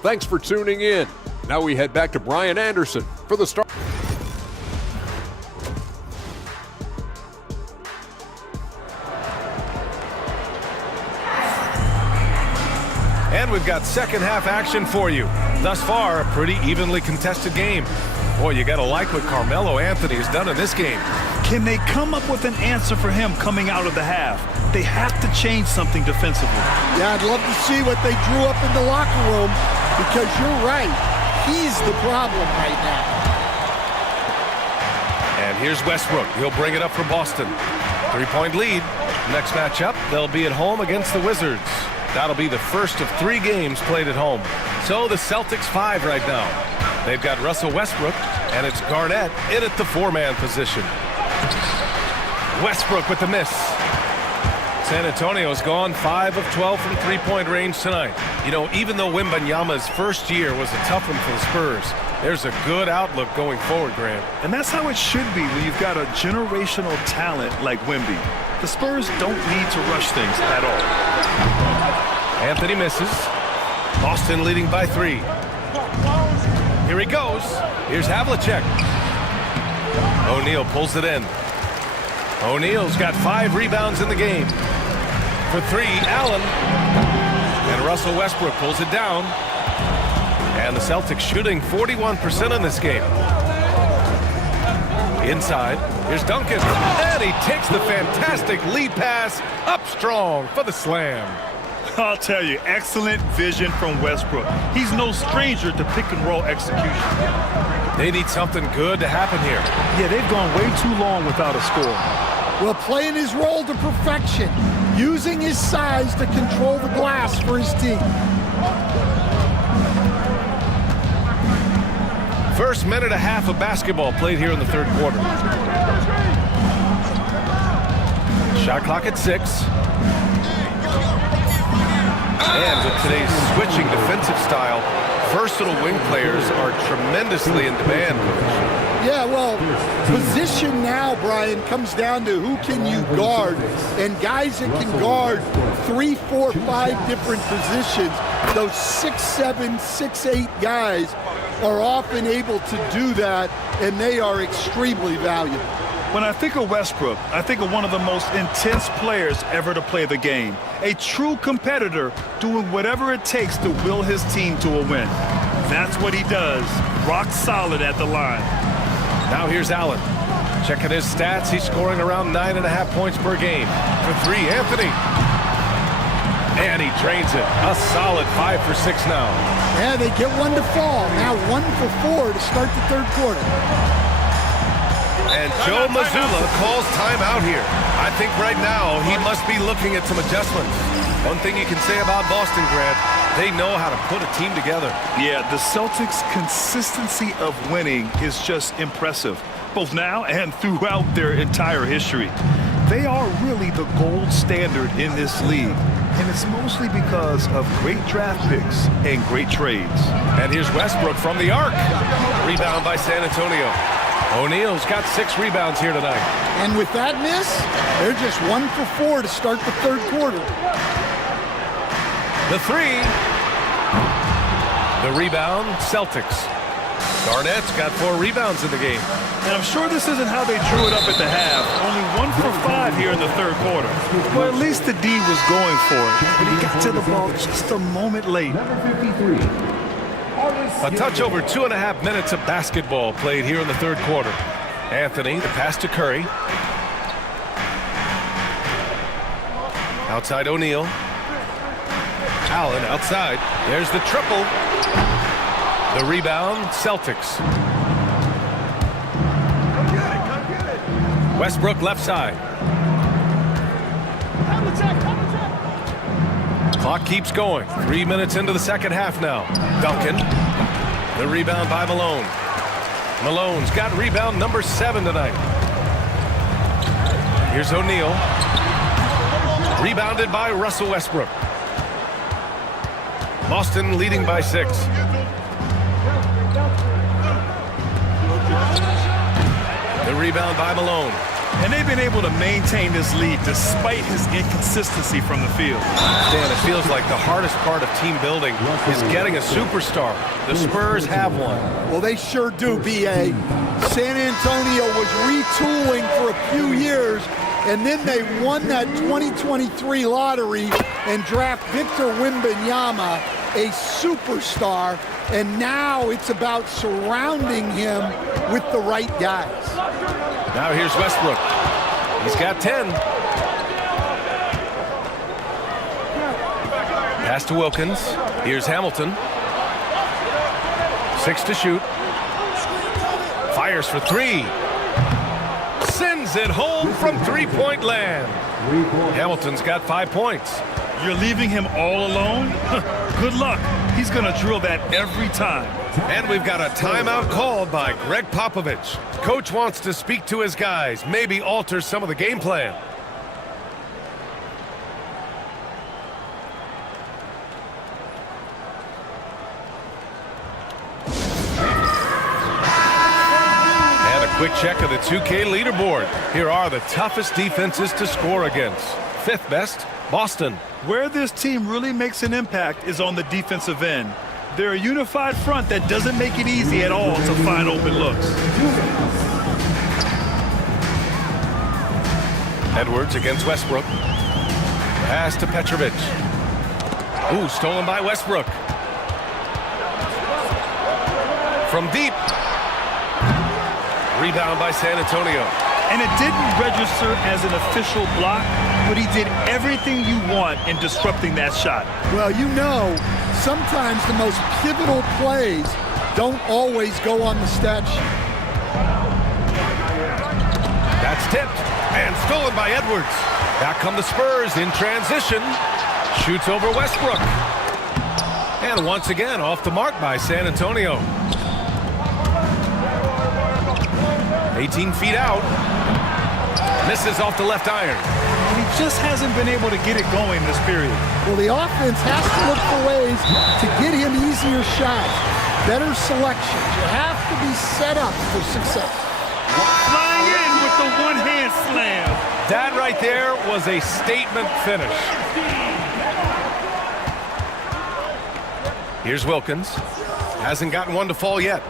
Thanks for tuning in. Now we head back to Brian Anderson for the start. And we've got second half action for you. Thus far, a pretty evenly contested game. Boy, you gotta like what Carmelo Anthony has done in this game. Can they come up with an answer for him coming out of the half? They have to change something defensively. Yeah, I'd love to see what they drew up in the locker room, because you're right. He's the problem right now. And here's Westbrook. He'll bring it up for Boston. 3-point lead. Next matchup, they'll be at home against the Wizards. That'll be the first of 3 games played at home. So the Celtics 5 right now. They've got Russell Westbrook, and it's Garnett in at the 4-man position. Westbrook with the miss. San Antonio's gone 5 of 12 from 3-point range tonight. You know, even though Wembanyama's first year was a tough one for the Spurs, there's a good outlook going forward, Grant. And that's how it should be when you've got a generational talent like Wemby. The Spurs don't need to rush things at all. Anthony misses. Boston leading by 3. Here he goes. Here's Havlicek. O'Neal pulls it in. O'Neal's got 5 rebounds in the game. For 3, Allen. And Russell Westbrook pulls it down. And the Celtics shooting 41% in this game. Inside, here's Duncan. And he takes the fantastic lead pass up strong for the slam. I'll tell you, excellent vision from Westbrook. He's no stranger to pick-and-roll execution. They need something good to happen here. Yeah, they've gone way too long without a score. Well, playing his role to perfection, using his size to control the glass for his team. First minute and a half of basketball played here in the third quarter. Shot clock at 6. And with today's switching defensive style, versatile wing players are tremendously in demand. Yeah, well, position now, Brian, comes down to who can you guard. And guys that can guard 3, 4, 5 different positions, those 6'7", 6'8" guys are often able to do that, and they are extremely valuable. When I think of Westbrook, I think of one of the most intense players ever to play the game. A true competitor doing whatever it takes to will his team to a win. That's what he does. Rock solid at the line. Now here's Allen. Checking his stats, he's scoring around 9.5 points per game. For 3, Anthony. And he drains it. A solid 5 for 6 now. Yeah, they get one to fall. Now 1 for 4 to start the third quarter. And Joe Mazzulla calls timeout here. I think right now he must be looking at some adjustments. One thing you can say about Boston, Grant, they know how to put a team together. Yeah, the Celtics' consistency of winning is just impressive, both now and throughout their entire history. They are really the gold standard in this league, and it's mostly because of great draft picks and great trades. And here's Westbrook from the arc. Rebound by San Antonio. O'Neal's got 6 rebounds here tonight. And with that miss, they're just 1 for 4 to start the third quarter. The 3. The rebound, Celtics. Garnett's got 4 rebounds in the game. And I'm sure this isn't how they drew it up at the half. Only 1 for 5 here in the third quarter. Well, at least the D was going for it, but he got to the ball just a moment late. A touch over 2.5 minutes of basketball played here in the third quarter. Anthony, the pass to Curry. Outside O'Neal. Allen outside. There's the triple. The rebound, Celtics. Westbrook left side. Clock keeps going. 3 minutes into the second half now. Duncan. The rebound by Malone. Malone's got rebound number 7 tonight. Here's O'Neal. Rebounded by Russell Westbrook. Boston leading by 6. The rebound by Malone. And they've been able to maintain this lead despite his inconsistency from the field. Dan, it feels like the hardest part of team building is getting a superstar. The Spurs have one. Well, they sure do, B.A. San Antonio was retooling for a few years, and then they won that 2023 lottery and draft Victor Wembanyama, a superstar, and now it's about surrounding him with the right guys. Now here's Westbrook. He's got 10. Pass to Wilkins. Here's Hamilton. 6 to shoot. Fires for 3. Sends it home from three-point land. Hamilton's got 5 points. You're leaving him all alone? Good luck. He's going to drill that every time. And we've got a timeout called by Greg Popovich. Coach wants to speak to his guys, maybe alter some of the game plan. And a quick check of the 2K leaderboard. Here are the toughest defenses to score against. 5th best, Boston. Where this team really makes an impact is on the defensive end. They're a unified front that doesn't make it easy at all to find open looks. Edwards against Westbrook. Pass to Petrovic. Ooh, stolen by Westbrook. From deep. Rebound by San Antonio. And it didn't register as an official block, but he did everything you want in disrupting that shot. Well, you know, sometimes the most pivotal plays don't always go on the stat sheet. That's tipped and stolen by Edwards. Back come the Spurs in transition. Shoots over Westbrook. And once again off the mark by San Antonio. 18 feet out. Misses off the left iron. And he just hasn't been able to get it going this period. Well, the offense has to look for ways to get him easier shots, better selections. You have to be set up for success. Flying in with the one-hand slam. That right there was a statement finish. Here's Wilkins. Hasn't gotten one to fall yet.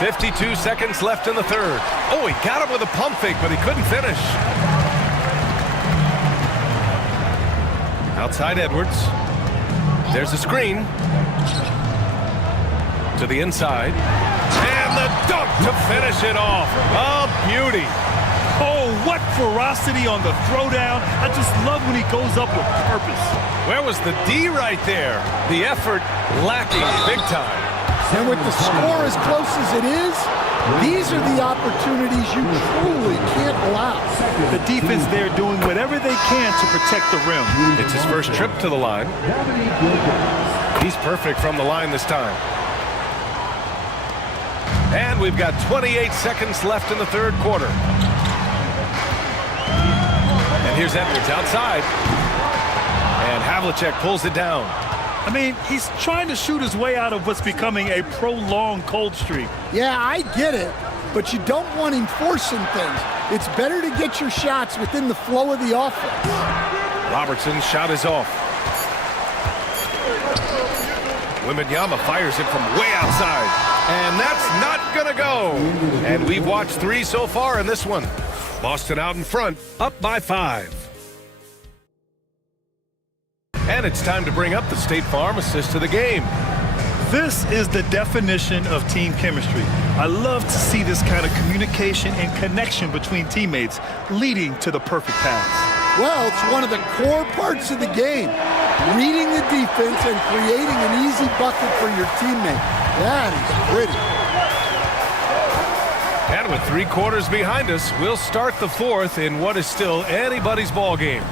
52 seconds left in the third. Oh, he got him with a pump fake, but he couldn't finish. Outside Edwards. There's a screen. To the inside. And the dunk to finish it off. A beauty. Oh, what ferocity on the throwdown. I just love when he goes up with purpose. Where was the D right there? The effort lacking big time. And with the score as close as it is, these are the opportunities you truly can't allow. The defense there doing whatever they can to protect the rim. It's his first trip to the line. He's perfect from the line this time. And we've got 28 seconds left in the third quarter. And here's Edwards outside. And Havlicek pulls it down. I mean, he's trying to shoot his way out of what's becoming a prolonged cold streak. Yeah, I get it, but you don't want him forcing things. It's better to get your shots within the flow of the offense. Robertson's shot is off. Wembanyama fires it from way outside. And that's not going to go. And we've watched 3 so far in this one. Boston out in front, up by 5. And it's time to bring up the State Farm assist of the game. This is the definition of team chemistry. I love to see this kind of communication and connection between teammates leading to the perfect pass. Well, it's one of the core parts of the game. Reading the defense and creating an easy bucket for your teammate. That is pretty. And with 3 quarters behind us, we'll start the 4th in what is still anybody's ball game.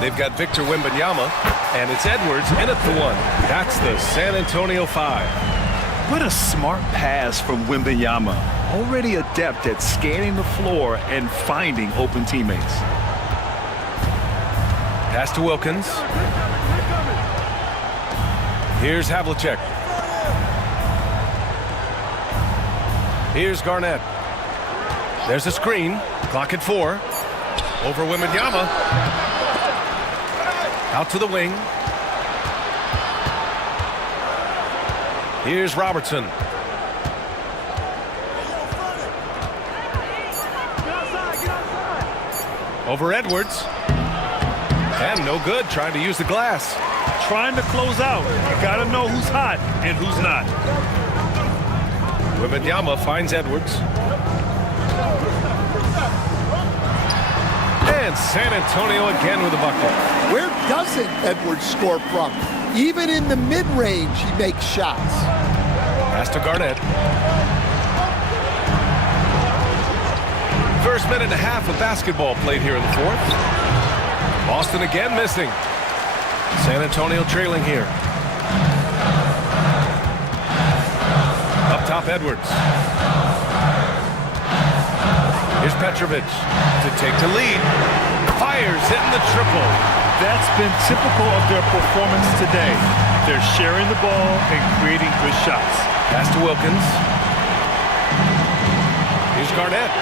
They've got Victor Wembanyama, and it's Edwards in at the 1. That's the San Antonio 5. What a smart pass from Wembanyama. Already adept at scanning the floor and finding open teammates. Pass to Wilkins. Here's Havlicek. Here's Garnett. There's a screen. Clock at 4. Over Wembanyama. Out to the wing. Here's Robertson. Over Edwards. And no good, trying to use the glass. Trying to close out. You got to know who's hot and who's not. Wembanyama finds Edwards. And San Antonio again with a bucket. Where doesn't Edwards score from? Even in the mid-range, he makes shots. Pass to Garnett. First minute and a half of basketball played here in the 4th. Boston again missing. San Antonio trailing here. Up top, Edwards. Here's Petrovic to take the lead. Fires, hitting the triple. That's been typical of their performance today. They're sharing the ball and creating good shots. Pass to Wilkins. Here's Garnett.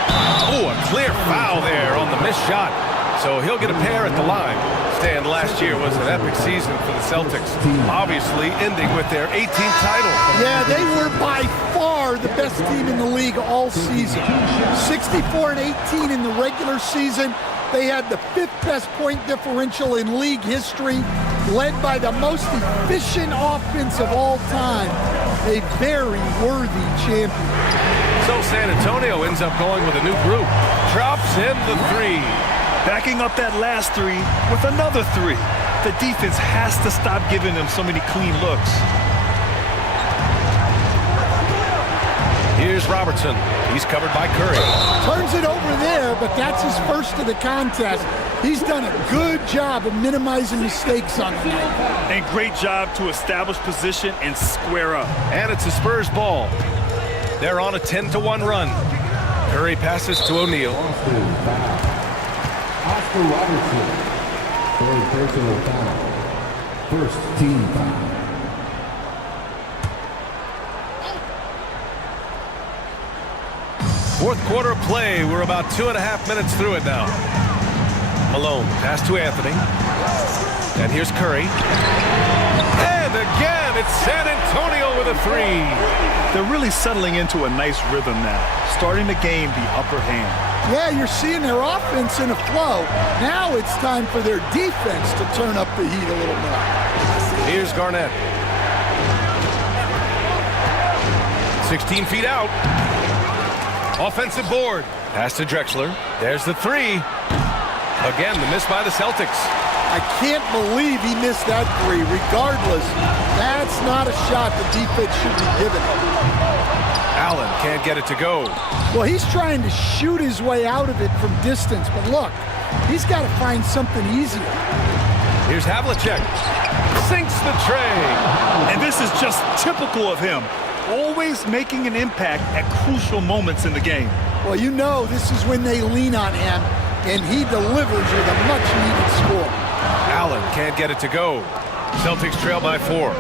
Oh, a clear foul there on the missed shot. So he'll get a pair at the line. Stan, last year was an epic season for the Celtics, obviously ending with their 18th title. Yeah, they were by far the best team in the league all season. 64-18 in the regular season. They had the 5th best point differential in league history, led by the most efficient offense of all time. A very worthy champion. So San Antonio ends up going with a new group. Drops in the 3. Backing up that last 3 with another 3. The defense has to stop giving them so many clean looks. Here's Robertson. He's covered by Curry. Turns it over there, but that's his first of the contest. He's done a good job of minimizing mistakes on the night. And great job to establish position and square up. And it's a Spurs ball. They're on a 10-1 run. Curry passes to O'Neal. Oscar Robertson for a personal foul. First team foul. Fourth quarter play. We're about 2.5 minutes through it now. Malone, pass to Anthony. And here's Curry. And again, it's San Antonio with a 3. They're really settling into a nice rhythm now, starting to gain the upper hand. Yeah, you're seeing their offense in a flow. Now it's time for their defense to turn up the heat a little more. Here's Garnett. 16 feet out. Offensive board. Pass to Drexler. There's the 3. Again, the miss by the Celtics. I can't believe he missed that 3. Regardless, that's not a shot the defense should be giving him. Allen can't get it to go. Well, he's trying to shoot his way out of it from distance, but look, he's got to find something easier. Here's Havlicek. Sinks the tray. And this is just typical of him. Always making an impact at crucial moments in the game. Well, you know this is when they lean on him, and he delivers with a much-needed score. Allen can't get it to go. Celtics trail by 4.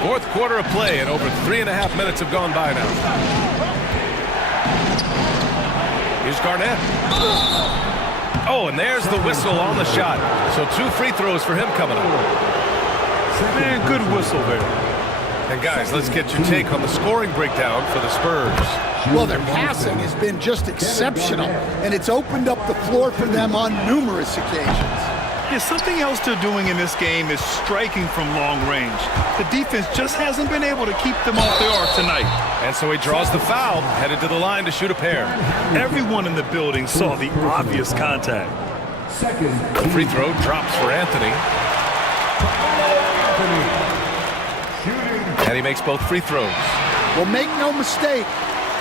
Fourth quarter of play, and over 3.5 minutes have gone by now. Here's Garnett. Oh, and there's the whistle on the shot. So 2 free throws for him coming up. Man, good whistle there. And guys, let's get your take on the scoring breakdown for the Spurs. Well, their passing has been just exceptional, and it's opened up the floor for them on numerous occasions. Yeah, something else they're doing in this game is striking from long range. The defense just hasn't been able to keep them off the arc tonight. And so he draws the foul, headed to the line to shoot a pair. Everyone in the building saw the obvious contact. The free throw drops for Anthony. And he makes both free throws. Well, make no mistake,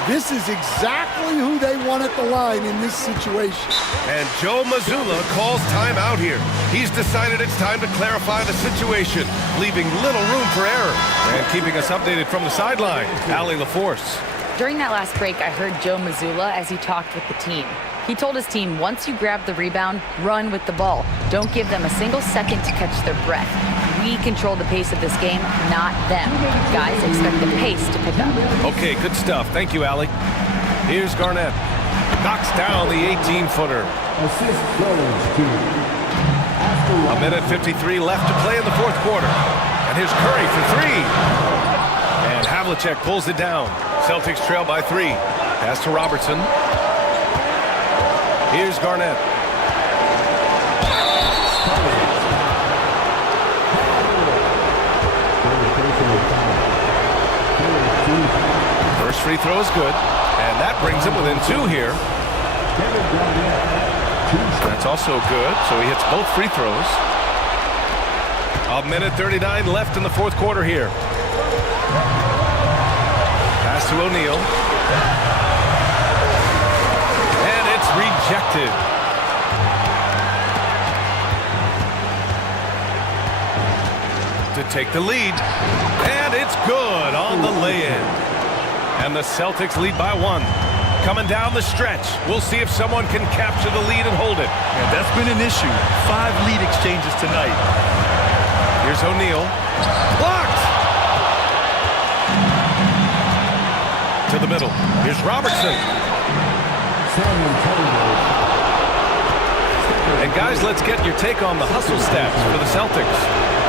this is exactly who they want at the line in this situation. And Joe Mazzulla calls timeout here. He's decided it's time to clarify the situation, leaving little room for error. And keeping us updated from the sideline, Allie LaForce. During that last break, I heard Joe Mazzulla as he talked with the team. He told his team, once you grab the rebound, run with the ball. Don't give them a single second to catch their breath. We control the pace of this game, not them. Guys, expect the pace to pick up. Okay, good stuff. Thank you, Allie. Here's Garnett. Knocks down the 18-footer. A minute 53 left to play in the fourth quarter. And here's Curry for three. And Havlicek pulls it down. Celtics trail by 3. Pass to Robertson. Here's Garnett. First free throw is good, and that brings him within 2 here. That's also good, so he hits both free throws. A minute 39 left in the fourth quarter here. Pass to O'Neal. And it's rejected. To take the lead. And it's good on the lay-in. And the Celtics lead by 1. Coming down the stretch. We'll see if someone can capture the lead and hold it. Yeah, that's been an issue. 5 lead exchanges tonight. Here's O'Neal. Blocked! To the middle. Here's Robertson. And guys, let's get your take on the hustle stats for the Celtics.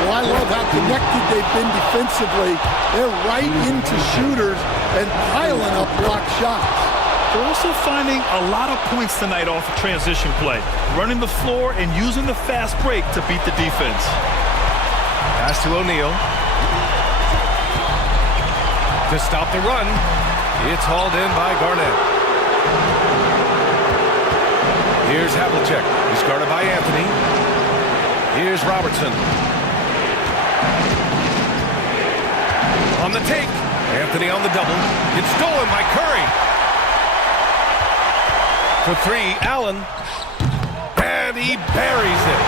Well, I love how connected they've been defensively. They're right into shooters and piling up block shots. They're also finding a lot of points tonight off of transition play, running the floor and using the fast break to beat the defense. Pass to O'Neal. To stop the run, it's hauled in by Garnett. Here's Havlicek. He's guarded by Anthony. Here's Robertson. On the take. Anthony on the double. It's stolen by Curry. For 3, Allen. And he buries it.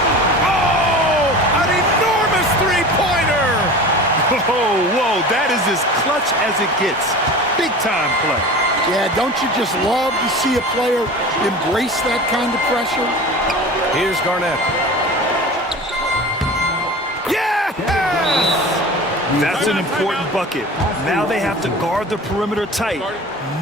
Oh! An enormous three-pointer! Oh, whoa, that is as clutch as it gets. Big-time play. Yeah, don't you just love to see a player embrace that kind of pressure? Here's Garnett. Yes! That's an important bucket. Now they have to guard the perimeter tight.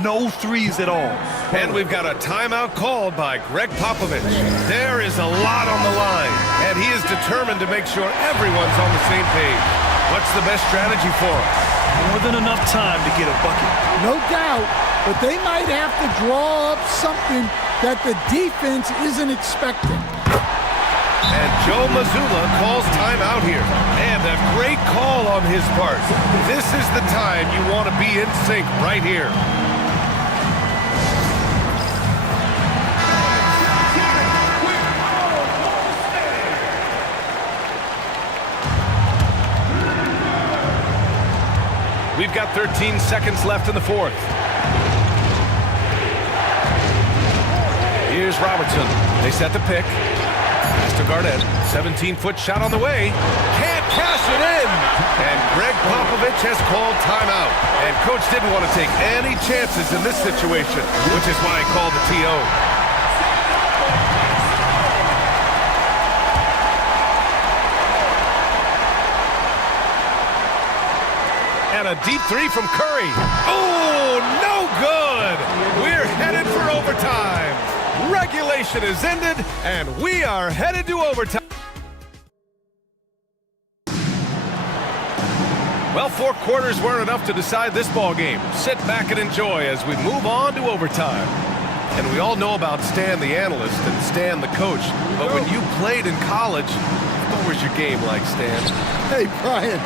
No threes at all. And we've got a timeout called by Greg Popovich. There is a lot on the line, and he is determined to make sure everyone's on the same page. What's the best strategy for him? More than enough time to get a bucket. No doubt, but they might have to draw up something that the defense isn't expecting. And Joe Mazzulla calls timeout here. And a great call on his part. This is the time you want to be in sync right here. We've got 13 seconds left in the fourth. Here's Robertson. They set the pick. Pass to Garnett. 17-foot shot on the way. Can't cash it in. And Greg Popovich has called timeout. And Coach didn't want to take any chances in this situation, which is why he called the TO. And a deep 3 from Curry. Oh, no good. We're headed for overtime. Regulation is ended, and we are headed to overtime. Well, 4 quarters weren't enough to decide this ball game. Sit back and enjoy as we move on to overtime. And we all know about Stan the analyst and Stan the coach. But when you played in college, what was your game like, Stan? Hey, Brian,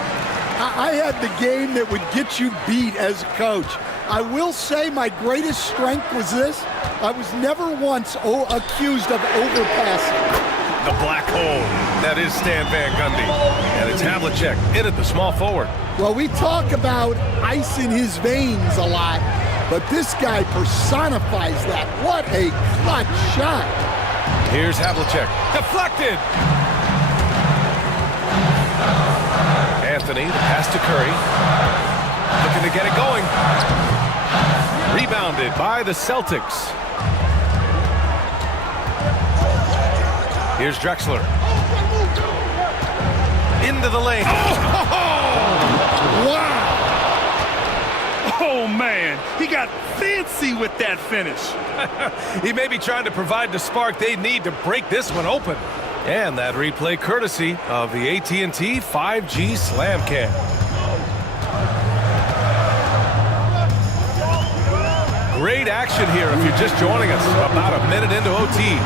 I had the game that would get you beat as a coach. I will say my greatest strength was this. I was never once accused of overpassing. The black hole. That is Stan Van Gundy. And it's Havlicek in at the small forward. Well, we talk about ice in his veins a lot, but this guy personifies that. What a clutch shot. Here's Havlicek. Deflected. Anthony, the pass to Curry. Looking to get it going. Rebounded by the Celtics. Here's Drexler. Into the lane. Wow! Oh, man. He got fancy with that finish. He may be trying to provide the spark they need to break this one open. And that replay courtesy of the AT&T 5G Slam Cam. Great action here if you're just joining us. About a minute into OT.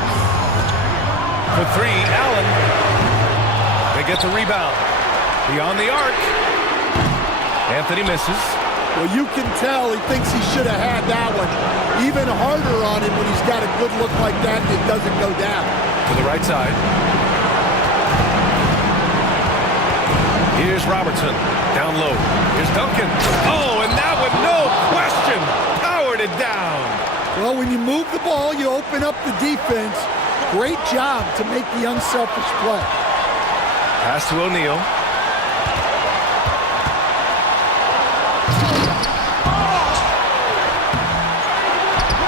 For three, Allen. They get the rebound. Beyond the arc. Anthony misses. Well, you can tell he thinks he should have had that one. Even harder on him when he's got a good look like that and it doesn't go down. To the right side. Here's Robertson. Down low. Here's Duncan. Oh, and that one, no question, powered it down. Well, when you move the ball, you open up the defense. Great job to make the unselfish play. Pass to O'Neal.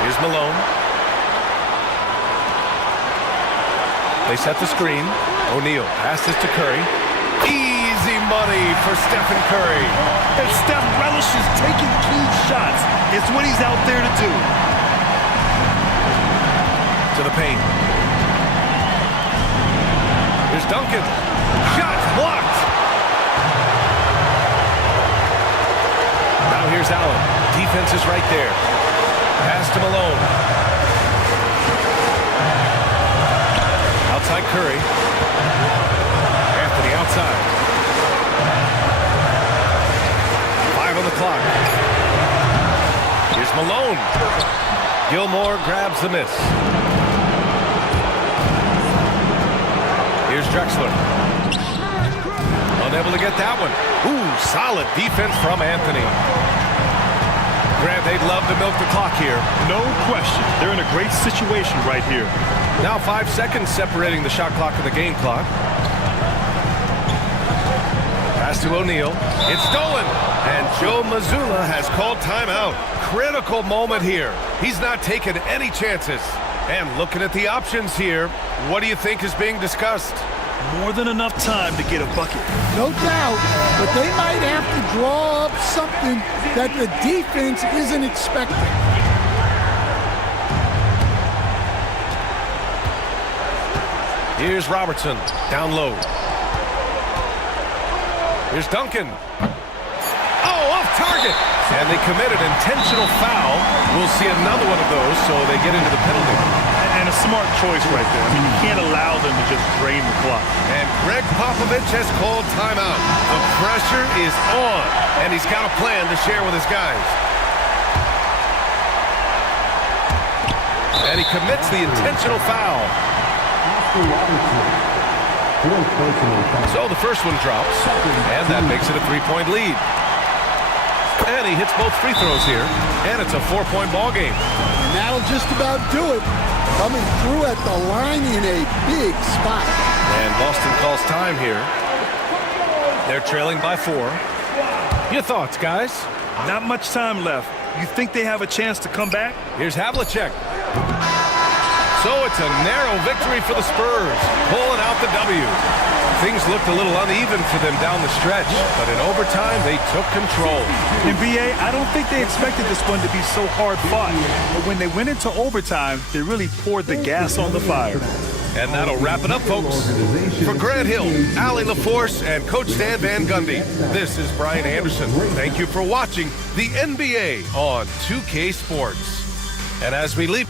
Here's Malone. They set the screen. O'Neal passes to Curry. Easy money for Stephen Curry. And Steph relishes taking key shots. It's what he's out there to do. To the paint. Here's Duncan. Shot blocked. Now here's Allen. Defense is right there. Pass to Malone. Outside Curry. Anthony outside. 5 on the clock. Here's Malone. Gilmore grabs the miss. Here's Drexler. Unable to get that one. Ooh, solid defense from Anthony. Grant, they'd love to milk the clock here. No question. They're in a great situation right here. Now 5 seconds separating the shot clock and the game clock. Pass to O'Neal. It's stolen. And Joe Mazzulla has called timeout. Critical moment here. He's not taking any chances. And looking at the options here, what do you think is being discussed? More than enough time to get a bucket. No doubt, but they might have to draw up something that the defense isn't expecting. Here's Robertson, down low. Here's Duncan. Oh, off target! And they commit an intentional foul. We'll see another one of those, so they get into the penalty. And a smart choice right there. I mean, you can't allow them to just drain the clock. And Greg Popovich has called timeout. The pressure is on, and he's got a plan to share with his guys. And he commits the intentional foul. So the first one drops, and that makes it a 3-point lead. And he hits both free throws here, and it's a 4-point ball game. And that'll just about do it. Coming through at the line in a big spot. And Boston calls time here. They're trailing by 4. Your thoughts, guys? Not much time left. You think they have a chance to come back? Here's Havlicek. So it's a narrow victory for the Spurs, pulling out the W. Things looked a little uneven for them down the stretch, but in overtime, they took control. In BA, I don't think they expected this one to be so hard-fought. But when they went into overtime, they really poured the gas on the fire. And that'll wrap it up, folks. For Grant Hill, Allie LaForce, and Coach Stan Van Gundy, this is Brian Anderson. Thank you for watching the NBA on 2K Sports. And as we leave...